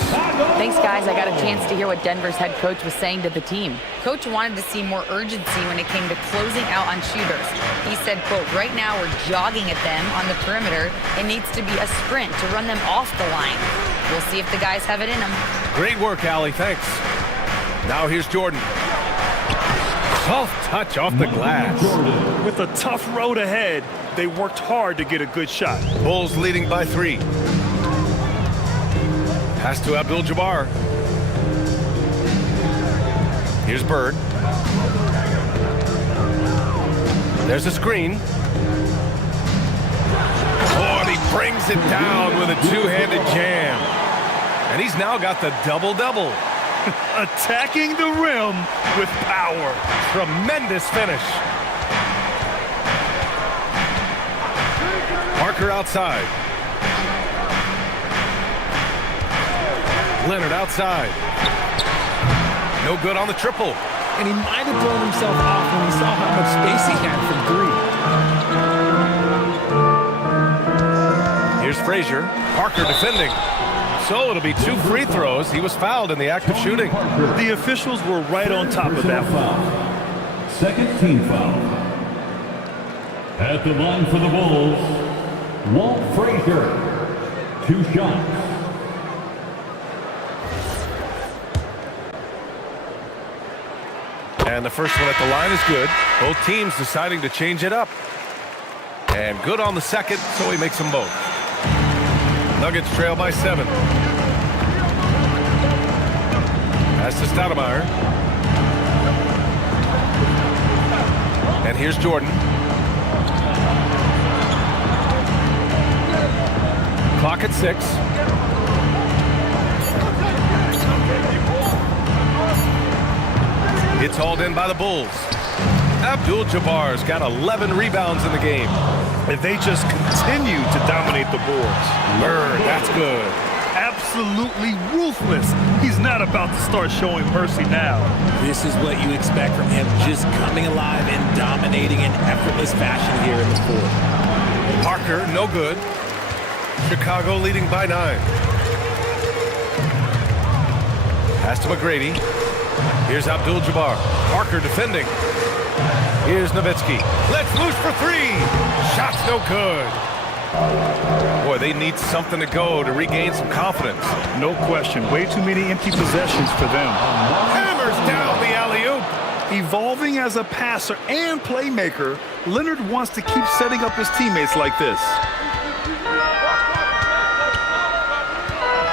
Thanks, guys. I got a chance to hear what Denver's head coach was saying to the team. Coach wanted to see more urgency when it came to closing out on shooters. He said, quote, right now we're jogging at them on the perimeter. It needs to be a sprint to run them off the line. We'll see if the guys have it in them. Great work, Allie. Thanks. Now here's Jordan. Soft touch off the glass. With a tough road ahead, they worked hard to get a good shot. Bulls leading by 3. Pass to Abdul-Jabbar. Here's Bird. There's a screen. Oh, and he brings it down with a two-handed jam. And he's now got the double-double. Attacking the rim with power. Tremendous finish. Parker outside. Leonard outside. No good on the triple. And he might have thrown himself off when he saw how much space he had from 3. Here's Frazier. Parker defending. So it'll be 2 free throws. He was fouled in the act of shooting. The officials were right on top of that foul. Second team foul. At the line for the Bulls, Walt Frazier. 2 shots. And the first one at the line is good. Both teams deciding to change it up. And good on the second, so he makes them both. Nuggets trail by 7. Pass to Stoudemire. And here's Jordan. Clock at 6. It's hauled in by the Bulls. Abdul-Jabbar's got 11 rebounds in the game. And they just continue to dominate the boards. Bird, that's good. Absolutely ruthless. He's not about to start showing mercy now. This is what you expect from him, just coming alive and dominating in effortless fashion here in the fourth. Parker, no good. Chicago leading by 9. Pass to McGrady. Here's Abdul-Jabbar. Parker defending. Here's Nowitzki. Let's loose for 3. Shot's no good. Boy, they need something to go to regain some confidence. No question. Way too many empty possessions for them. Hammers down the alley-oop. Evolving as a passer and playmaker, Leonard wants to keep setting up his teammates like this.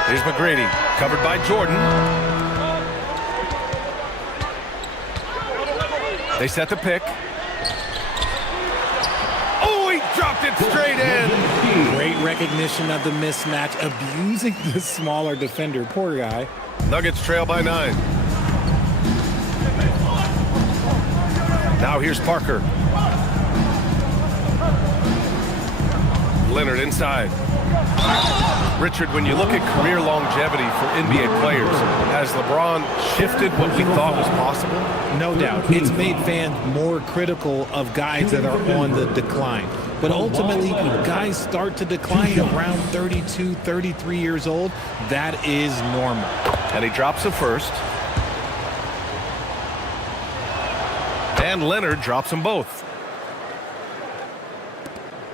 Here's McGrady, covered by Jordan. They set the pick. Oh, he dropped it straight in. Great recognition of the mismatch, abusing the smaller defender. Poor guy. Nuggets trail by 9. Now here's Parker. Leonard inside. Richard, when you look at career longevity for NBA players, has LeBron shifted what we thought was possible? No doubt. It's made fans more critical of guys that are on the decline. But ultimately, guys start to decline around 32, 33 years old. That is normal. And he drops a first. And Leonard drops them both.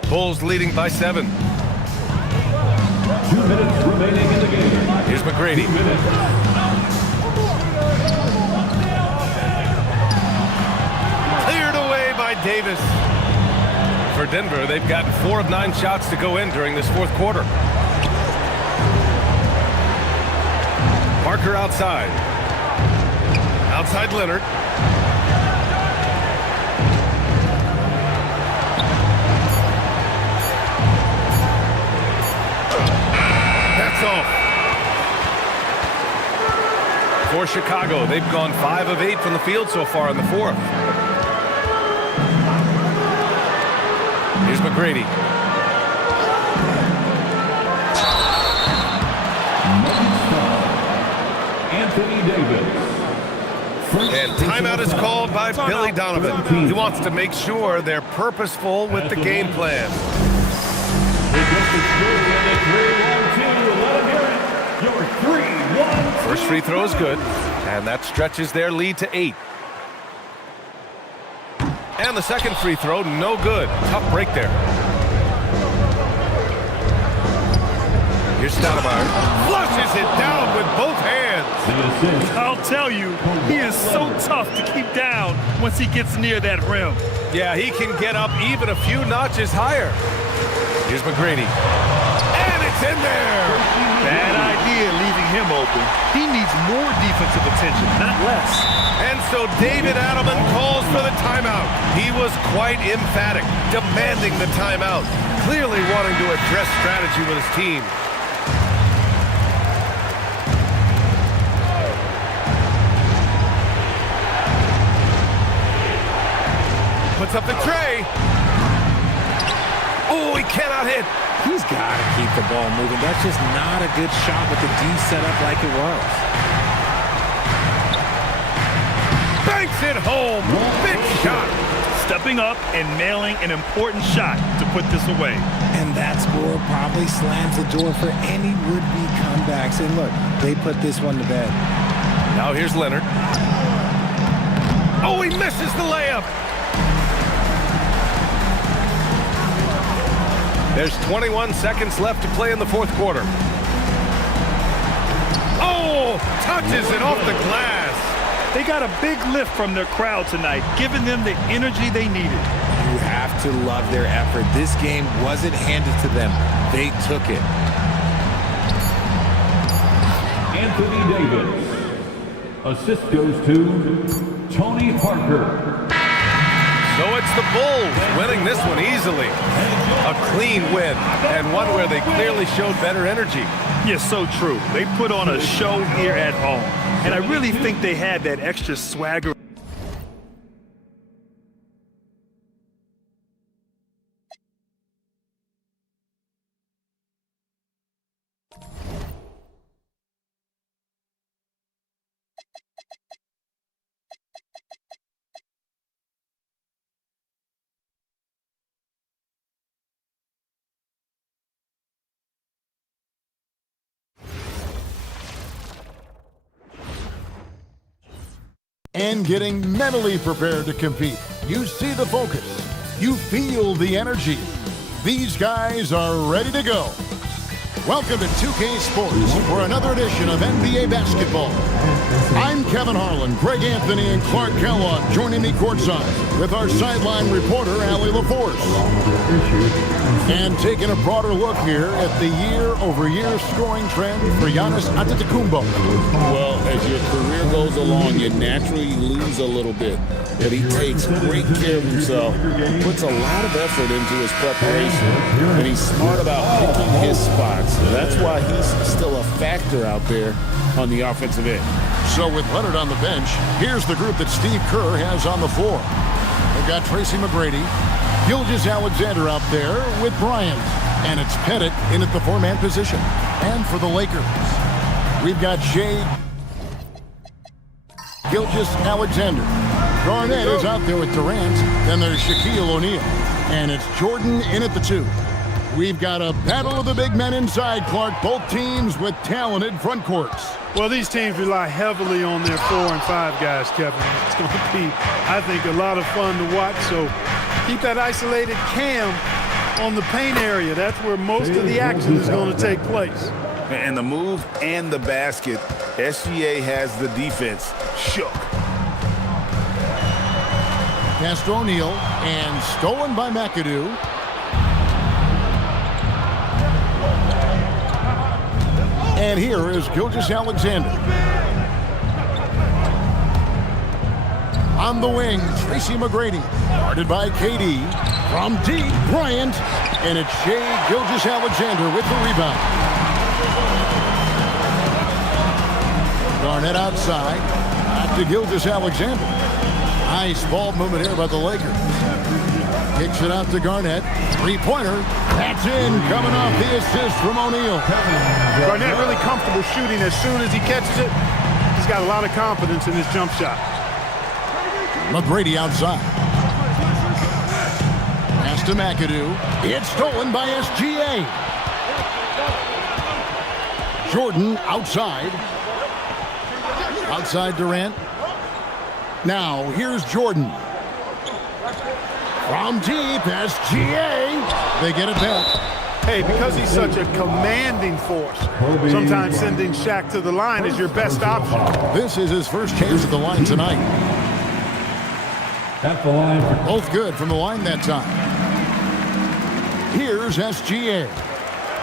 Bulls leading by 7. 2 minutes remaining in the game. Here's McGrady. Cleared away by Davis. For Denver, they've gotten 4 of 9 shots to go in during this fourth quarter. Parker outside. Outside Leonard. That's off. For Chicago, they've gone 5 of 8 from the field so far in the fourth. Here's McGrady. Anthony Davis. And timeout is called by Billy Donovan. He wants to make sure they're purposeful with the game plan. First free throw is good, and that stretches their lead to 8. And the second free throw, no good. Tough break there. Here's Stoudemire. Flushes it down with both hands. I'll tell you, he is so tough to keep down once he gets near that rim. Yeah, he can get up even a few notches higher. Here's McGrady. And it's in there. Bad idea leaving him open. He needs more defensive attention, not less. And so David Adelman calls for the timeout. He was quite emphatic, demanding the timeout, clearly wanting to address strategy with his team. Puts up the tray. Oh, he cannot hit. He's got to keep the ball moving. That's just not a good shot with the D set up like it was. Banks it home. Big shot. Stepping up and nailing an important shot to put this away. And that score probably slams the door for any would-be comebacks. And look, they put this one to bed. Now here's Leonard. Oh, he misses the layup. There's 21 seconds left to play in the fourth quarter. Oh, touches it off the glass. They got a big lift from their crowd tonight, giving them the energy they needed. You have to love their effort. This game wasn't handed to them. They took it. Anthony Davis. Assist goes to Tony Parker. So it's the Bulls winning this one easily. A clean win, and one where they clearly showed better energy. Yes, so true. They put on a show here at home. And I really think they had that extra swagger. and getting mentally prepared to compete. You see the focus. You feel the energy. These guys are ready to go. Welcome to 2K Sports for another edition of NBA basketball. I'm Kevin Harlan, Greg Anthony, and Clark Kellogg joining me courtside with our sideline reporter, Allie LaForce. And taking a broader look here at the year-over-year scoring trend for Giannis Antetokounmpo. Well, as your career goes along, you naturally lose a little bit. But he takes great care of himself, puts a lot of effort into his preparation, and he's smart about picking his spots. That's why he's still a factor out there on the offensive end. So with Leonard on the bench, here's the group that Steve Kerr has on the floor. They've got Tracy McGrady, Gilgeous-Alexander out there with Bryant, and it's Pettit in at the four-man position. And for the Lakers, we've got Shea Gilgeous-Alexander. Garnett is out there with Durant. Then there's Shaquille O'Neal. And it's Jordan in at the two. We've got a battle of the big men inside, Clark. Both teams with talented front courts. Well, these teams rely heavily on their 4 and 5 guys, Kevin. It's going to be, I think, a lot of fun to watch. So keep that isolated cam on the paint area. That's where most of the action is going to take place. And the move and the basket, SGA has the defense shook. Pass to O'Neal, and stolen by McAdoo. And here is Gilgeous-Alexander. On the wing, Tracy McGrady. Guarded by KD. From deep, Bryant. And it's Shea Gilgeous-Alexander with the rebound. Garnett outside. Back to Gilgeous-Alexander. Nice ball movement here by the Lakers. Kicks it out to Garnett. Three-pointer. That's in. Coming off the assist from O'Neal. Garnett really comfortable shooting as soon as he catches it. He's got a lot of confidence in his jump shot. McGrady outside. Pass to McAdoo. It's stolen by SGA. Jordan outside. Outside Durant. Now, here's Jordan. From deep, SGA. They get it back. Hey, because he's such a commanding force, sometimes sending Shaq to the line is your best option. This is his first chance at the line tonight. At the line. Both good from the line that time. Here's SGA.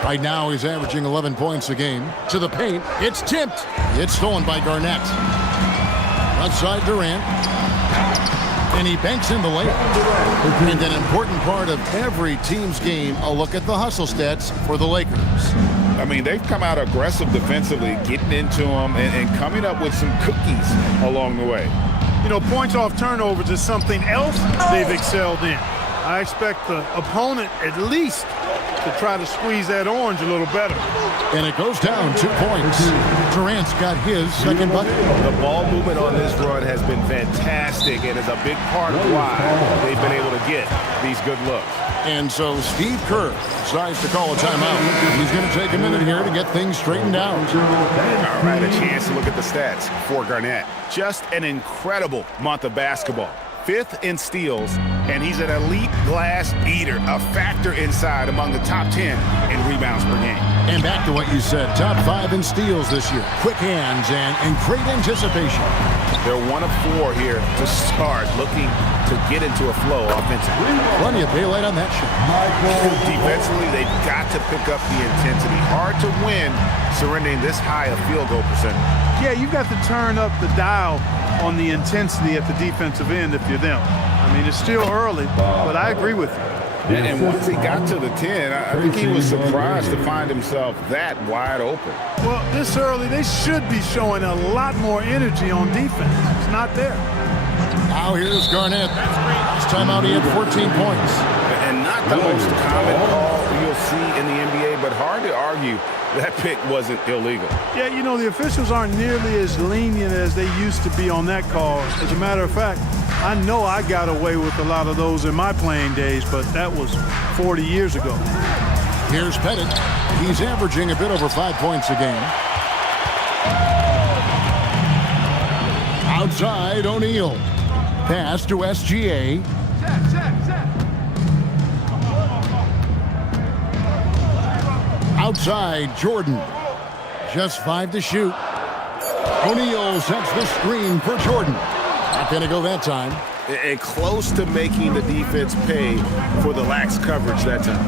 Right now, he's averaging 11 points a game. To the paint. It's tipped. It's stolen by Garnett. Outside Durant. And he banks in the layup. And an important part of every team's game, a look at the hustle stats for the Lakers. I mean, they've come out aggressive defensively, getting into them and coming up with some cookies along the way. You know, points off turnovers is something else they've excelled in. I expect the opponent at least to try to squeeze that orange a little better. And it goes down 2 points. Durant's got his second bucket. The ball movement on this run has been fantastic and is a big part of why they've been able to get these good looks. And so Steve Kerr decides to call a timeout. He's going to take a minute here to get things straightened out. All right, a chance to look at the stats for Garnett. Just an incredible month of basketball. 5th in steals, and he's an elite glass eater, a factor inside among the top 10 in rebounds per game. And back to what you said, top 5 in steals this year. Quick hands and great anticipation. They're 1 of 4 here to start, looking to get into a flow offensively. Plenty of daylight on that shot. Defensively, they've got to pick up the intensity. Hard to win surrendering this high a field goal percentage. Yeah, you've got to turn up the dial on the intensity at the defensive end if you're them. I mean, it's still early, but I agree with you. And once he got to the 10, I think he was surprised to find himself that wide open. Well, this early, they should be showing a lot more energy on defense. It's not there. Now here's Garnett. This time out, he had 14 points. And not the most common call you'll see in the NBA, but hard to argue that pick wasn't illegal. Yeah, you know, the officials aren't nearly as lenient as they used to be on that call. As a matter of fact, I know I got away with a lot of those in my playing days, but that was 40 years ago. Here's Pettit. He's averaging a bit over 5 points a game. Outside, O'Neal. Pass to SGA. Outside, Jordan. Just 5 to shoot. O'Neal sets the screen for Jordan. Not going to go that time. And close to making the defense pay for the lax coverage that time.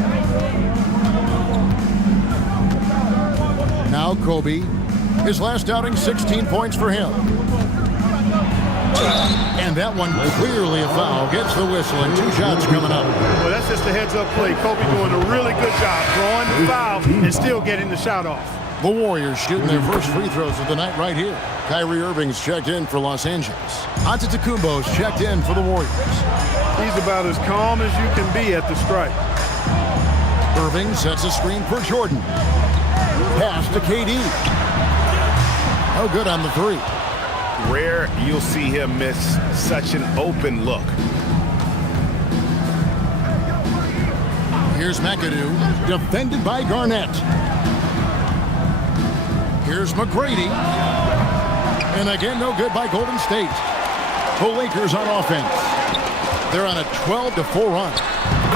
Now Kobe. His last outing, 16 points for him. And that one clearly a foul. Gets the whistle and 2 shots coming up. Well, that's just a heads-up play. Kobe doing a really good job drawing the foul and still getting the shot off. The Warriors shooting their first free throws of the night right here. Kyrie Irving's checked in for Los Angeles. Antetokounmpo's checked in for the Warriors. He's about as calm as you can be at the stripe. Irving sets a screen for Jordan. Pass to KD. Oh, good on the 3. Rare you'll see him miss such an open look. Here's McAdoo, defended by Garnett. Here's McGrady. And again, no good by Golden State. The Lakers on offense. They're on a 12-4 run.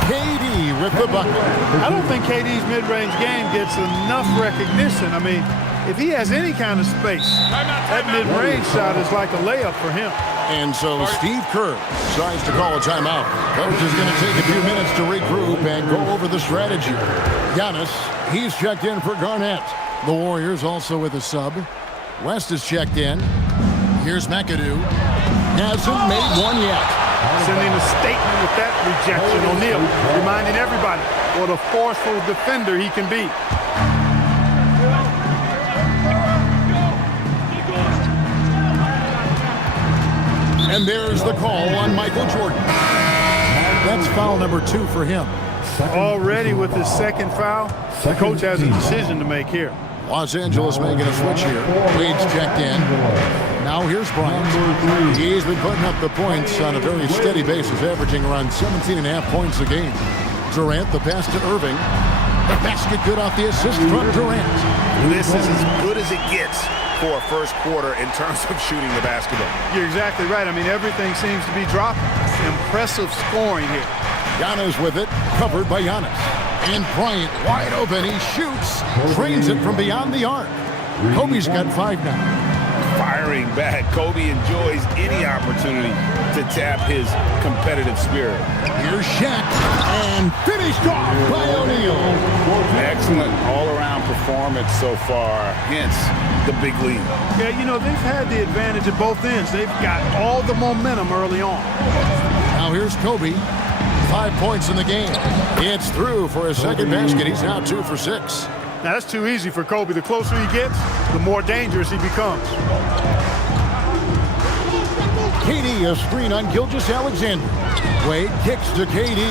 KD with the bucket. I don't think KD's mid-range game gets enough recognition. I mean, if he has any kind of space, that mid-range shot is like a layup for him. And so Steve Kerr decides to call a timeout. Coach is going to take a few minutes to regroup and go over the strategy. Giannis, he's checked in for Garnett. The Warriors also with a sub. West is checked in. Here's McAdoo. Hasn't made one yet. Sending a statement with that rejection. O'Neal reminding everybody what a forceful defender he can be. And there's the call on Michael Jordan. That's foul number 2 for him. Already with his second foul, the coach has a decision to make here. Los Angeles making a switch here. Wade's checked in. Now here's Bryant. He's been putting up the points on a very steady basis, averaging around 17.5 points a game. Durant, the pass to Irving. The basket good off the assist from Durant. This is as good as it gets for a first quarter in terms of shooting the basketball. You're exactly right. I mean, everything seems to be dropping. Impressive scoring here. Giannis with it, covered by Giannis. And Bryant wide open. He shoots, drains it from beyond the arc. Kobe's got 5 now. Firing back. Kobe enjoys any opportunity to tap his competitive spirit. Here's Shaq, and finished off by O'Neal. Excellent all-around performance so far, hence the big lead. Yeah, you know, they've had the advantage at both ends. They've got all the momentum early on. Now here's Kobe. 5 points in the game. It's through for his second basket. He's now 2 for 6. Now, that's too easy for Kobe. The closer he gets, the more dangerous he becomes. KD, a screen on Gilgeous-Alexander. Wade kicks to KD.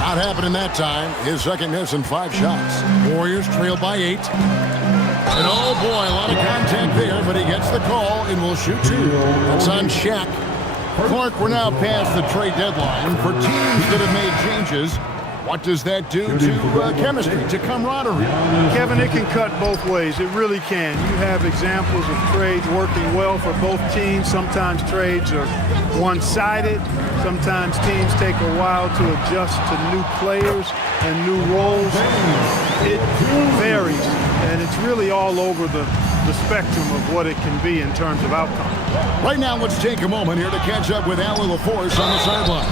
Not happening that time. His second miss and 5 shots. Warriors trail by 8. And oh boy, a lot of contact there, but he gets the call and will shoot 2. That's on Shaq. Clark, we're now past the trade deadline. For teams that have made changes, what does that do to chemistry, to camaraderie? Kevin, it can cut both ways. It really can. You have examples of trades working well for both teams. Sometimes trades are one-sided. Sometimes teams take a while to adjust to new players and new roles. It varies, and it's really all over the spectrum of what it can be in terms of outcome. Right now, let's take a moment here to catch up with Allie LaForce on the sideline.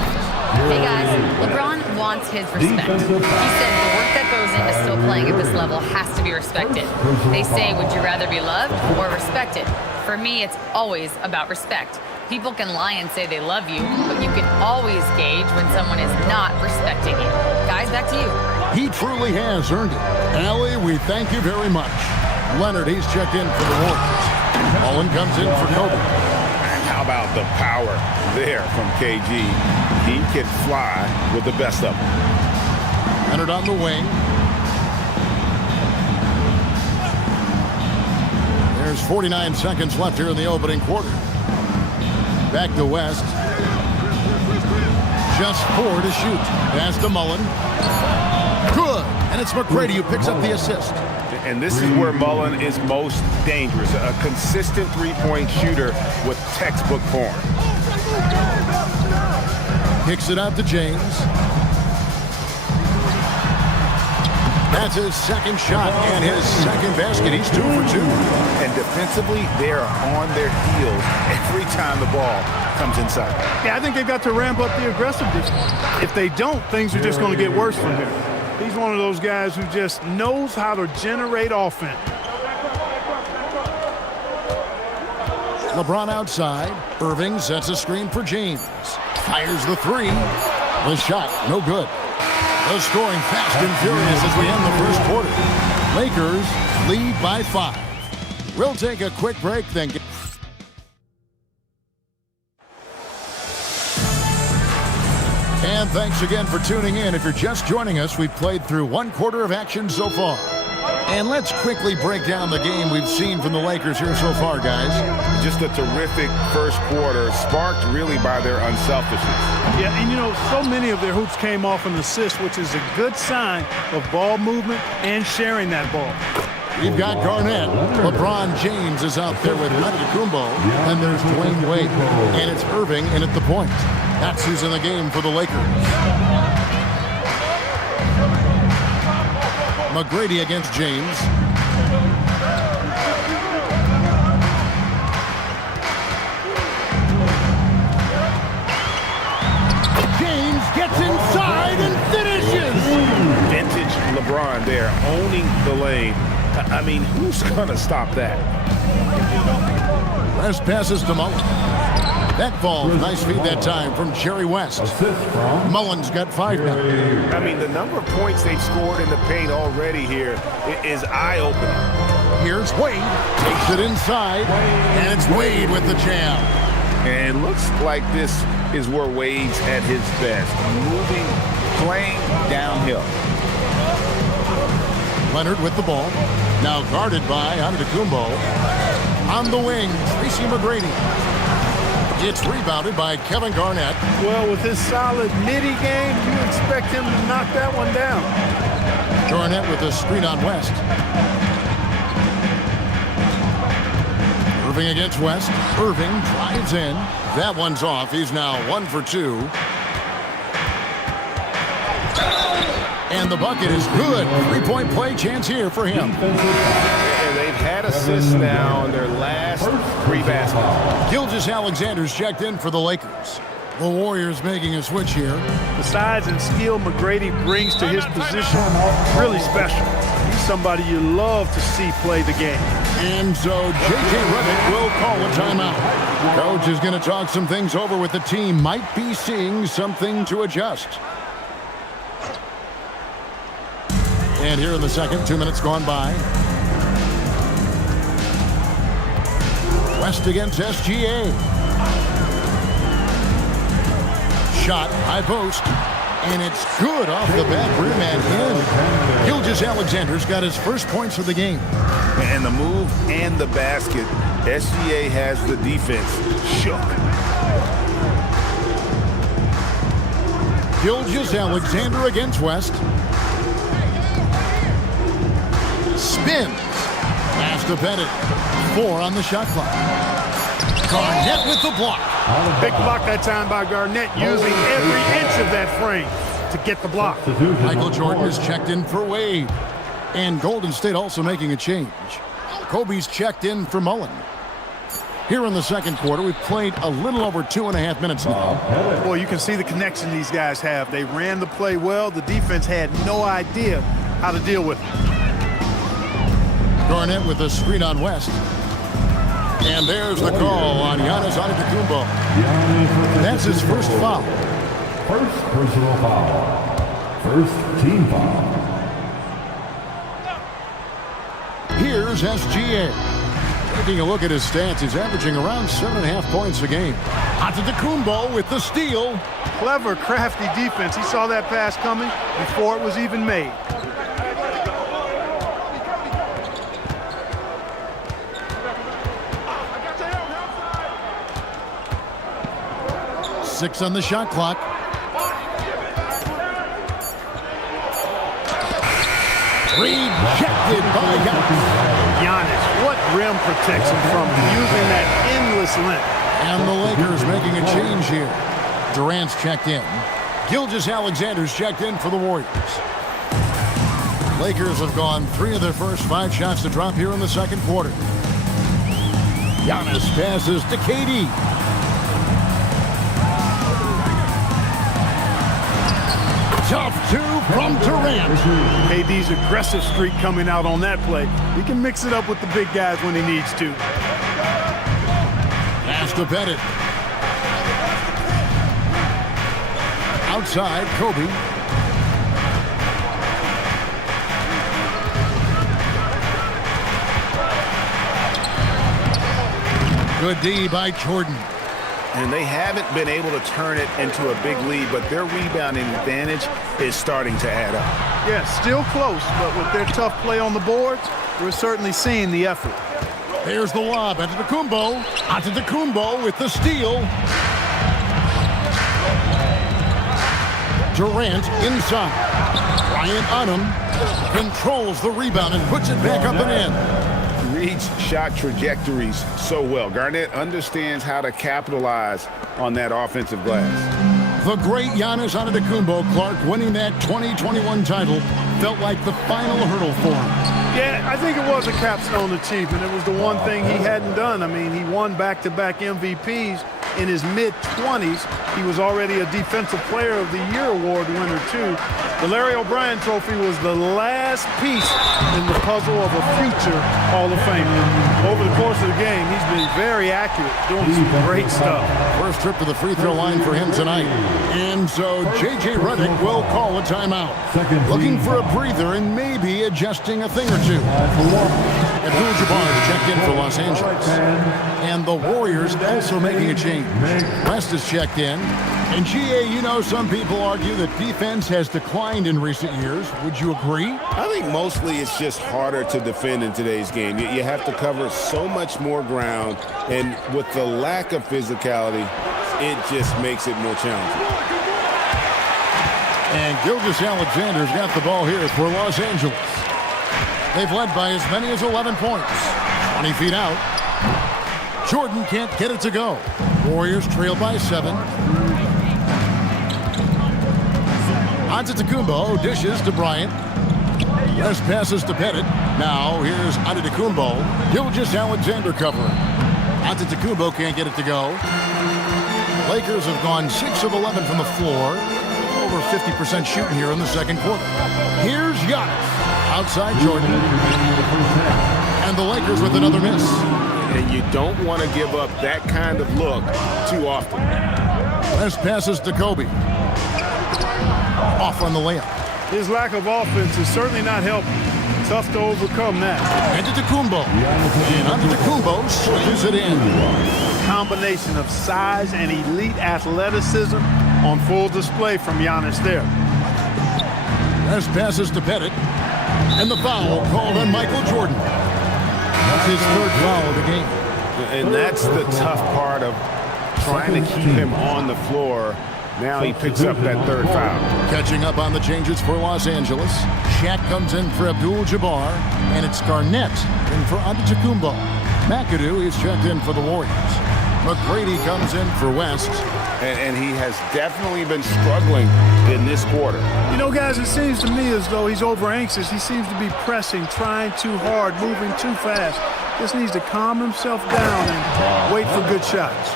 Hey guys, LeBron wants his respect. He said the work that goes into still playing at this level has to be respected. They say, would you rather be loved or respected? For me, it's always about respect. People can lie and say they love you, but you can always gauge when someone is not respecting you. Guys, back to you. He truly has earned it. Allie, we thank you very much. Leonard, he's checked in for the Warriors. Mullen comes in for Kobe. And how about the power there from KG? He can fly with the best of them. Leonard on the wing. There's 49 seconds left here in the opening quarter. Back to West. Just 4 to shoot. Pass to Mullen. Good. And it's McGrady who picks up the assist. And this is where Mullen is most dangerous, a consistent three-point shooter with textbook form. Kicks it out to James. That's his second shot and his second basket. He's 2 for 2. And defensively, they're on their heels every time the ball comes inside. Yeah, I think they've got to ramp up the aggressiveness. If they don't, things are just going to get worse from here. He's one of those guys who just knows how to generate offense. LeBron outside. Irving sets a screen for James. Fires the three. The shot, no good. The scoring fast and furious as we end the first quarter. Lakers lead by 5. We'll take a quick break, then get... And thanks again for tuning in. If you're just joining us, we've played through 1 quarter of action so far. And let's quickly break down the game we've seen from the Lakers here so far, guys. Just a terrific first quarter, sparked really by their unselfishness. Yeah, and you know, so many of their hoops came off an assist, which is a good sign of ball movement and sharing that ball. You've got Garnett. LeBron James is out there with Antetokounmpo. And there's Dwayne Wade. And it's Irving in at the point. That's who's in the game for the Lakers. McGrady against James. James gets inside and finishes. Vintage LeBron there, owning the lane. I mean, who's going to stop that? Last passes to Mullen. That ball, nice feed that time from Jerry West. Mullen's got 5 now. I mean, the number of points they've scored in the paint already here is eye-opening. Here's Wade. Takes it inside, and it's Wade with the jam. And it looks like this is where Wade's at his best. Moving, playing downhill. Leonard with the ball. Now guarded by Antetokounmpo. On the wing, Tracy McGrady. It's rebounded by Kevin Garnett. Well, with his solid midi game, you expect him to knock that one down. Garnett with a screen on West. Irving against West. Irving drives in. That one's off. He's now 1 for 2. And the bucket is good. 3-point play chance here for him. And they've had assists now on their last 3 baskets. Gilgeous-Alexander's checked in for the Lakers. The Warriors making a switch here. The size and skill McGrady brings to his position, really special. He's somebody you love to see play the game. And so J.J. Redick will call a timeout. Coach is going to talk some things over with the team. Might be seeing something to adjust. And here in the second, 2 minutes gone by. West against SGA. Shot, high post, and it's good off the back rim and in. Gilgeous-Alexander's got his first points of the game. And the move and the basket, SGA has the defense shook. Gilgeous-Alexander against West. Spins. Pass to Bennett. 4 on the shot clock. Garnett with the block. Big block that time by Garnett, using every inch of that frame to get the block. Michael Jordan is checked in for Wade. And Golden State also making a change. Kobe's checked in for Mullen. Here in the second quarter, we've played a little over 2.5 minutes now. Boy, you can see the connection these guys have. They ran the play well. The defense had no idea how to deal with it. Garnett with a screen on West. And there's the call on Giannis Antetokounmpo. That's his first foul. First personal foul. First team foul. Here's SGA. Taking a look at his stats, he's averaging around 7.5 points a game. Antetokounmpo with the steal. Clever, crafty defense. He saw that pass coming before it was even made. Six on the shot clock. Rejected by Giannis. Giannis, what rim protection from him, using that endless length. And the Lakers making a change here. Durant's checked in. Gilgeous-Alexander's checked in for the Warriors. Lakers have gone 3 of their first 5 shots to drop here in the second quarter. Giannis passes to KD. Tough 2 from Durant. KD's aggressive streak coming out on that play. He can mix it up with the big guys when he needs to. Pass to Bennett. Outside, Kobe. Good D by Jordan. And they haven't been able to turn it into a big lead, but their rebounding advantage is starting to add up. Yeah, still close, but with their tough play on the boards, we're certainly seeing the effort. There's the lob. Antetokounmpo. Antetokounmpo with the steal. Durant inside. Bryant on him. Controls the rebound and puts it back up and in. Reads shot trajectories so well. Garnett understands how to capitalize on that offensive glass. The great Giannis Antetokounmpo, Clark, winning that 2021 title felt like the final hurdle for him. Yeah, I think it was a capstone achievement. It was the one thing he hadn't done. I mean, he won back-to-back MVPs in his mid-20s. He was already a Defensive Player of the Year award winner, too. The Larry O'Brien Trophy was the last piece in the puzzle of a future Hall of Famer. Over the course of the game, he's been very accurate, doing some great stuff. First trip to the free throw line for him tonight. And so J.J. Redick will call a timeout. Looking for a breather and maybe adjusting a thing or two. Abdul-Jabbar checked in for Los Angeles. And the Warriors also making a change. West is checked in. And GA, you know, some people argue that defense has declined in recent years. Would you agree? I think mostly it's just harder to defend in today's game. You have to cover so much more ground, and with the lack of physicality, it just makes it more challenging. And Gilgeous-Alexander's got the ball here for Los Angeles. They've led by as many as 11 points. 20 feet out. Jordan can't get it to go. Warriors trail by 7. Antetokounmpo dishes to Bryant. West passes to Bennett. Now here's Antetokounmpo. Gilgeous-Alexander covering. Antetokounmpo can't get it to go. Lakers have gone 6 of 11 from the floor. Over 50% shooting here in the second quarter. Here's Giannis. Outside Jordan. And the Lakers with another miss. And you don't want to give up that kind of look too often. West passes to Kobe. Off on the layup. His lack of offense is certainly not helping. Tough to overcome that. Antetokounmpo. And Antetokounmpo swings it in. A combination of size and elite athleticism on full display from Giannis there. West passes to Bennett. And the foul called on Michael Jordan. That's his 3rd foul of the game. And that's the tough part of trying to keep him on the floor. Now he picks up that 3rd foul. Catching up on the changes for Los Angeles. Shaq comes in for Abdul-Jabbar. And it's Garnett in for Antetokounmpo. McAdoo is checked in for the Warriors. McGrady comes in for West. And he has definitely been struggling in this quarter. You know, guys, it seems to me as though he's over anxious. He seems to be pressing, trying too hard, moving too fast. Just needs to calm himself down and wait for good shots.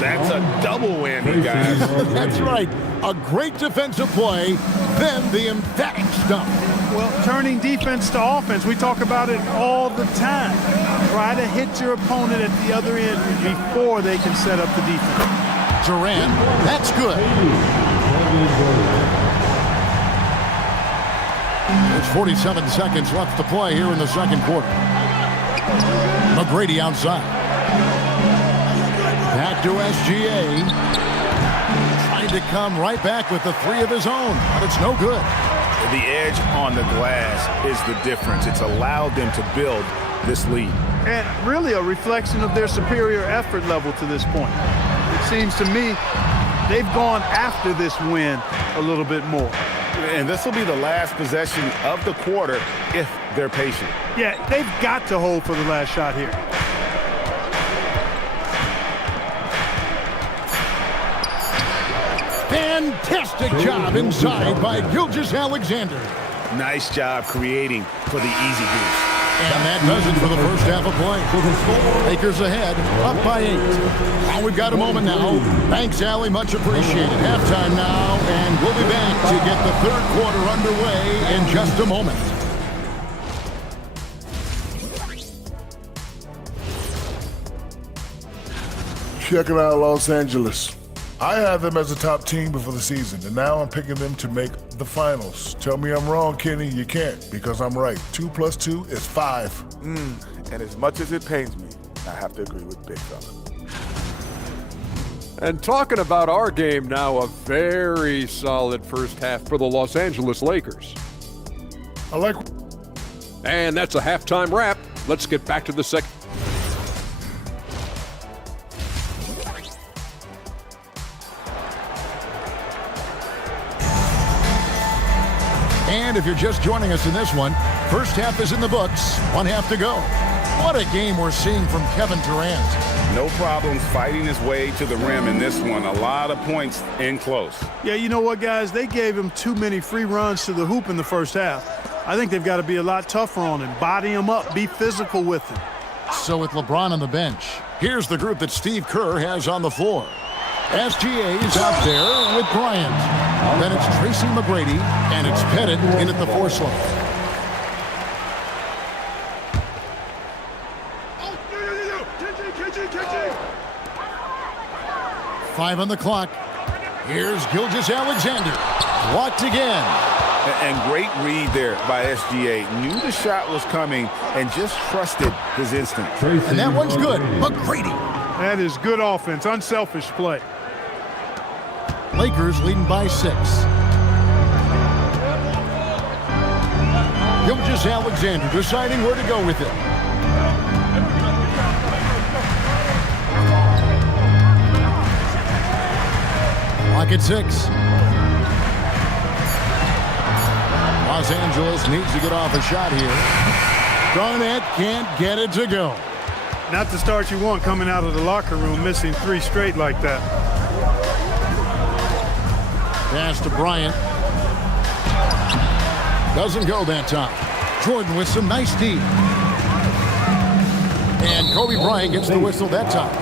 That's a double whammy, guys. That's right. A great defensive play, then the emphatic stuff. Well, turning defense to offense, we talk about it all the time. Try to hit your opponent at the other end before they can set up the defense. Durant, that's good. There's 47 seconds left to play here in the second quarter. McGrady outside. Back to SGA. Trying to come right back with the 3 of his own, but it's no good. The edge on the glass is the difference. It's allowed them to build this lead. And really a reflection of their superior effort level to this point. It seems to me they've gone after this win a little bit more. And this will be the last possession of the quarter if they're patient. Yeah, they've got to hold for the last shot here. Fantastic job inside by Gilgeous-Alexander. Nice job creating for the easy goose. And that does it for the first half of play. Lakers ahead, up by 8. Well, we've got a moment now. Thanks, Allie. Much appreciated. Halftime now, and we'll be back to get the third quarter underway in just a moment. Check it out, Los Angeles. I had them as a top team before the season, and now I'm picking them to make the finals. Tell me I'm wrong, Kenny. You can't, because I'm right. 2 + 2 is 5. And as much as it pains me, I have to agree with Big Fella. And talking about our game now, a very solid first half for the Los Angeles Lakers. I like. And that's a halftime wrap. Let's get back to the second. And if you're just joining us in this one, first half is in the books, 1 half to go. What a game we're seeing from Kevin Durant. No problems fighting his way to the rim in this one. A lot of points in close. Yeah, you know what, guys? They gave him too many free runs to the hoop in the first half. I think they've got to be a lot tougher on him, body him up, be physical with him. So with LeBron on the bench, here's the group that Steve Kerr has on the floor. SGA is out there with Bryant. Then it's Tracy McGrady, and it's Pettit in at the 4 slot. Five on the clock. Here's Gilgeous-Alexander. Blocked again. And great read there by SGA. Knew the shot was coming and just trusted his instinct. And that one's good. McGrady. That is good offense, unselfish play. Lakers leading by 6. Gilgeous-Alexander deciding where to go with it. Clock at 6. Los Angeles needs to get off a shot here. Garnett can't get it to go. Not the start you want coming out of the locker room, missing 3 straight like that. Pass to Bryant. Doesn't go that time. Jordan with some nice D. And Kobe Bryant gets the whistle that time.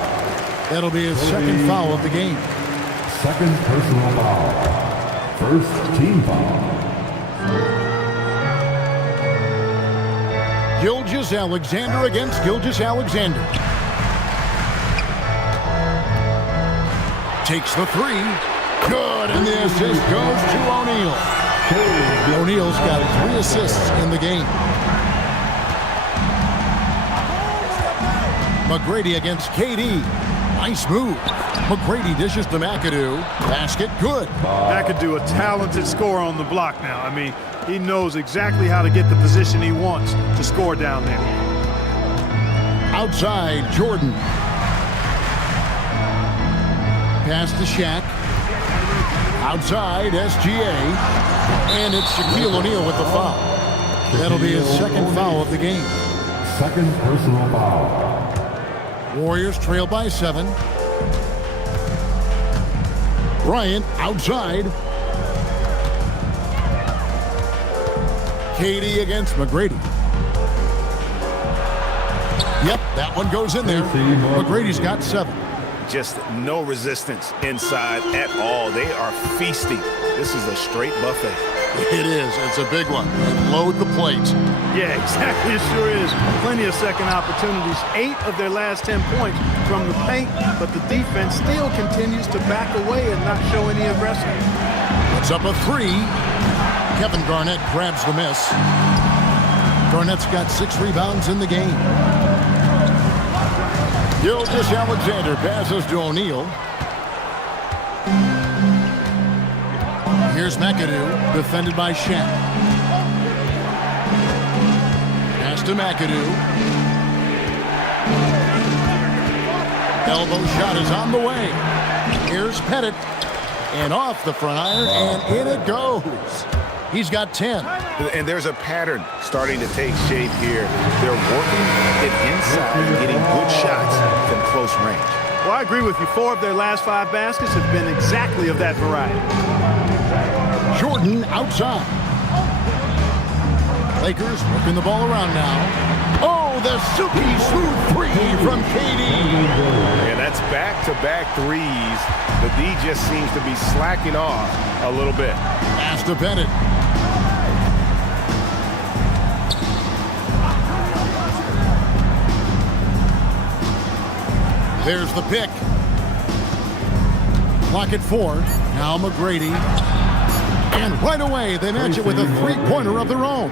That'll be his second foul of the game. Second personal foul. First team foul. Gilgeous-Alexander against Gilgeous-Alexander. Takes the 3. Good, and the assist goes to O'Neal. O'Neal's got 3 assists in the game. McGrady against KD. Nice move. McGrady dishes to McAdoo. Basket good. McAdoo, a talented scorer on the block now. I mean, he knows exactly how to get the position he wants to score down there. Outside, Jordan. Pass to Shaq. Outside, SGA. And it's Shaquille O'Neal with the foul. That'll be his second foul of the game. Second personal foul. Warriors trail by 7. Bryant outside. KD against McGrady. Yep, that one goes in there. McGrady's got 7. Just no resistance inside at all. They are feasting. This is a straight buffet. It is. It's a big one. Load the plate. Yeah, exactly. It sure is. Plenty of second opportunities. 8 of their last 10 points from the paint, but the defense still continues to back away and not show any aggression. It's up a 3. Kevin Garnett grabs the miss. Garnett's got 6 rebounds in the game. Gilgeous-Alexander passes to O'Neal. Here's McAdoo, defended by Shaq. Pass to McAdoo. Elbow shot is on the way. Here's Pettit. And off the front iron, and in it goes. He's got 10. And there's a pattern starting to take shape here. They're working it inside and getting good shots from close range. Well, I agree with you. 4 of their last 5 baskets have been exactly of that variety. Jordan outside. Lakers working the ball around now. Oh, the silky smooth 3 from KD. And that's back-to-back threes. The D just seems to be slacking off a little bit. Pass to Bennett. There's the pick. Clock at 4. Now McGrady. And right away, they match it with a three-pointer of their own.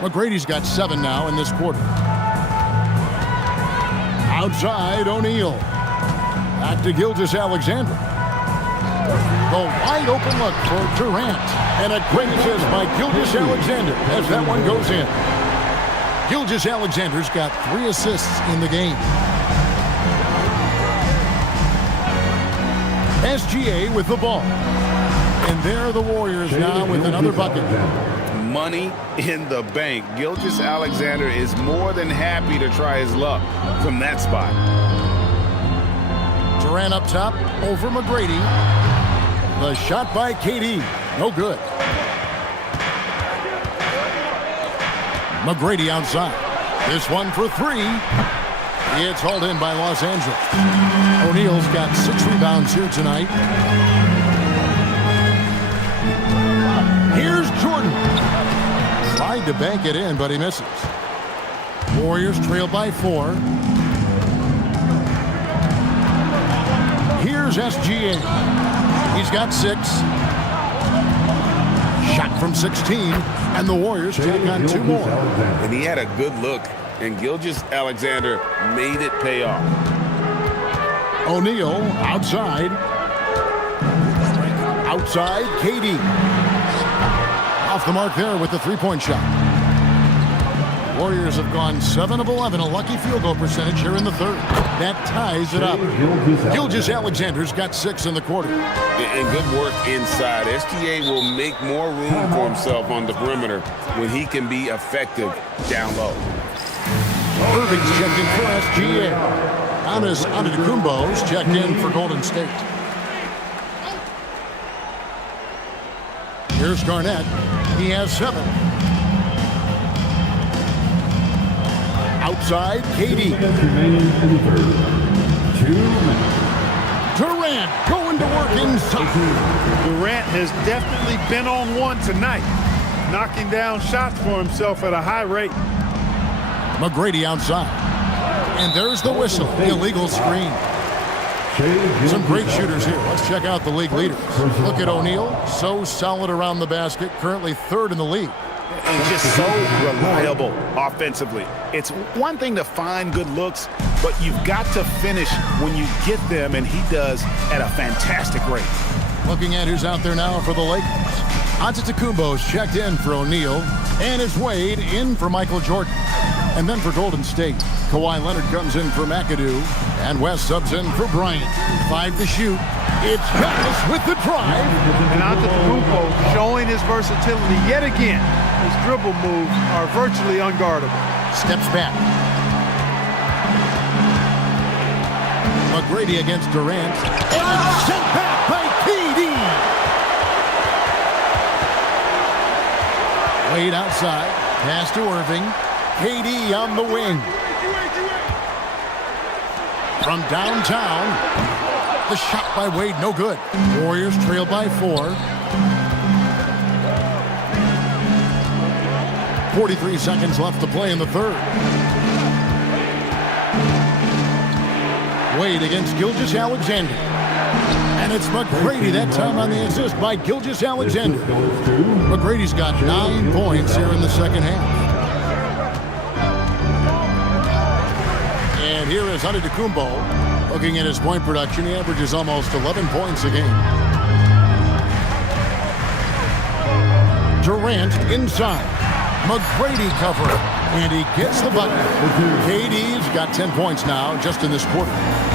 McGrady's got 7 now in this quarter. Outside, O'Neal. Back to Gilgeous-Alexander. The wide open look for Durant. And a great assist by Gilgeous-Alexander as that one goes in. Gilgeous-Alexander's got 3 assists in the game. SGA with the ball. And there are the Warriors now with another bucket. Money in the bank. Gilgeous-Alexander is more than happy to try his luck from that spot. Durant up top over McGrady. The shot by KD. No good. McGrady outside. This one for 3. It's hauled in by Los Angeles. O'Neal's got 6 rebounds here tonight. Here's Jordan. Tried to bank it in, but he misses. Warriors trail by 4. Here's SGA. He's got 6. Shot from 16, and the Warriors take on 2 more. And he had a good look, and Gilgeous-Alexander made it pay off. O'Neal outside. Outside, KD. Off the mark there with the three-point shot. Warriors have gone 7 of 11, a lucky field goal percentage here in the third. That ties it up. Gilgeous-Alexander's got 6 in the quarter. And good work inside. SGA will make more room for himself on the perimeter when he can be effective down low. Irving's checked in for SGA. Giannis Antetokounmpo's checked in for Golden State. Here's Garnett. He has 7. Outside, KD. Durant going to work inside. Durant has definitely been on one tonight, knocking down shots for himself at a high rate. McGrady outside. And there's the whistle. Illegal screen. Some great shooters here. Let's check out the league leaders. Look at O'Neal. So solid around the basket. Currently 3rd in the league. And just so reliable offensively. It's one thing to find good looks, but you've got to finish when you get them, and he does at a fantastic rate. Looking at who's out there now for the Lakers. Antetokounmpo's checked in for O'Neal, and it's Wade in for Michael Jordan. And then for Golden State, Kawhi Leonard comes in for McAdoo, and West subs in for Bryant. 5 to shoot. It's Giannis with the drive. And Antetokounmpo showing his versatility yet again. His dribble moves are virtually unguardable. Steps back. McGrady against Durant. And sent back by KD. Wade outside. Pass to Irving. KD on the wing. From downtown. The shot by Wade, no good. Warriors trail by 4. 43 seconds left to play in the third. Wade against Gilgeous-Alexander. And it's McGrady that time on the assist by Gilgeous-Alexander. McGrady's got 9 points here in the second half. And here is Antetokounmpo. Looking at his point production, he averages almost 11 points a game. Durant inside. McGrady cover. And he gets the bucket. KD's got 10 points now just in this quarter.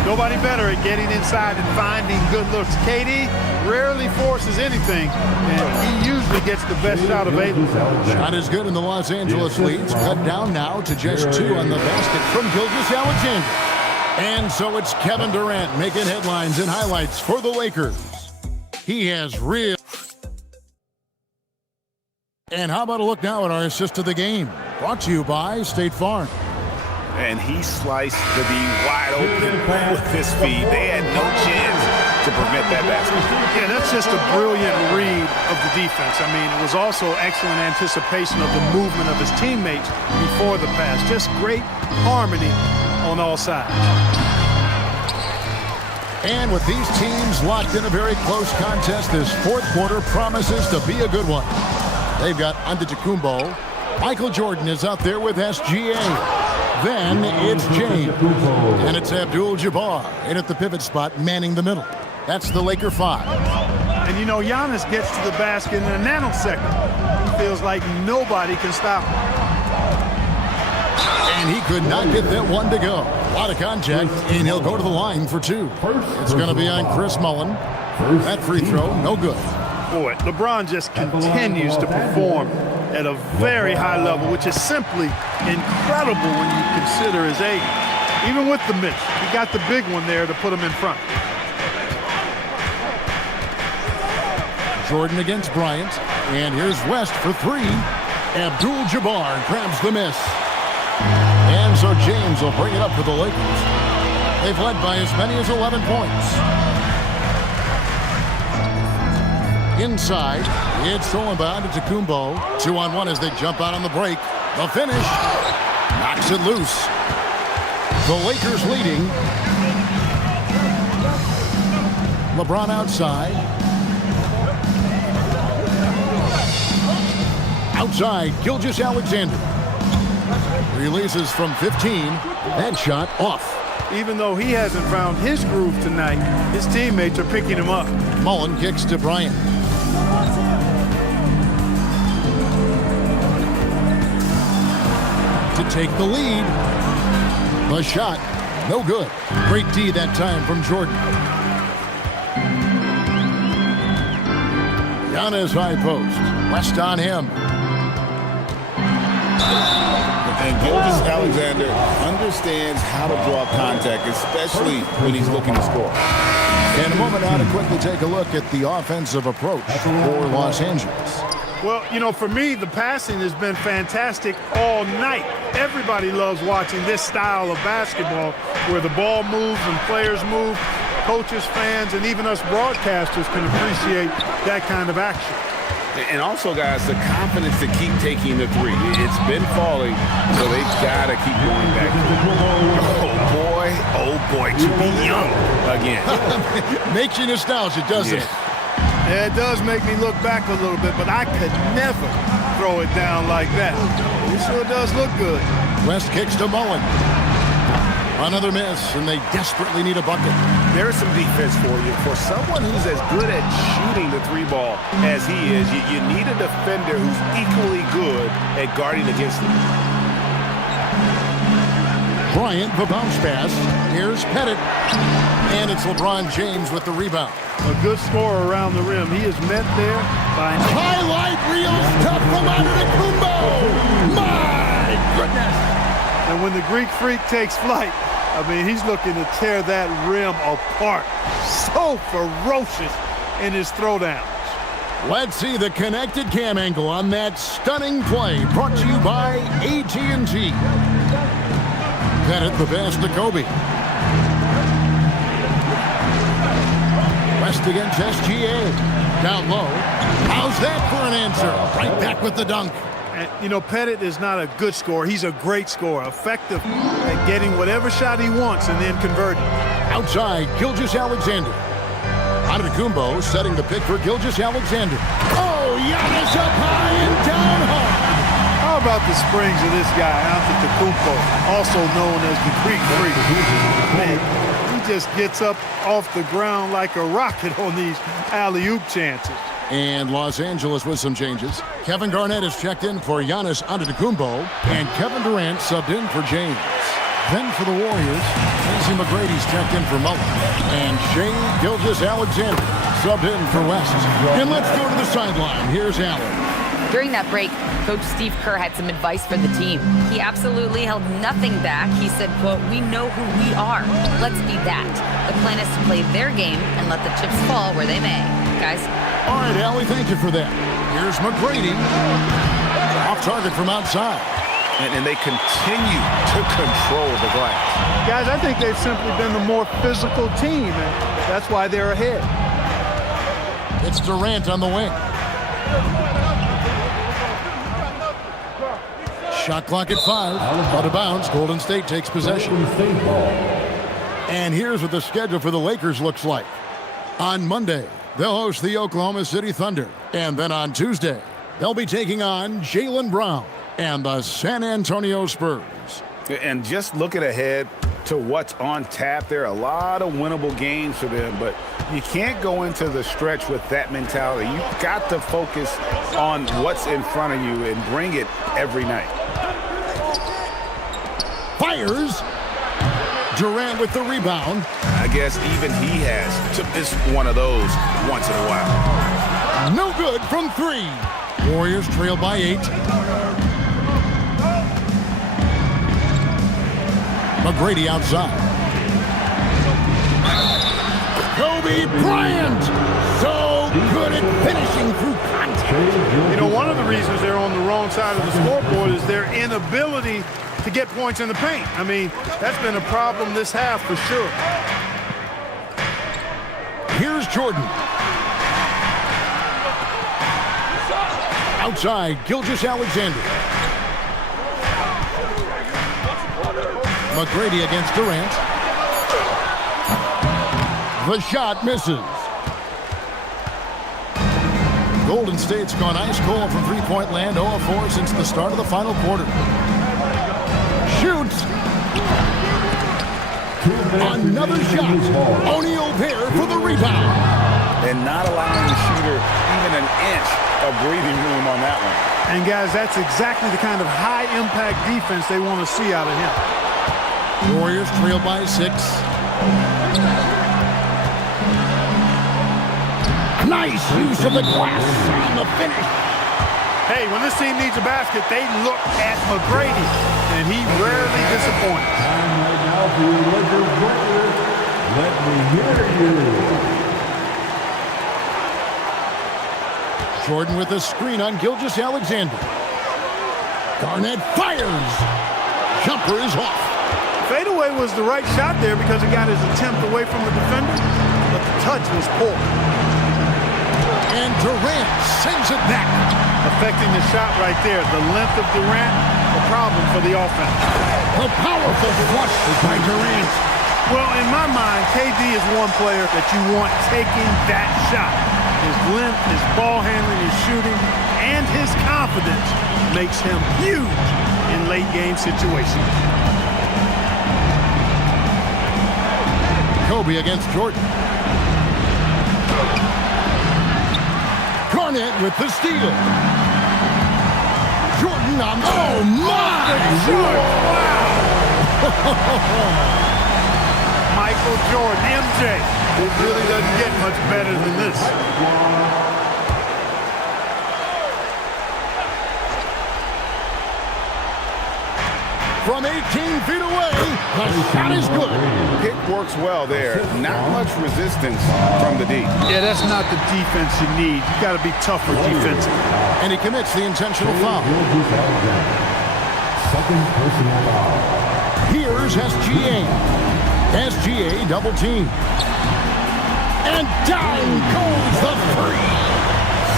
Nobody better at getting inside and finding good looks. KD rarely forces anything, and he usually gets the best shot available. Shot is good in the Los Angeles leads. Cut down now to just 2 on the basket from Gilgeous-Alexander. And so it's Kevin Durant making headlines and highlights for the Lakers. He has real... And how about a look now at our assist of the game? Brought to you by State Farm. And he sliced the D wide open with his feet. They had no chance to prevent that basket. Yeah, that's just a brilliant read of the defense. I mean, it was also excellent anticipation of the movement of his teammates before the pass. Just great harmony on all sides. And with these teams locked in a very close contest, this fourth quarter promises to be a good one. They've got Antetokounmpo. Michael Jordan is out there with SGA. Then it's James. And it's Abdul-Jabbar in at the pivot spot, manning the middle. That's the Laker 5. And you know, Giannis gets to the basket in a nanosecond. He feels like nobody can stop him. And he could not get that one to go. A lot of contact, and he'll go to the line for 2. It's going to be on Chris Mullin. That free throw, no good. Boy, LeBron just continues to perform at a very high level, which is simply incredible when you consider his age. Even with the miss, he got the big one there to put him in front. Jordan against Bryant, and here's West for 3. Abdul-Jabbar grabs the miss. And so James will bring it up for the Lakers. They've led by as many as 11 points. Inside, it's stolen by Antetokounmpo. 2-on-1 as they jump out on the break. The finish knocks it loose. The Lakers leading. LeBron outside. Outside, Gilgeous-Alexander. Releases from 15. That shot off. Even though he hasn't found his groove tonight, his teammates are picking him up. Mullin kicks to Bryant. To take the lead. The shot, no good. Great D that time from Jordan. Giannis high post. West on him. And Gilgeous-Alexander understands how to draw contact, especially when he's looking to score. In a moment now to quickly take a look at the offensive approach for Los Angeles. Well, you know, for me, the passing has been fantastic all night. Everybody loves watching this style of basketball where the ball moves and players move. Coaches, fans, and even us broadcasters can appreciate that kind of action. And also, guys, the confidence to keep taking the 3. It's been falling, so they've got to keep going back. Oh, boy, to be young again. Makes you nostalgic, doesn't it? Yeah, it does make me look back a little bit, but I could never throw it down like that. It sure does look good. West kicks to Mullin. Another miss, and they desperately need a bucket. There's some defense for you. For someone who's as good at shooting the 3 ball as he is, you need a defender who's equally good at guarding against him. Bryant, the bounce pass. Here's Pettit. And it's LeBron James with the rebound. A good scorer around the rim. He is met there by... Highlight reel stuff from Antetokounmpo. My goodness. And when the Greek Freak takes flight, I mean, he's looking to tear that rim apart. So ferocious in his throwdowns. Let's see the connected cam angle on that stunning play. Brought to you by AT&T. Pettit the pass to Kobe. West against SGA. Down low. How's that for an answer? Right back with the dunk. And, you know, Pettit is not a good scorer. He's a great scorer. Effective at getting whatever shot he wants and then converting. Outside, Gilgeous-Alexander. Antetokounmpo setting the pick for Gilgeous-Alexander. Oh, Giannis up high and down hard. How about the springs of this guy, Antetokounmpo, also known as the Greek Freak? Man, he just gets up off the ground like a rocket on these alley-oop chances. And Los Angeles with some changes. Kevin Garnett is checked in for Giannis Antetokounmpo, and Kevin Durant subbed in for James. Then for the Warriors, Tracy McGrady's checked in for Mullen, and Shea Gilgeous-Alexander subbed in for West. And let's go to the sideline. Here's Allen. During that break, Coach Steve Kerr had some advice for the team. He absolutely held nothing back. He said, quote, "We know who we are. Let's be that. The plan is to play their game and let the chips fall where they may." Guys. All right, Allie, thank you for that. Here's McGrady. Off target from outside. And they continue to control the glass. Guys, I think they've simply been the more physical team, and that's why they're ahead. It's Durant on the wing. Shot clock at 5. Out of bounds. Golden State takes possession. And here's what the schedule for the Lakers looks like. On Monday, they'll host the Oklahoma City Thunder. And then on Tuesday, they'll be taking on Jaylen Brown and the San Antonio Spurs. And just looking ahead to what's on tap, there are a lot of winnable games for them, but you can't go into the stretch with that mentality. You've got to focus on what's in front of you and bring it every night. Fires. Durant with the rebound. I guess even he has to miss one of those once in a while. No good from 3. Warriors trail by 8. McGrady outside. Kobe Bryant, so good at finishing through contact. You know, one of the reasons they're on the wrong side of the scoreboard is their inability to get points in the paint. I mean, that's been a problem this half for sure. Here's Jordan. Outside, Gilgeous-Alexander. McGrady against Durant. The shot misses. Golden State's gone ice cold from three-point land, 0 of 4 since the start of the final quarter. Shoots. Another shot. O'Neal there for the rebound. And not allowing the shooter even an inch of breathing room on that one. And guys, that's exactly the kind of high-impact defense they want to see out of him. Warriors trail by 6. Nice use of the glass on the finish. Hey, when this team needs a basket, they look at McGrady, and he rarely disappoints. Time right now for your Lakers record. Let me hear you. Jordan with a screen on Gilgeous-Alexander. Garnett fires. Jumper is off. Fadeaway was the right shot there because it got his attempt away from the defender, but the touch was poor. And Durant sends it back. Affecting the shot right there. The length of Durant, a problem for the offense. A powerful flush by Durant. Well, in my mind, KD is one player that you want taking that shot. His length, his ball handling, his shooting, and his confidence makes him huge in late game situations. Kobe against Jordan. Garnett with the steal. Jordan on the... Oh, my! Wow! Michael Jordan, MJ. It really doesn't get much better than this. From 18 feet away, the shot is good. Pick works well there. Not much resistance from the D. Yeah, that's not the defense you need. You got to be tougher defensively. And he commits the intentional foul. Second personal foul. Here's SGA. SGA double team. And down goes the three.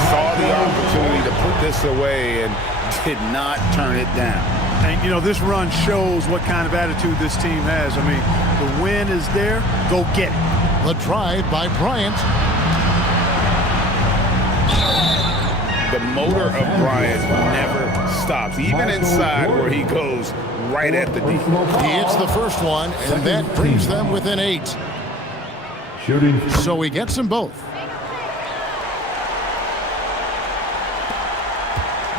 Saw the opportunity to put this away and did not turn it down. And, you know, this run shows what kind of attitude this team has. I mean, the win is there. Go get it. The drive by Bryant. The motor of Bryant never stops, even inside where he goes right at the D. He hits the first one, and that brings them within 8. Shooting. So he gets them both.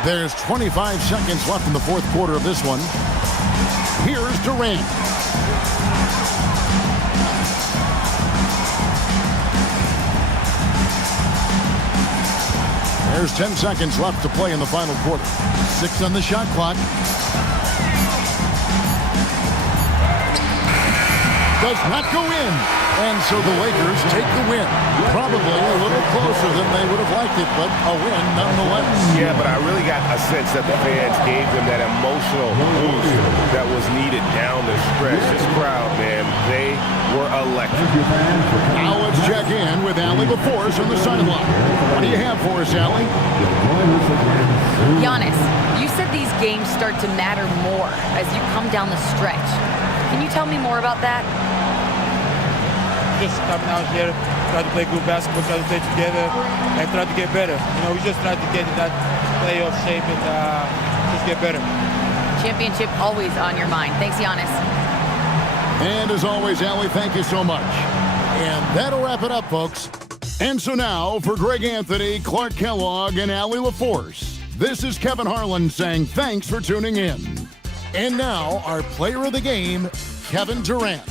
There's 25 seconds left in the fourth quarter of this one. Here's Durant. There's 10 seconds left to play in the final quarter. 6 on the shot clock. Does not go in. And so the Lakers take the win. Probably a little closer than they would have liked it, but a win nonetheless. Yeah, but I really got a sense that the fans gave them that emotional boost that was needed down the stretch. This crowd, man, they were electric. Now let's check in with Allie LaForce on the sideline. What do you have for us, Allie? Giannis, you said these games start to matter more as you come down the stretch. Can you tell me more about that? Just coming out here, try to play good basketball, try to play together, and try to get better. You know, we just try to get in that playoff shape and just get better. Championship always on your mind. Thanks, Giannis. And as always, Allie, thank you so much. And that'll wrap it up, folks. And so now, for Greg Anthony, Clark Kellogg, and Allie LaForce, this is Kevin Harlan saying thanks for tuning in. And now, our player of the game, Kevin Durant.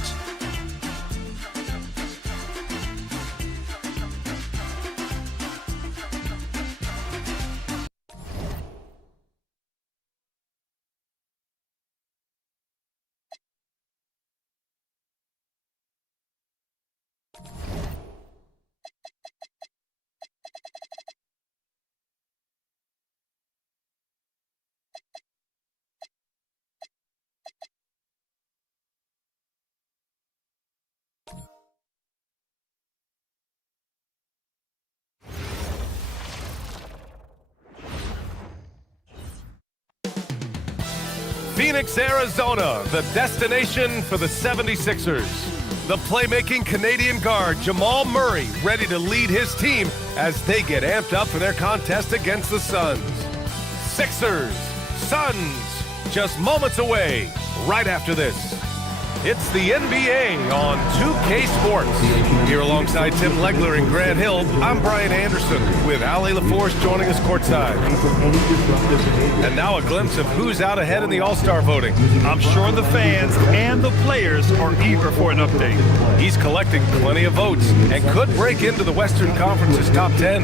Phoenix, Arizona, the destination for the 76ers. The playmaking Canadian guard Jamal Murray ready to lead his team as they get amped up for their contest against the Suns. Sixers, Suns, just moments away right after this. It's the NBA on 2K Sports. Here alongside Tim Legler and Grant Hill, I'm Brian Anderson with Allie LaForce joining us courtside. And now a glimpse of who's out ahead in the All-Star voting. I'm sure the fans and the players are eager for an update. He's collecting plenty of votes and could break into the Western Conference's top 10.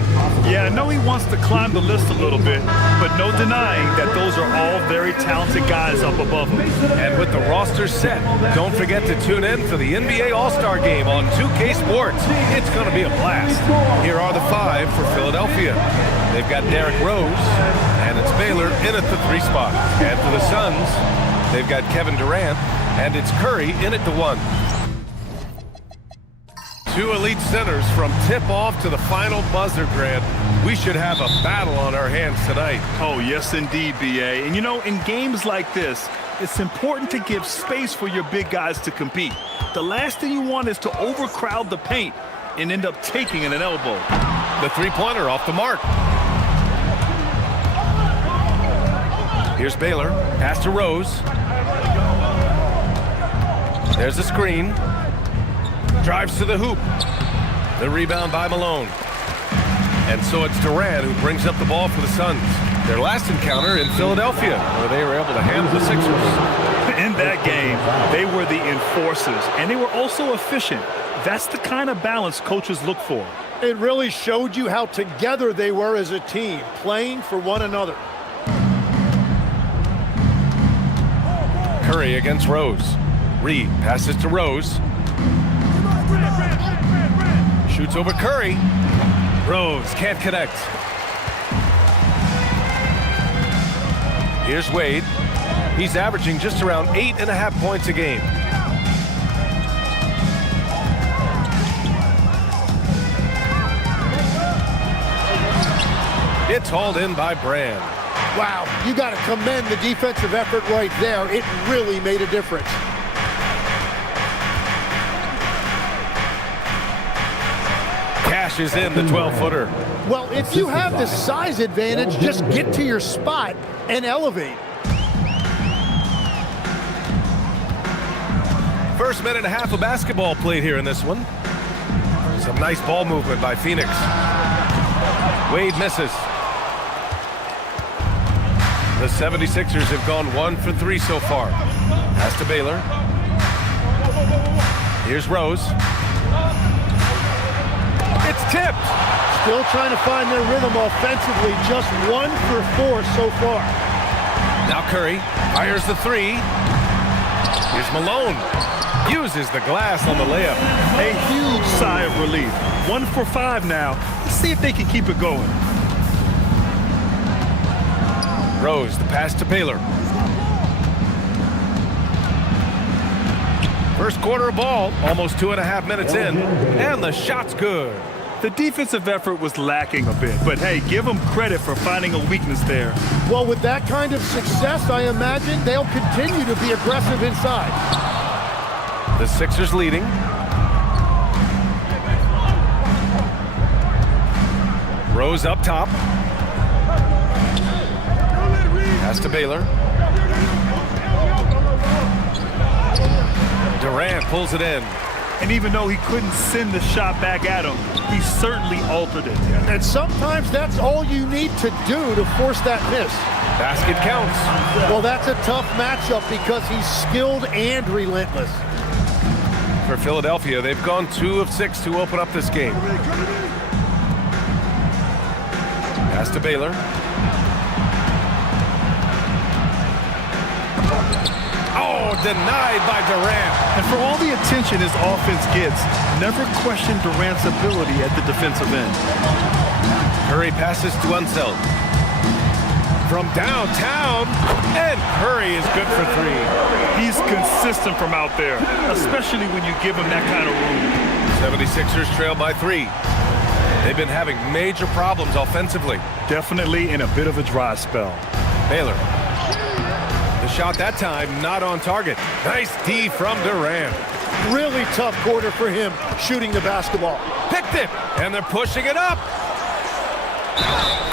Yeah, I know he wants to climb the list a little bit, but no denying that those are all very talented guys up above him. And with the roster set, don't forget to tune in for the NBA All-Star Game on 2K Sports. It's going to be a blast. Here are the 5 for Philadelphia. They've got Derrick Rose, and it's Baylor in at the 3 spot. And for the Suns, they've got Kevin Durant, and it's Curry in at the 1. 2 elite centers from tip-off to the final buzzer, Grant. We should have a battle on our hands tonight. Oh, yes, indeed, B.A. And, you know, in games like this, it's important to give space for your big guys to compete. The last thing you want is to overcrowd the paint and end up taking an elbow. The three-pointer off the mark. Here's Baylor. Pass to Rose. There's a screen. Drives to the hoop. The rebound by Malone. And so it's Durant who brings up the ball for the Suns. Their last encounter in Philadelphia, where they were able to handle the Sixers. In that game, they were the enforcers, and they were also efficient. That's the kind of balance coaches look for. It really showed you how together they were as a team, playing for one another. Curry against Rose. Reed passes to Rose. Shoots over Curry. Rose can't connect. Here's Wade. He's averaging just around 8.5 points a game. It's hauled in by Brand. Wow, you got to commend the defensive effort right there. It really made a difference. Cashes in the 12-footer. Well, if you have the size advantage, just get to your spot and elevate. First minute and a half of basketball played here in this one. Some nice ball movement by Phoenix. Wade misses. The 76ers have gone 1 for 3 so far. Pass to Baylor. Here's Rose. It's tipped. Still trying to find their rhythm offensively. Just 1 for 4 so far. Now Curry fires the 3. Here's Malone. Uses the glass on the layup. A huge sigh of relief. 1 for 5 now. Let's see if they can keep it going. Rose, the pass to Baylor. First quarter of ball, almost 2.5 minutes in, and the shot's good. The defensive effort was lacking a bit, but hey, give them credit for finding a weakness there. Well, with that kind of success, I imagine they'll continue to be aggressive inside. The Sixers leading. Rose up top. Pass to Baylor. Durant pulls it in. And even though he couldn't send the shot back at him, he certainly altered it. And sometimes that's all you need to do to force that miss. Basket counts. Well, that's a tough matchup because he's skilled and relentless. For Philadelphia, they've gone 2 of 6 to open up this game. Pass to Baylor. Oh, denied by Durant. And for all the attention his offense gets, never question Durant's ability at the defensive end. Curry passes to Unseld. From downtown, and Curry is good for 3. He's consistent from out there, especially when you give him that kind of room. 76ers trail by 3. They've been having major problems offensively. Definitely in a bit of a dry spell. Baylor. The shot that time not on target. Nice D from Durant. Really tough quarter for him shooting the basketball. Picked it, and they're pushing it up.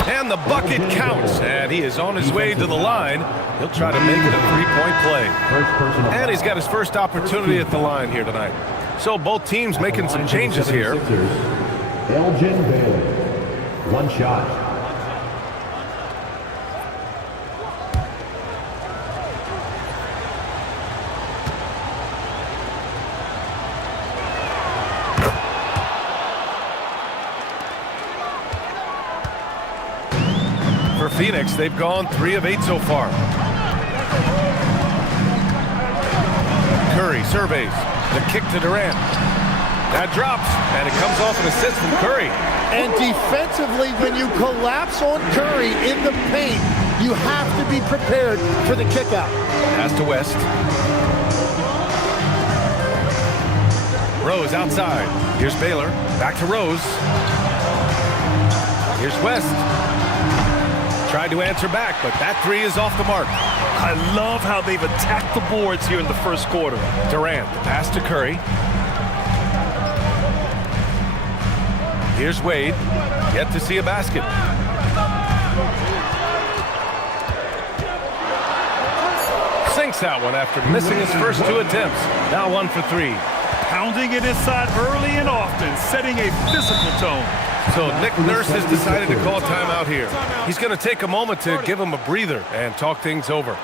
And the bucket counts, and he is on his way to the line. He'll try to make it a 3-point play. And he's got his first opportunity at the line here tonight. So both teams making some changes here. Elgin Baylor, 1 shot. For Phoenix, they've gone 3 of 8 so far. Curry surveys. The kick to Durant. That drops, and it comes off an assist from Curry. And defensively, when you collapse on Curry in the paint, you have to be prepared for the kickout. Pass to West. Rose outside. Here's Baylor. Back to Rose. Here's West. Tried to answer back, but that 3 is off the mark. I love how they've attacked the boards here in the first quarter. Durant, the pass to Curry. Here's Wade. Yet to see a basket. Sinks that one after missing his first 2 attempts. Now 1 for 3. Pounding it inside early and often, setting a physical tone. So Nick Nurse has decided to call timeout here. He's going to take a moment to give him a breather and talk things over.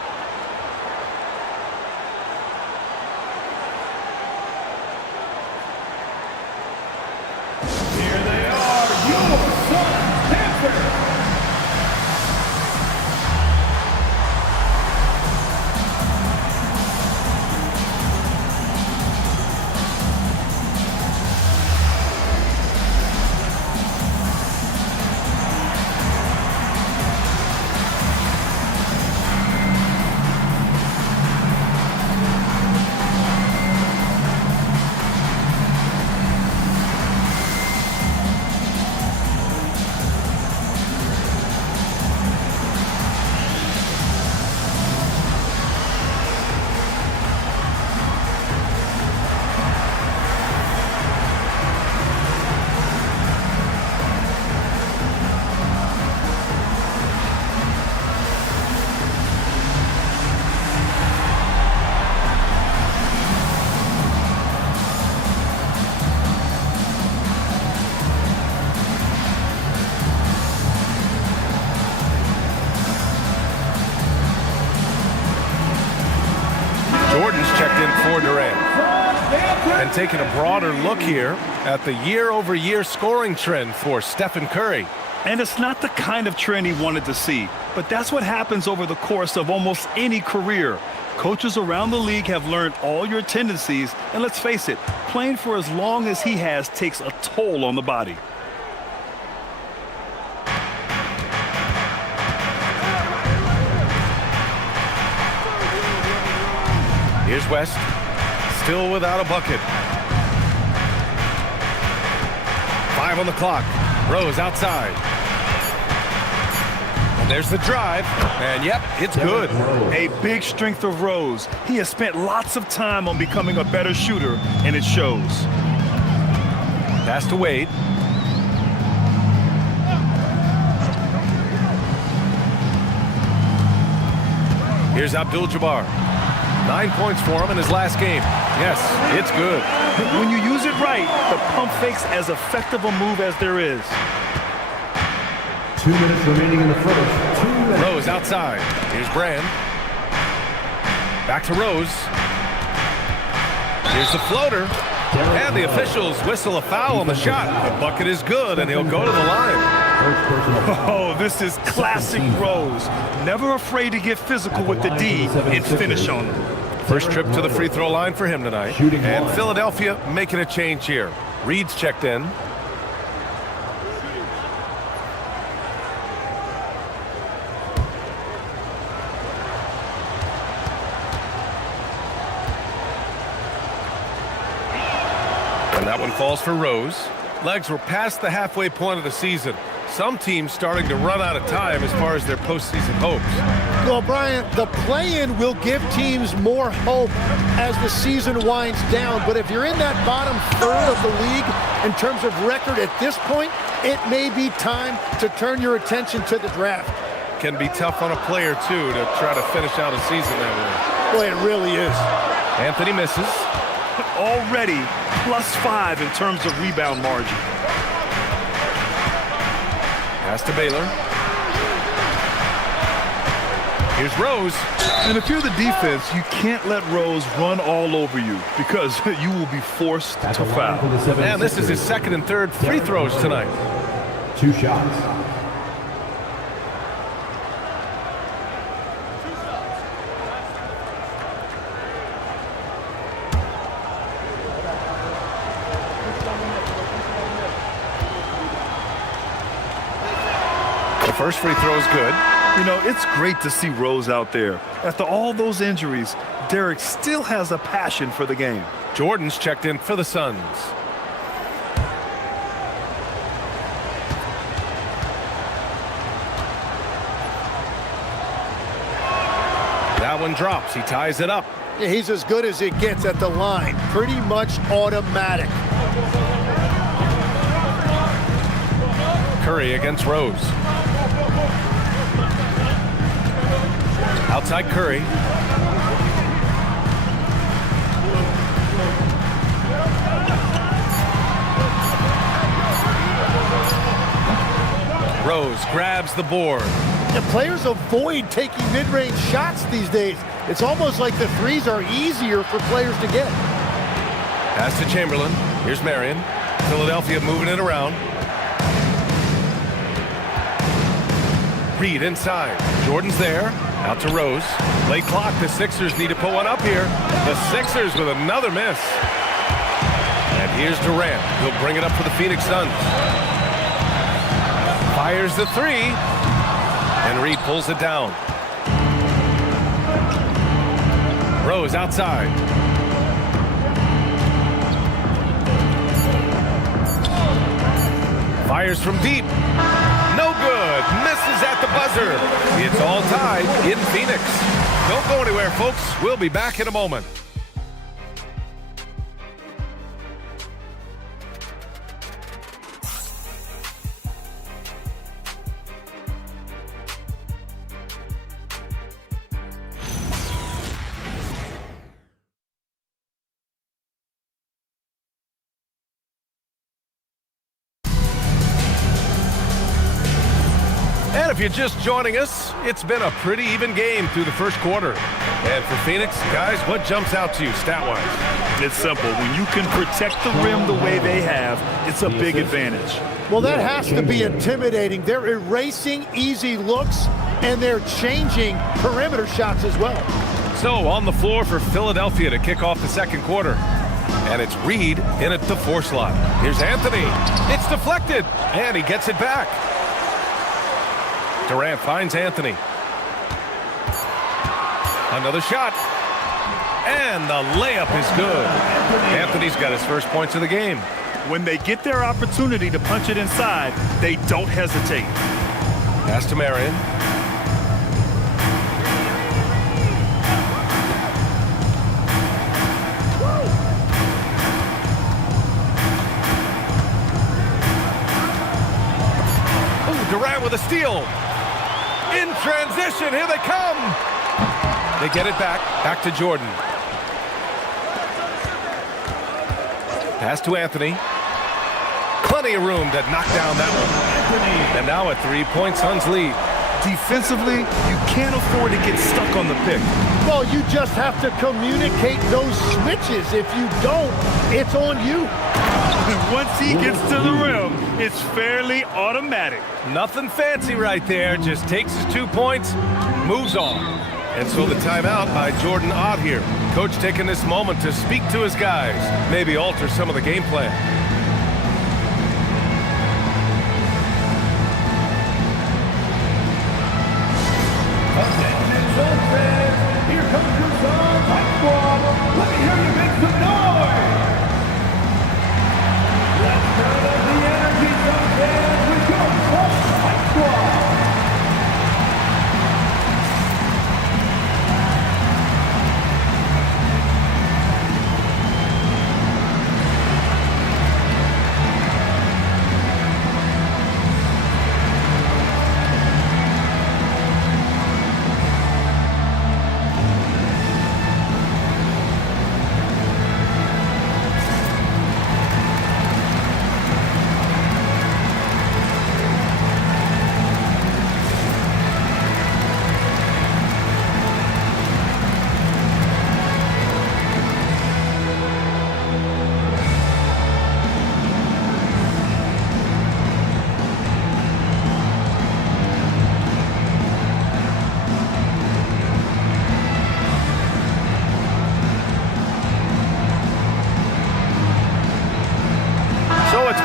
for Durant. And taking a broader look here at the year-over-year scoring trend for Stephen Curry. And it's not the kind of trend he wanted to see, but that's what happens over the course of almost any career. Coaches around the league have learned all your tendencies, and let's face it, playing for as long as he has takes a toll on the body. Here's West, still without a bucket. 5 on the clock. Rose outside. And there's the drive, and yep, it's good. A big strength of Rose. He has spent lots of time on becoming a better shooter, and it shows. Pass to Wade. Here's Abdul-Jabbar. 9 points for him in his last game. Yes, it's good. When you use it right, the pump fake's as effective a move as there is. 2 minutes remaining in the first. 2 minutes. Rose outside. Here's Brand. Back to Rose. Here's the floater. And the officials whistle a foul on the shot. The bucket is good, and he'll go to the line. Oh, this is classic Rose. Never afraid to get physical with the D and finish on them. First trip to the free throw line for him tonight. And Philadelphia making a change here. Reed's checked in. And that one falls for Rose. Legs were past the halfway point of the season. Some teams starting to run out of time as far as their postseason hopes. Well, Brian, the play-in will give teams more hope as the season winds down. But if you're in that bottom third of the league in terms of record at this point, it may be time to turn your attention to the draft. Can be tough on a player, too, to try to finish out a season that way. Boy, it really is. Anthony misses. Already +5 in terms of rebound margin. Pass to Baylor. Here's Rose. And if you're the defense, you can't let Rose run all over you because you will be forced to foul. And this is his second and third free throws tonight. 2 shots. The first free throw is good. You know, it's great to see Rose out there. After all those injuries, Derek still has a passion for the game. Jordan's checked in for the Suns. That one drops. He ties it up. Yeah, he's as good as it gets at the line. Pretty much automatic. Curry against Rose. Outside Curry. Rose grabs the board. The players avoid taking mid-range shots these days. It's almost like the threes are easier for players to get. Pass to Chamberlain. Here's Marion. Philadelphia moving it around. Reed inside. Jordan's there. Out to Rose. Late clock. The Sixers need to put one up here. The Sixers with another miss. And here's Durant. He'll bring it up for the Phoenix Suns. Fires the three. And Reed pulls it down. Rose outside. Fires from deep. No good. Misses at the buzzer. It's all tied in Phoenix. Don't go anywhere, folks. We'll be back in a moment. if you're just joining us, it's been a pretty even game through the first quarter. And for Phoenix, guys, what jumps out to you stat-wise? It's simple. When you can protect the rim the way they have, it's a big advantage. Well, that has to be intimidating. They're erasing easy looks, and they're changing perimeter shots as well. So on the floor for Philadelphia to kick off the second quarter. And it's Reed in at the 4 slot. Here's Anthony. It's deflected, and he gets it back. Durant finds Anthony. Another shot. And the layup is good. Anthony's got his first points of the game. When they get their opportunity to punch it inside, they don't hesitate. Pass to Marion. Durant with a steal. In transition, here they come. They get it back to Jordan. Pass to Anthony. Plenty of room to knock down that one. And now a 3-point Suns lead. Defensively, you can't afford to get stuck on the pick. Well, you just have to communicate those switches. If you don't, it's on you. Once he gets to the rim, it's fairly automatic. Nothing fancy right there. Just takes his 2 points, moves on. And so the timeout by Jordan Ott here. Coach taking this moment to speak to his guys, maybe alter some of the game plan. Attention, Suns fans. Here comes your Suns Hype Squad. Let me hear you make some noise. Let's turn up the energy, Suns fans, with your Suns Hype Squad.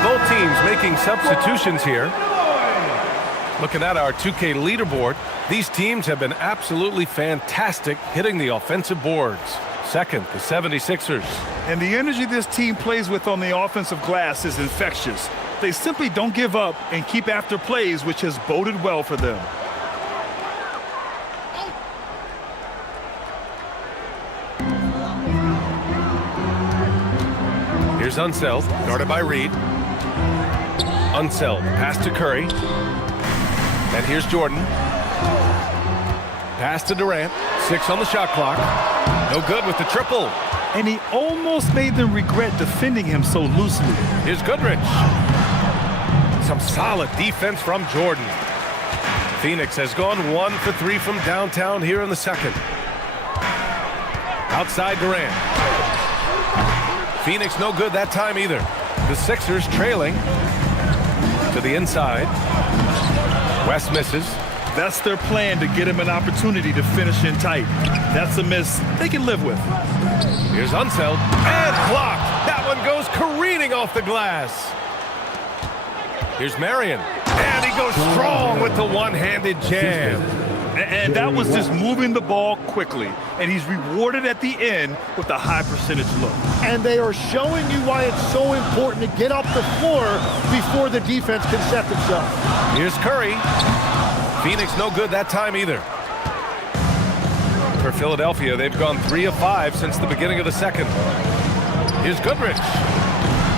Both teams making substitutions here. Looking at our 2K leaderboard, these teams have been absolutely fantastic hitting the offensive boards. Second, the 76ers. And the energy this team plays with on the offensive glass is infectious. They simply don't give up and keep after plays, which has boded well for them. Here's Unseld, guarded by Reed. Unseld, pass to Curry. And here's Jordan. Pass to Durant. 6 on the shot clock. No good with the triple. And he almost made them regret defending him so loosely. Here's Goodrich. Some solid defense from Jordan. Phoenix has gone 1 for 3 from downtown here in the second. Outside Durant. Phoenix no good that time either. The Sixers trailing to the inside. West misses. That's their plan, to get him an opportunity to finish in tight. That's a miss they can live with. Here's Unseld, and blocked. That one goes careening off the glass. Here's Marion, and he goes strong with the one-handed jam. And that was just moving the ball quickly. And he's rewarded at the end with a high percentage look. And they are showing you why it's so important to get up the floor before the defense can set themselves. Here's Curry. Phoenix no good that time either. For Philadelphia, they've gone 3 of 5 since the beginning of the second. Here's Goodrich.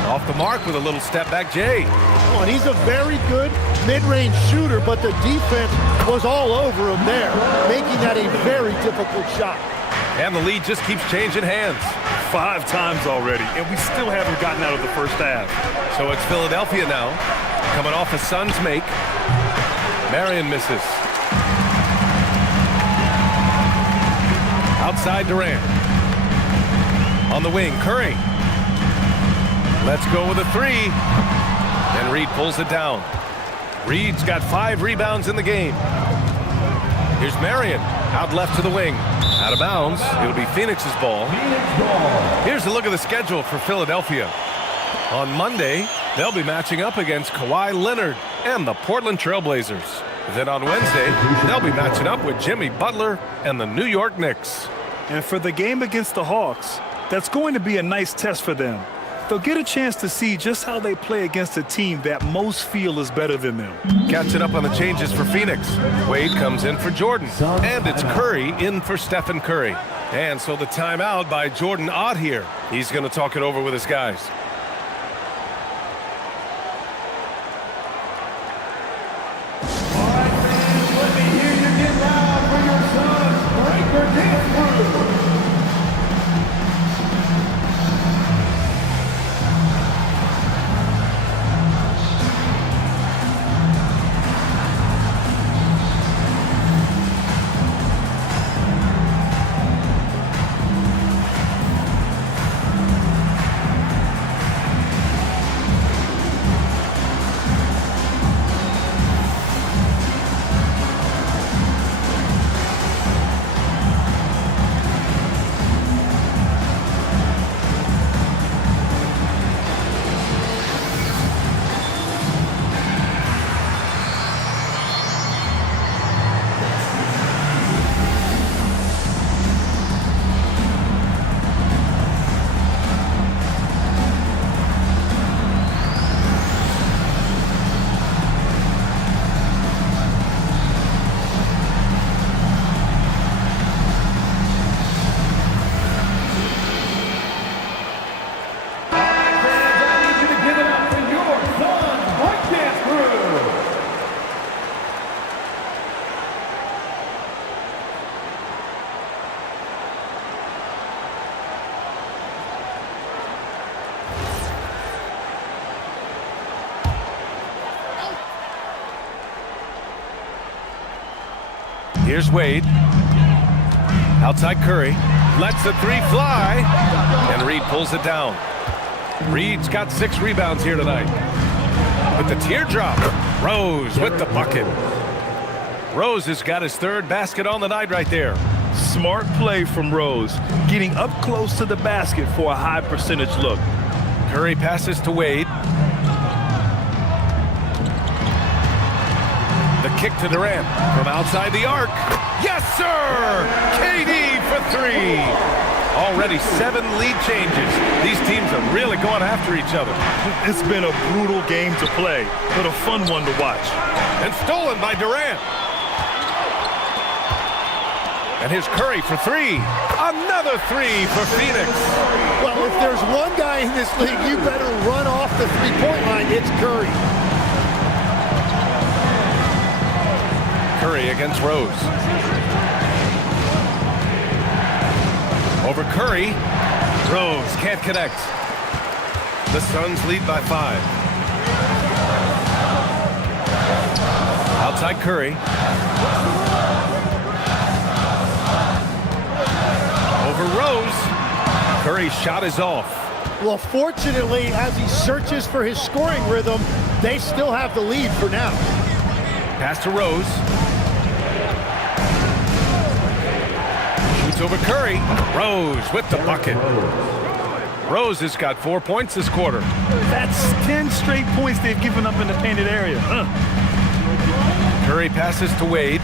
Off the mark with a little step back Jay. Oh, and he's a very good mid-range shooter, but the defense was all over him there, making that a very difficult shot. And the lead just keeps changing hands. 5 times already, and we still haven't gotten out of the first half. So it's Philadelphia now, coming off a Suns make. Marion misses. Outside Durant. On the wing, Curry. Let's go with a three. And Reed pulls it down. Reed's got 5 rebounds in the game. Here's Marion, out left to the wing. Out of bounds, it'll be Phoenix's ball. Here's a look at the schedule for Philadelphia. On Monday, they'll be matching up against Kawhi Leonard and the Portland Trailblazers. Then on Wednesday, they'll be matching up with Jimmy Butler and the New York Knicks. And for the game against the Hawks, that's going to be a nice test for them. They'll get a chance to see just how they play against a team that most feel is better than them. Catching up on the changes for Phoenix. Wade comes in for Jordan. And it's Curry in for Stephen Curry. And so the timeout by Jordan Ott here. He's going to talk it over with his guys. Here's Wade. Outside Curry. Lets the three fly. And Reed pulls it down. Reed's got 6 rebounds here tonight. With the teardrop. Rose with the bucket. Rose has got his 3rd basket on the night right there. Smart play from Rose. Getting up close to the basket for a high percentage look. Curry passes to Wade. The kick to Durant from outside the arc. Yes, sir! KD for 3. Already 7 lead changes. These teams are really going after each other. It's been a brutal game to play, but a fun one to watch. And stolen by Durant. And here's Curry for 3. Another 3 for Phoenix. Well, if there's one guy in this league, you better run off the three-point line. It's Curry. Curry against Rose. Over Curry. Rose can't connect. The Suns lead by 5. Outside Curry. Over Rose. Curry's shot is off. Well, fortunately, as he searches for his scoring rhythm, they still have the lead for now. Pass to Rose. Shoots over Curry. Rose with the bucket. Rose has got 4 points this quarter. That's 10 straight points they've given up in the painted area. Curry passes to Wade.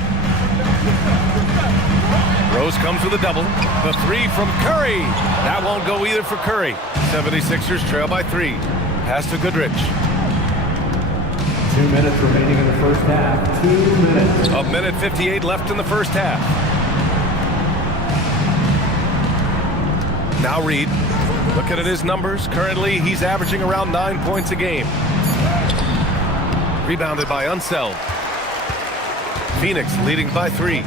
Rose comes with a double. The 3 from Curry. That won't go either for Curry. 76ers trail by 3. Pass to Goodrich. 2 minutes remaining in the first half. 2 minutes. A minute 58 left in the first half. Now Reed. Looking at his numbers. Currently, he's averaging around 9 points a game. Rebounded by Unseld. Phoenix leading by 3.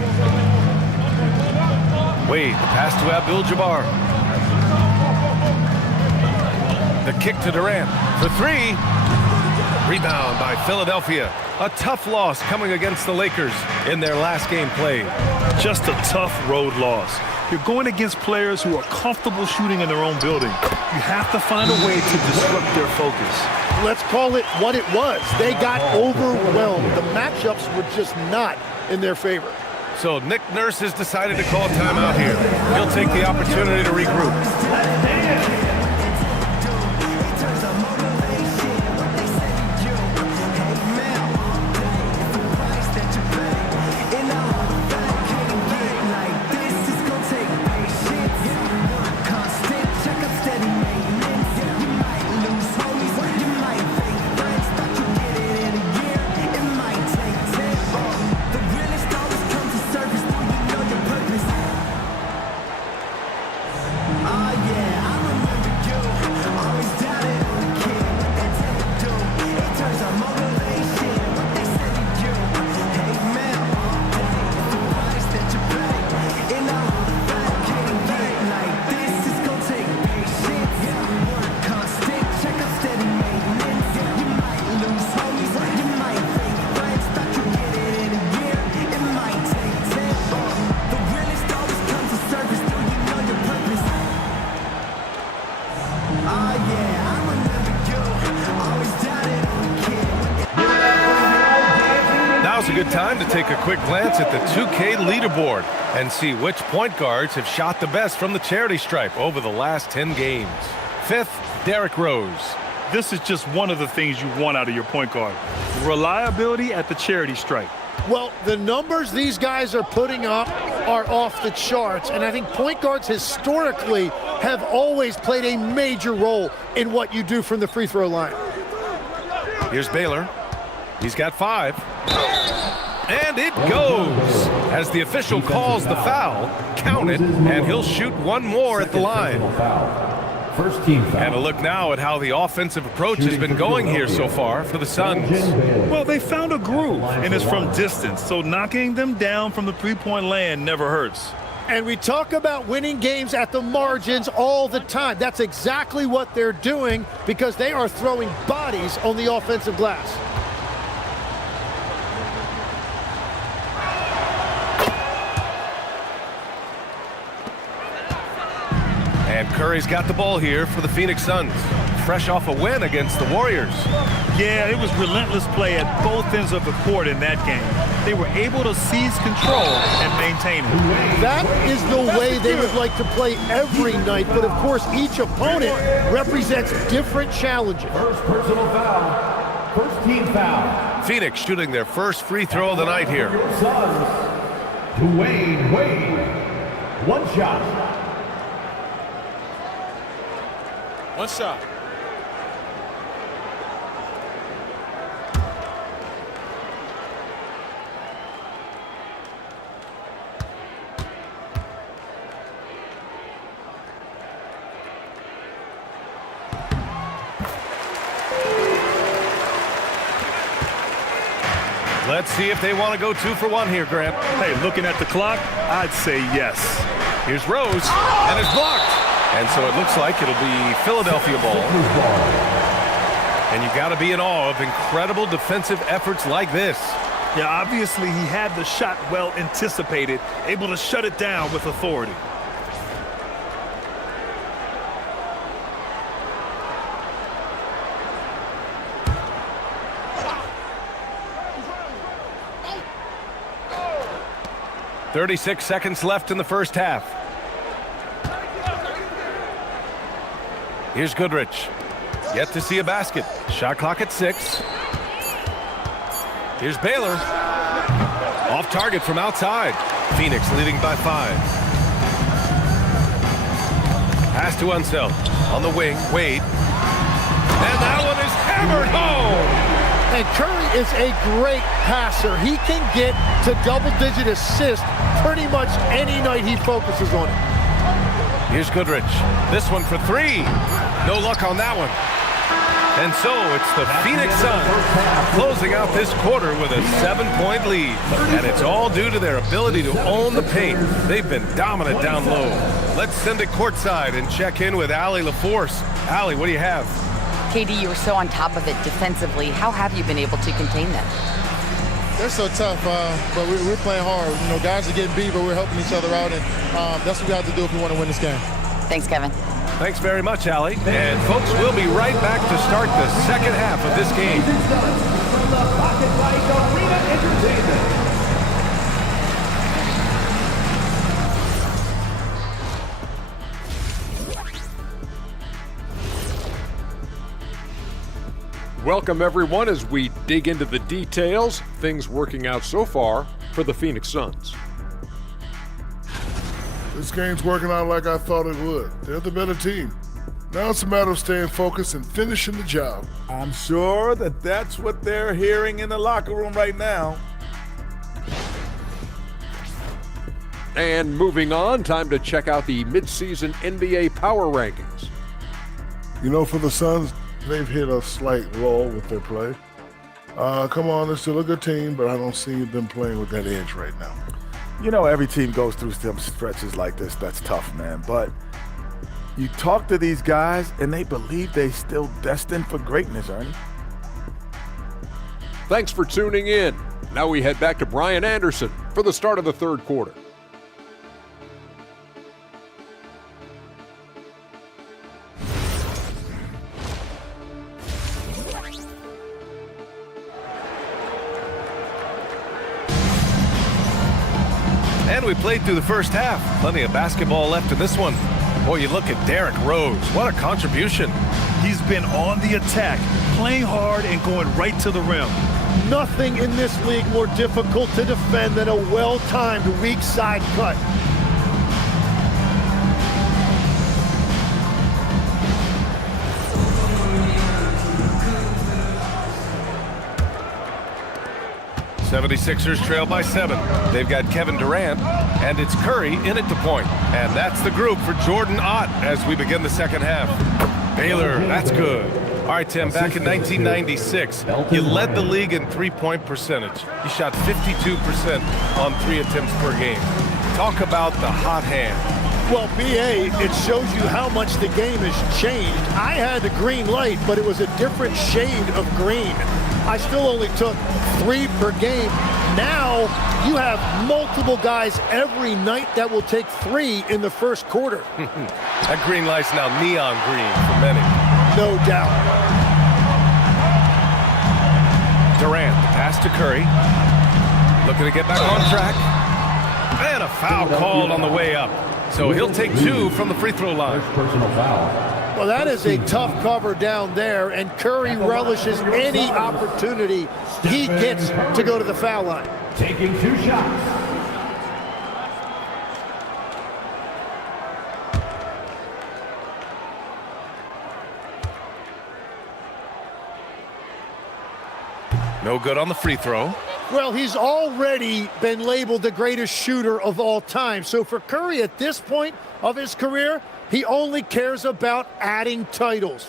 Wade, the pass to Abdul-Jabbar. The kick to Durant for 3. Rebound by Philadelphia. A tough loss coming against the Lakers in their last game played. Just a tough road loss. You're going against players who are comfortable shooting in their own building. You have to find a way to disrupt their focus. Let's call it what it was. They got overwhelmed. The matchups were just not in their favor. So Nick Nurse has decided to call timeout here. He'll take the opportunity to regroup. Now's a good time to take a quick glance at the 2K leaderboard and see which point guards have shot the best from the charity stripe over the last 10 games. 5th, Derrick Rose. This is just one of the things you want out of your point guard. Reliability at the charity stripe. Well, the numbers these guys are putting up are off the charts, and I think point guards historically have always played a major role in what you do from the free throw line. Here's Baylor. He's got 5. And it goes! As the official calls the foul, count it, and he'll shoot one more at the line. First team foul. And a look now at how the offensive approach has been going here so far for the Suns. Well, they found a groove, and it's from distance, so knocking them down from the three-point land never hurts. And we talk about winning games at the margins all the time. That's exactly what they're doing because they are throwing bodies on the offensive glass. And Curry's got the ball here for the Phoenix Suns, fresh off a win against the Warriors. Yeah, it was relentless play at both ends of the court in that game. They were able to seize control and maintain it. That is the way they would like to play every night, but of course each opponent represents different challenges. First personal foul. First team foul. Phoenix shooting their first free throw of the night here. Suns to Wade. One shot. One shot. Let's see if they want to go 2 for 1 here, Grant. Hey, looking at the clock, I'd say yes. Here's Rose, and it's blocked. And so it looks like it'll be Philadelphia ball. And you got to be in awe of incredible defensive efforts like this. Yeah, obviously he had the shot well anticipated, able to shut it down with authority. .36 seconds left in the first half. Here's Goodrich. Yet to see a basket. Shot clock at 6. Here's Baylor. Off target from outside. Phoenix leading by 5. Pass to Unseld. On the wing, Wade. And that one is hammered home. And Curry is a great passer. He can get to double-digit assists pretty much any night he focuses on it. Here's Goodrich. This one for 3. No luck on that one. And so it's the Phoenix Suns closing out this quarter with a 7-point lead. And it's all due to their ability to own the paint. They've been dominant down low. Let's send it courtside and check in with Allie LaForce. Allie, what do you have? KD, you were so on top of it defensively. How have you been able to contain them? They're so tough, but we're playing hard. You know, guys are getting beat, but we're helping each other out, and that's what we have to do if we want to win this game. Thanks, Kevin. Thanks very much, Allie. And folks, we'll be right back to start the second half of this game. From the Pocket Light Arena Entertainment. Welcome, everyone, as we dig into the details. Things working out so far for the Phoenix Suns. This game's working out like I thought it would. They're the better team. Now it's a matter of staying focused and finishing the job. I'm sure that's what they're hearing in the locker room right now. And moving on, time to check out the midseason NBA power rankings. You know, for the Suns, they've hit a slight lull with their play. Come on, they're still a good team, but I don't see them playing with that edge right now. You know, every team goes through some stretches like this. That's tough, man. But you talk to these guys, and they believe they're still destined for greatness, Ernie. Thanks for tuning in. Now we head back to Brian Anderson for the start of the third quarter. And we played through the first half. Plenty of basketball left in this one. Boy, you look at Derrick Rose. What a contribution. He's been on the attack, playing hard and going right to the rim. Nothing in this league more difficult to defend than a well-timed weak side cut. '76ers trail by 7. They've got Kevin Durant, and it's Curry in at the point. And that's the group for Jordan Ott as we begin the second half. Baylor, that's good. All right, Tim, back in 1996, you led the league in three-point percentage. You shot 52% on 3 attempts per game. Talk about the hot hand. Well, BA, it shows you how much the game has changed. I had the green light, but it was a different shade of green. I still only took 3 per game. Now you have multiple guys every night that will take 3 in the first quarter. That green light's now neon green for many. No doubt. Durant, pass to Curry. Looking to get back on track. And a foul called on the way up. So he'll take 2 from the free throw line. Personal foul. Well, that is a tough cover down there, and Curry relishes any opportunity he gets to go to the foul line. Taking 2 shots. No good on the free throw. Well, he's already been labeled the greatest shooter of all time. So for Curry at this point of his career, he only cares about adding titles.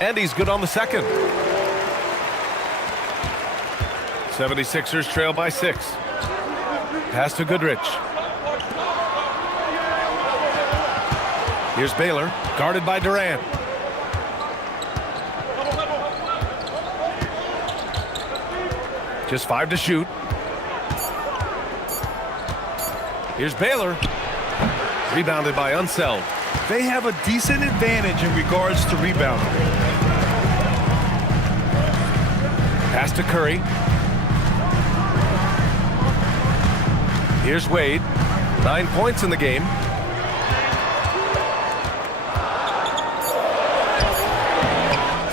And he's good on the second. 76ers trail by 6. Pass to Goodrich. Here's Baylor, guarded by Durant. Just 5 to shoot. Here's Baylor. Rebounded by Unseld. They have a decent advantage in regards to rebounding. Pass to Curry. Here's Wade. 9 points in the game.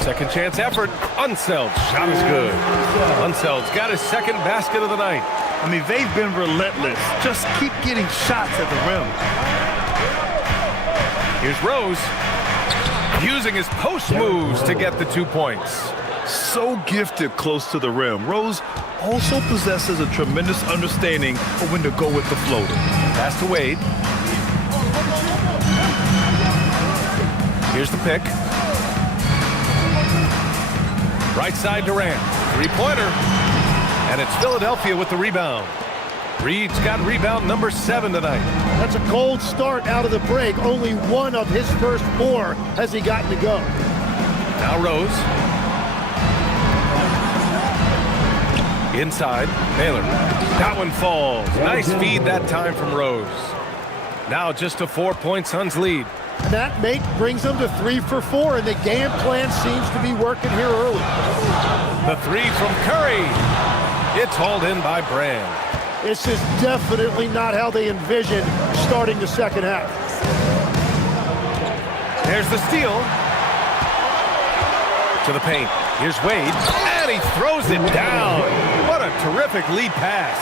Second chance effort. Unseld. Shot is good. Unseld's got his second basket of the night. I mean, they've been relentless. Just keep getting shots at the rim. Here's Rose. Using his post moves to get the 2 points. So gifted close to the rim. Rose also possesses a tremendous understanding of when to go with the floater. Pass to Wade. Here's the pick. Right side Durant. 3-pointer. And it's Philadelphia with the rebound. Reed's got rebound number 7 tonight. That's a cold start out of the break. Only one of his first 4 has he gotten to go. Now Rose. Inside, Baylor. That one falls. Nice feed that time from Rose. Now just a 4-point Suns lead. And that make brings them to 3 for 4, and the game plan seems to be working here early. The 3 from Curry. It's hauled in by Brand. This is definitely not how they envisioned starting the second half. There's the steal. To the paint. Here's Wade, and he throws it down. What a terrific lead pass.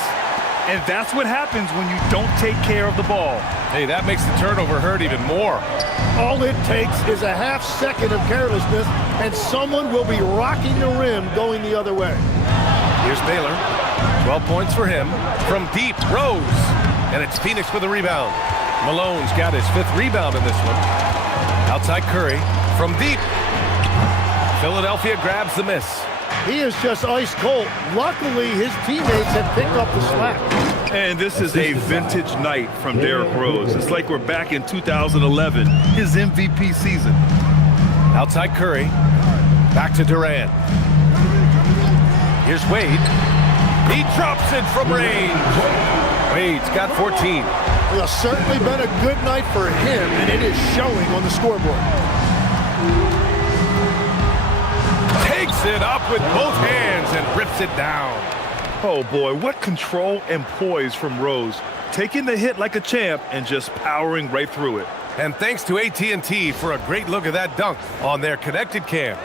And that's what happens when you don't take care of the ball. Hey, that makes the turnover hurt even more. All it takes is a half second of carelessness, and someone will be rocking the rim going the other way. Here's Baylor. 12 points for him. From deep, Rose. And it's Phoenix with a rebound. Malone's got his 5th rebound in this one. Outside Curry. From deep. Philadelphia grabs the miss. He is just ice cold. Luckily, his teammates have picked up the slack. And this is a vintage night from Derrick Rose. It's like we're back in 2011, his MVP season. Outside Curry. Back to Durant. Here's Wade. He drops it from range. Wade's got 14. Well, certainly been a good night for him, and it is showing on the scoreboard. Takes it up with both hands and rips it down. Oh boy, what control and poise from Rose. Taking the hit like a champ and just powering right through it. And thanks to AT&T for a great look at that dunk on their connected cam.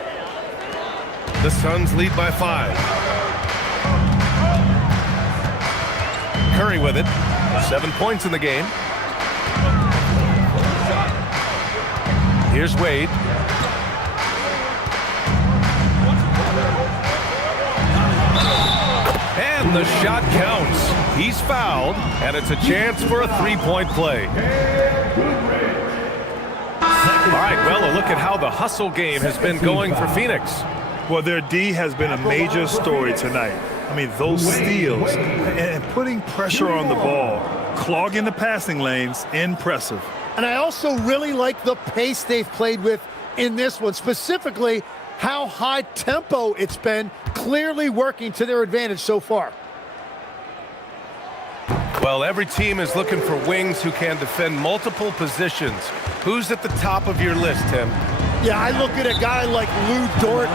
The Suns lead by 5. Curry with it. 7 points in the game. Here's Wade. And the shot counts. He's fouled, and it's a chance for a 3-point play. All right, well, a look at how the hustle game has been going for Phoenix. Well, their D has been a major story tonight. I mean, those steals and putting pressure on the ball, clogging the passing lanes, impressive. And I also really like the pace they've played with in this one, specifically how high tempo it's been, clearly working to their advantage so far. Well, every team is looking for wings who can defend multiple positions. Who's at the top of your list, Tim? Yeah, I look at a guy like Lou Dort,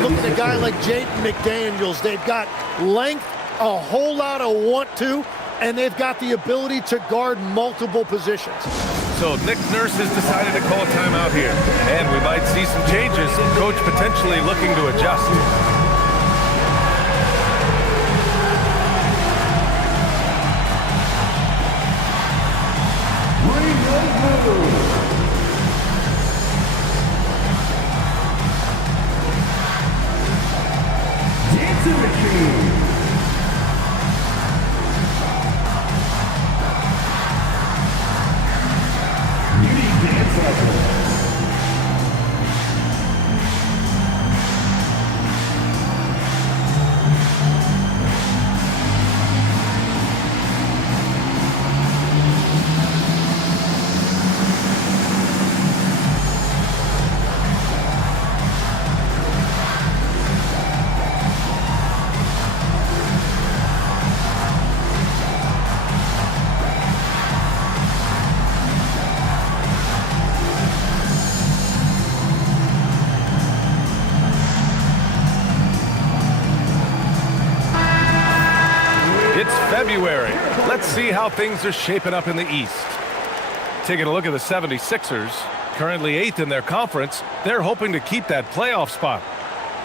look at a guy like Jaden McDaniels. They've got length, a whole lot of want to, and they've got the ability to guard multiple positions. So Nick Nurse has decided to call a timeout here, and we might see some changes. Coach potentially looking to adjust. February. Let's see how things are shaping up in the East. Taking a look at the 76ers, currently 8th in their conference. They're hoping to keep that playoff spot.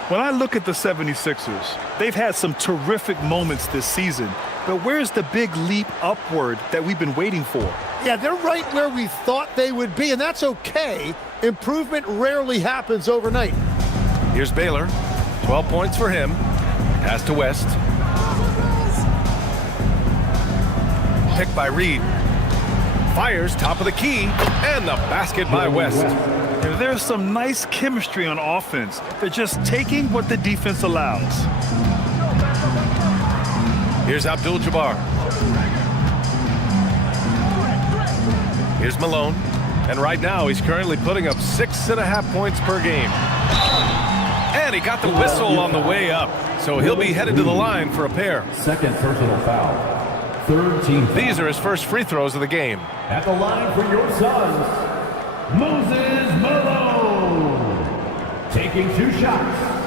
When I look at the 76ers, they've had some terrific moments this season, but where's the big leap upward that we've been waiting for? Yeah, they're right where we thought they would be, and that's okay. Improvement rarely happens overnight. Here's Baylor. 12 points for him. Pass to West. Picked by Reed. Fires top of the key, and the basket by West. There's some nice chemistry on offense. They're just taking what the defense allows. Here's Abdul-Jabbar. Here's Malone. And right now, he's currently putting up 6.5 points per game. And he got the whistle on the way up. So he'll be headed to the line for a pair. Second personal foul. Third team foul. These are his first free throws of the game. At the line for your Suns, Moses Malone. Taking 2 shots.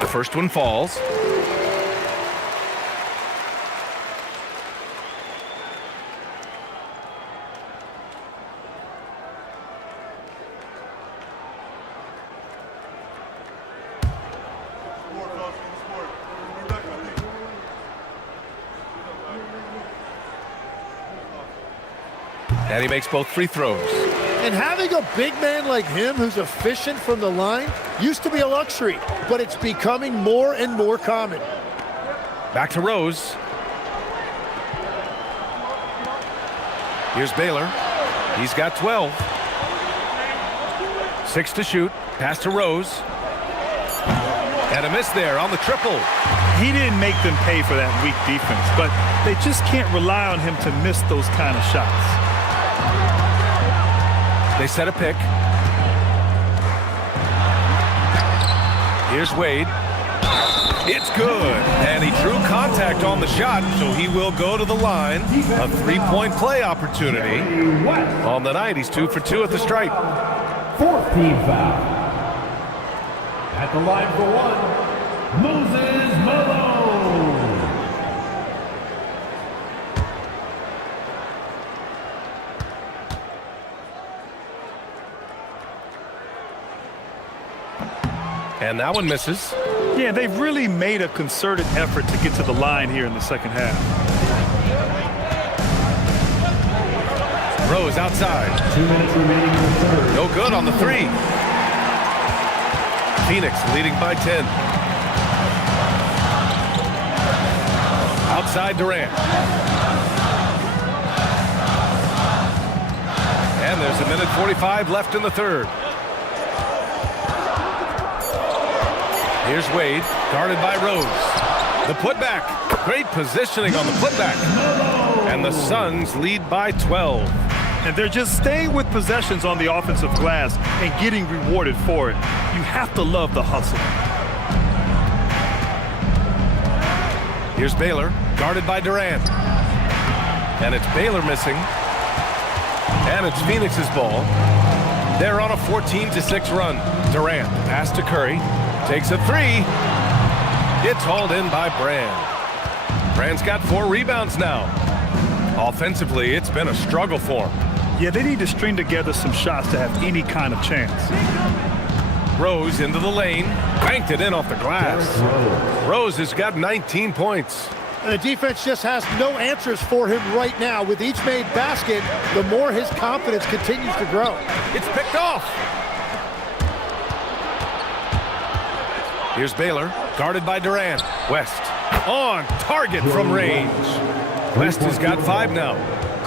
The first one falls. And he makes both free throws. And having a big man like him who's efficient from the line used to be a luxury, but it's becoming more and more common. Back to Rose. Here's Baylor. He's got 12. 6 to shoot. Pass to Rose. And a miss there on the triple. He didn't make them pay for that weak defense, but they just can't rely on him to miss those kind of shots. They set a pick. Here's Wade. It's good. And he drew contact on the shot, so he will go to the line. A 3-point play opportunity. On the night, he's 2 for 2 at the stripe. Fourth team foul. At the line for 1, Moses Malone. And that one misses. Yeah, they've really made a concerted effort to get to the line here in the second half. Rose outside. 2 minutes remaining in the third. No good on the 3. Phoenix leading by 10. Outside Durant. And there's 1:45 left in the third. Here's Wade, guarded by Rose. The putback. Great positioning on the putback. And the Suns lead by 12. And they're just staying with possessions on the offensive glass and getting rewarded for it. You have to love the hustle. Here's Baylor, guarded by Durant. And it's Baylor missing. And it's Phoenix's ball. They're on a 14-6 run. Durant, pass to Curry. Takes a 3. It's hauled in by Brand. Brand's got 4 rebounds now. Offensively, it's been a struggle for him. Yeah, they need to string together some shots to have any kind of chance. Rose into the lane. Banked it in off the glass. Rose has got 19 points. And the defense just has no answers for him right now. With each made basket, the more his confidence continues to grow. It's picked off. Here's Baylor, guarded by Durant. West, on target from range. West has got 5 now.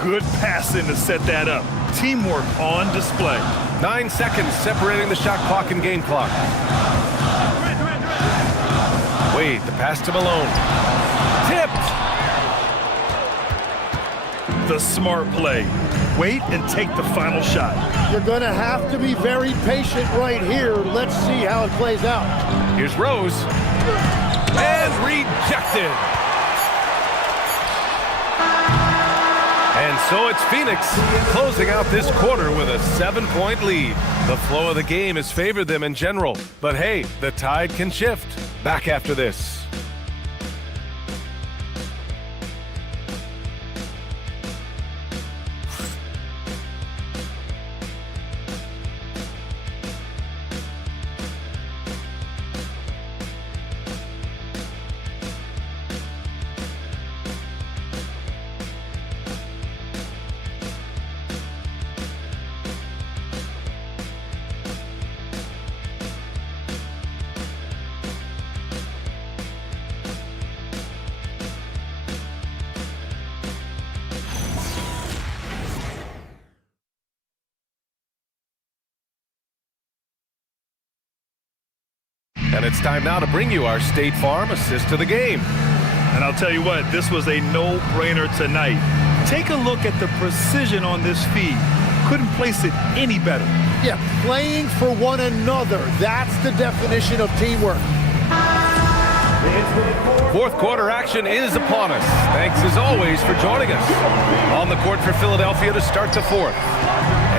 Good passing to set that up. Teamwork on display. 9 seconds separating the shot clock and game clock. Wade, the pass to Malone. Tipped. The smart play. Wait and take the final shot. You're going to have to be very patient right here. Let's see how it plays out. Here's Rose. And rejected. And so it's Phoenix closing out this quarter with a 7-point lead. The flow of the game has favored them in general. But hey, the tide can shift. Back after this. And it's time now to bring you our State Farm assist of the game. And I'll tell you what, this was a no-brainer tonight. Take a look at the precision on this feed. Couldn't place it any better. Yeah, playing for one another. That's the definition of teamwork. Fourth quarter action is upon us. Thanks as always for joining us. On the court for Philadelphia to start the fourth.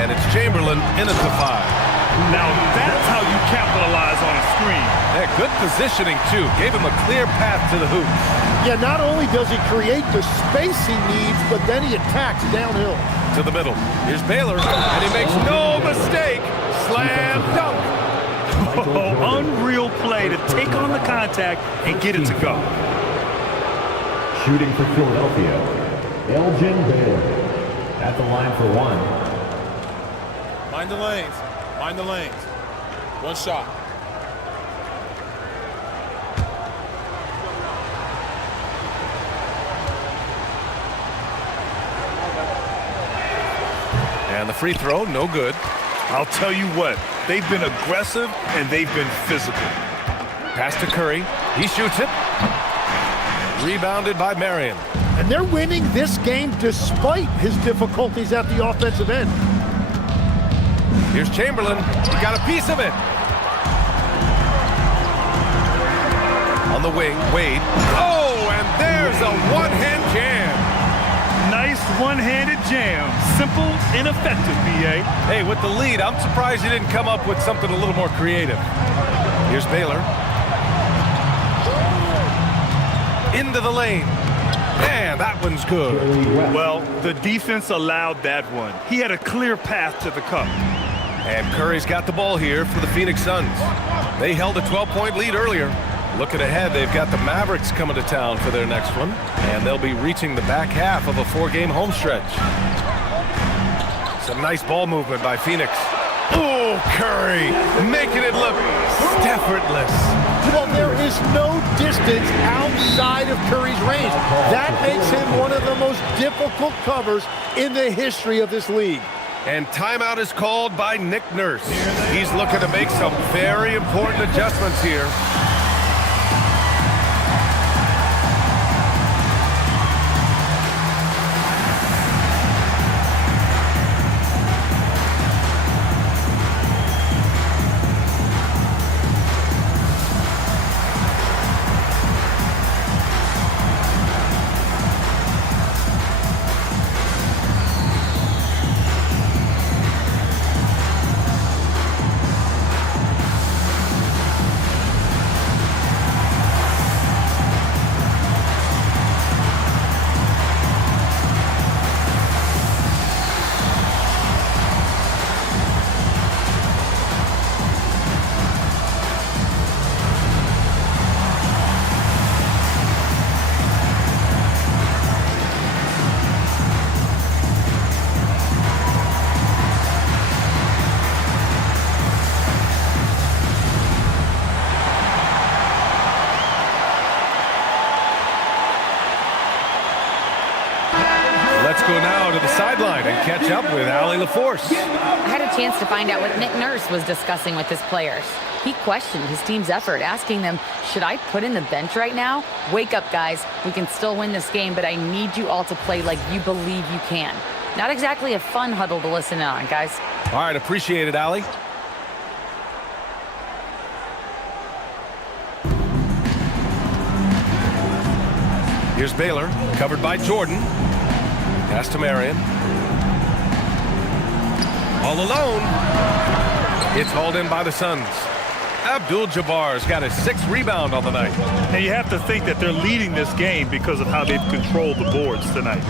And it's Chamberlain in at the 5. Now that's how you capitalize on a screen. Yeah, good positioning too. Gave him a clear path to the hoop. Yeah, not only does he create the space he needs, but then he attacks downhill. To the middle. Here's Baylor, and he makes no mistake. Slam dunk. Oh, unreal play to take on the contact and get it to go. Shooting for Philadelphia, Elgin Baylor. At the line for 1. Mind the lanes. Mind the lanes. One shot. And the free throw, no good. I'll tell you what, they've been aggressive and they've been physical. Pass to Curry. He shoots it. Rebounded by Marion. And they're winning this game despite his difficulties at the offensive end. Here's Chamberlain. He got a piece of it. On the wing, Wade. Oh, and there's a one-hand jam. Nice one-handed jam. Simple and effective, B.A. Hey, with the lead, I'm surprised he didn't come up with something a little more creative. Here's Baylor. Into the lane. Man, that one's good. Well, the defense allowed that one. He had a clear path to the cup. And Curry's got the ball here for the Phoenix Suns. They held a 12-point lead earlier. Looking ahead, they've got the Mavericks coming to town for their next one. And they'll be reaching the back half of a 4-game home stretch. Some nice ball movement by Phoenix. Oh, Curry, making it look effortless. Well, there is no distance outside of Curry's range. That makes him one of the most difficult covers in the history of this league. And timeout is called by Nick Nurse. He's looking to make some very important adjustments here. Let's go now to the sideline and catch up with Allie LaForce. I had a chance to find out what Nick Nurse was discussing with his players. He questioned his team's effort, asking them, should I put in the bench right now? Wake up, guys. We can still win this game, but I need you all to play like you believe you can. Not exactly a fun huddle to listen in on, guys. All right, appreciate it, Allie. Here's Baylor, covered by Jordan. Pass to Marion. All alone. It's hauled in by the Suns. Abdul-Jabbar's got his 6th rebound on the night. And you have to think that they're leading this game because of how they've controlled the boards tonight.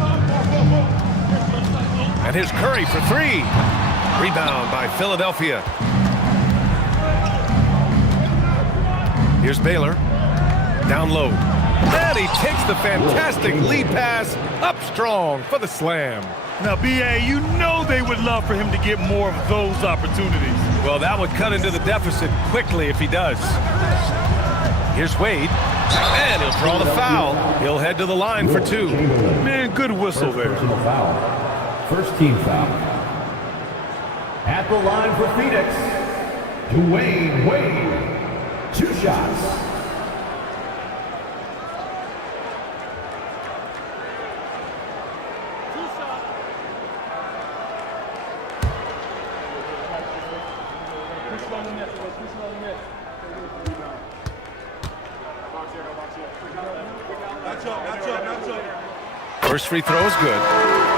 And here's Curry for 3. Rebound by Philadelphia. Here's Baylor. Down low. And he takes the fantastic lead pass up strong for the slam. Now, B.A., you know they would love for him to get more of those opportunities. Well, that would cut into the deficit quickly if he does. Here's Wade. And he'll draw the foul. He'll head to the line for 2. Man, good whistle there. First team foul. At the line for Phoenix, Dwayne Wade. 2 shots. First free throw is good.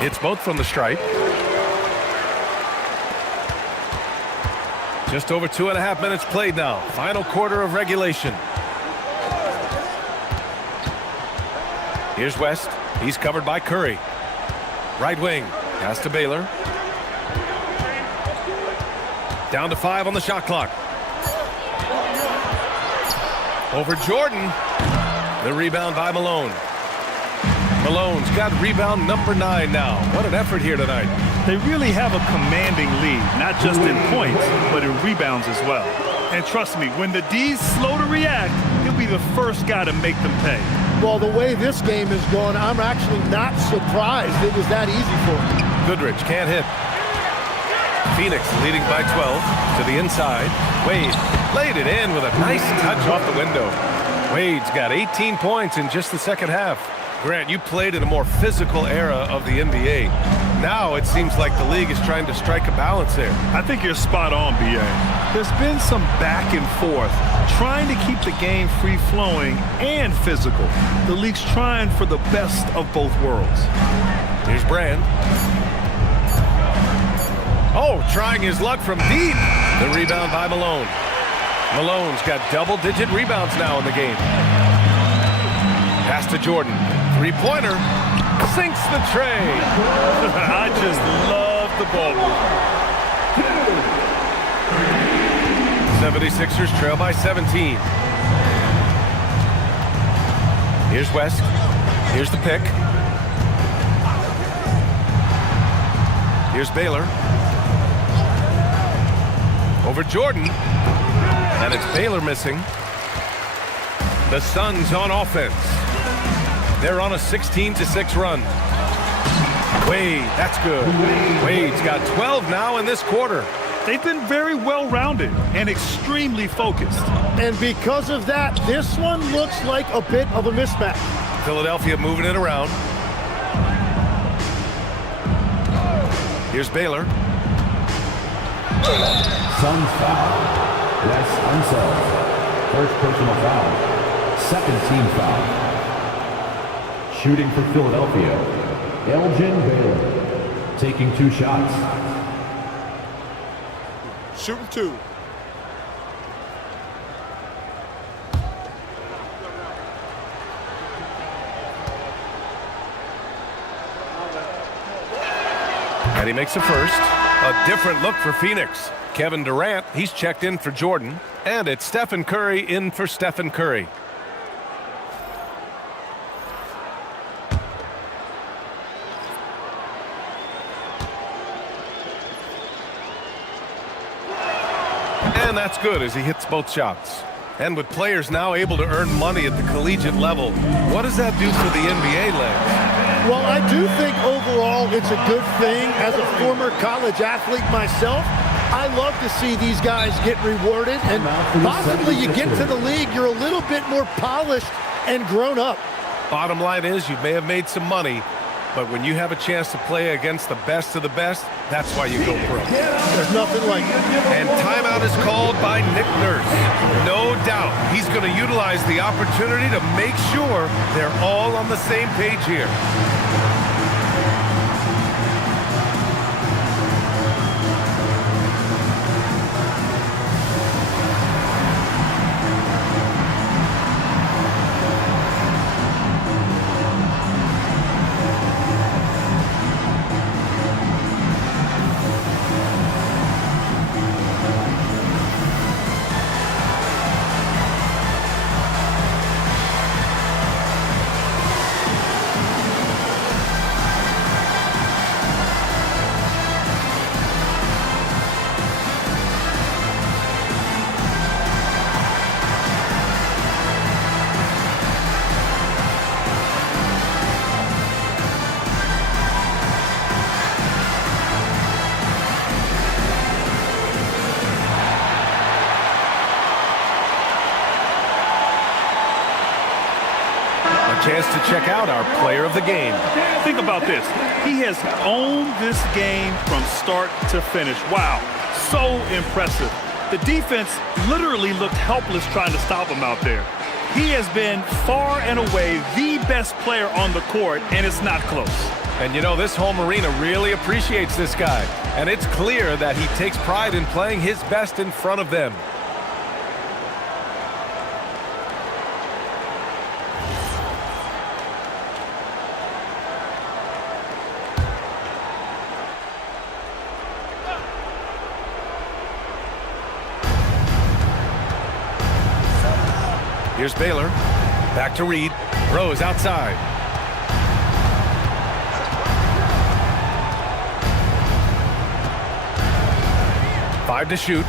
It's both from the stripe. Just over 2.5 minutes played now. Final quarter of regulation. Here's West. He's covered by Curry. Right wing. Pass to Baylor. Down to 5 on the shot clock. Over Jordan. The rebound by Malone. Malone's got rebound number 9 now. What an effort here tonight. They really have a commanding lead, not just in points, but in rebounds as well. And trust me, when the D's slow to react, he'll be the first guy to make them pay. Well, the way this game is going, I'm actually not surprised it was that easy for him. Goodrich can't hit. Phoenix leading by 12 to the inside. Wade laid it in with a nice touch off the window. Wade's got 18 points in just the second half. Grant, you played in a more physical era of the NBA. Now it seems like the league is trying to strike a balance there. I think you're spot on, B.A. There's been some back and forth, trying to keep the game free-flowing and physical. The league's trying for the best of both worlds. Here's Brand. Oh, trying his luck from deep. The rebound by Malone. Malone's got double-digit rebounds now in the game. Pass to Jordan. Three-pointer. Sinks the tray. I just love the ball movement. 76ers trail by 17. Here's West. Here's the pick. Here's Baylor. Over Jordan. And it's Baylor missing. The Suns on offense. They're on a 16-6 run. Wade, that's good. Wade's got 12 now in this quarter. They've been very well-rounded and extremely focused. And because of that, this one looks like a bit of a mismatch. Philadelphia moving it around. Here's Baylor. Suns foul. West unsolved. First personal foul. Second team foul. Shooting for Philadelphia, Elgin Baylor, taking 2 shots. Shooting 2. And he makes a first. A different look for Phoenix. Kevin Durant, he's checked in for Jordan. And it's Stephen Curry in for Stephen Curry. And that's good as he hits both shots. And with players now able to earn money at the collegiate level, what does that do for the NBA league? Well, I do think overall it's a good thing. As a former college athlete myself, I love to see these guys get rewarded. And possibly you get to the league, you're a little bit more polished and grown up. Bottom line is you may have made some money, but when you have a chance to play against the best of the best, that's why you go pro. There's nothing like it. And timeout is called by Nick Nurse. No doubt he's going to utilize the opportunity to make sure they're all on the same page here. check out our player of the game. Think about this. He has owned this game from start to finish. Wow, so impressive. The defense literally looked helpless trying to stop him out there. He has been far and away the best player on the court, and it's not close. And you know, this home arena really appreciates this guy. And it's clear that he takes pride in playing his best in front of them. Here's Baylor. Back to Reed. Rose outside. Five to shoot.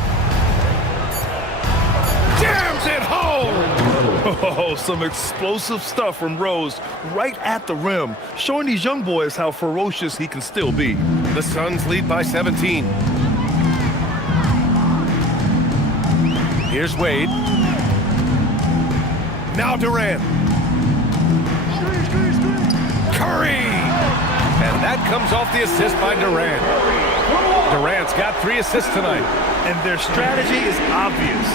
Jams it home! Oh, some explosive stuff from Rose right at the rim, showing these young boys how ferocious he can still be. The Suns lead by 17. Here's Wade. Now Durant. Curry! And that comes off the assist by Durant. Durant's got 3 assists tonight. And their strategy is obvious.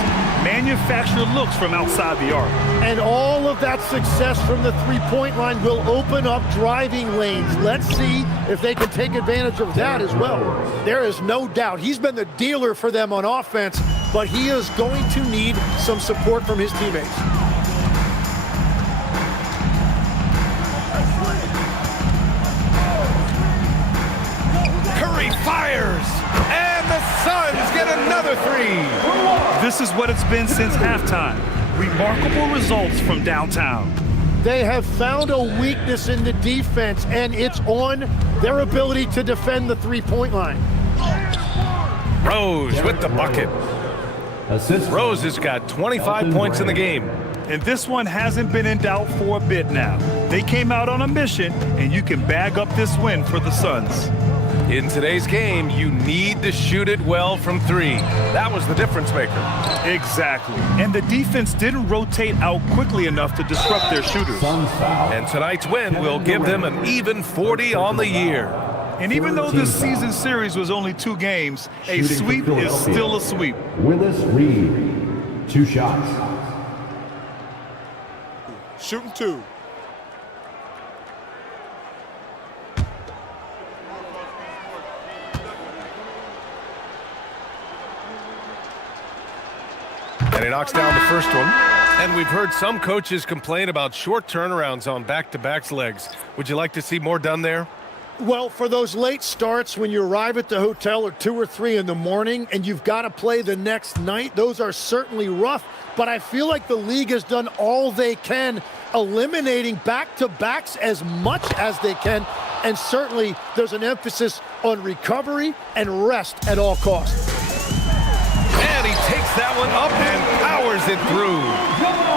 Manufacture looks from outside the arc. And all of that success from the three-point line will open up driving lanes. Let's see if they can take advantage of that as well. There is no doubt he's been the dealer for them on offense, but he is going to need some support from his teammates. Fires, and the Suns get another 3. This is what it's been since halftime. Remarkable results from downtown. They have found a weakness in the defense, and it's on their ability to defend the three-point line. Rose with the bucket. Rose has got 25 points in the game. And this one hasn't been in doubt for a bit now. They came out on a mission, and you can bag up this win for the Suns. In today's game, you need to shoot it well from 3. That was the difference maker. Exactly. And the defense didn't rotate out quickly enough to disrupt their shooters. And tonight's win will give them an even 40 on the year. And even though this season series was only 2 games, a sweep is still a sweep. Willis Reed, 2 shots. Shooting 2. And he knocks down the first one. And we've heard some coaches complain about short turnarounds on back-to-backs legs. Would you like to see more done there? Well, for those late starts when you arrive at the hotel at 2 or 3 in the morning and you've got to play the next night, those are certainly rough. But I feel like the league has done all they can, eliminating back-to-backs as much as they can. And certainly there's an emphasis on recovery and rest at all costs. And he takes that one up and powers it through.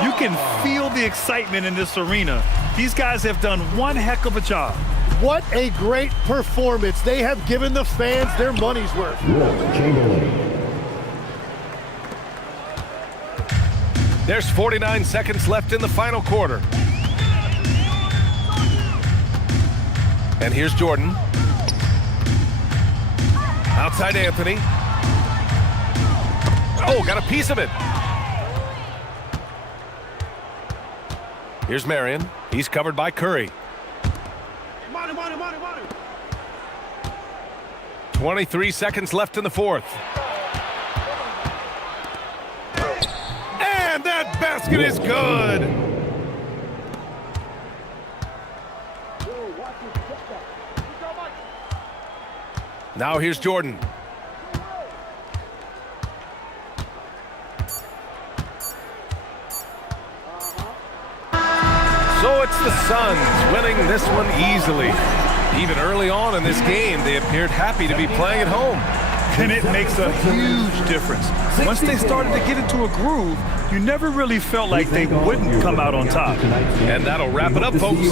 You can feel the excitement in this arena. These guys have done one heck of a job. What a great performance. They have given the fans their money's worth. There's 49 seconds left in the final quarter. And here's Jordan. Outside Anthony. Oh, got a piece of it. Here's Marion. He's covered by Curry. 23 seconds left in the fourth. And that basket is good. Now here's Jordan. So it's the Suns winning this one easily. Even early on in this game, they appeared happy to be playing at home. And it makes a huge difference. Once they started to get into a groove, you never really felt like they wouldn't come out on top. And that'll wrap it up, folks.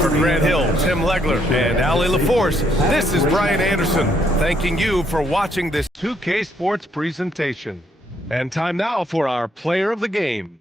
For Grant Hill, Tim Legler, and Ali LaForce, this is Brian Anderson, thanking you for watching this 2K Sports presentation. And time now for our player of the game.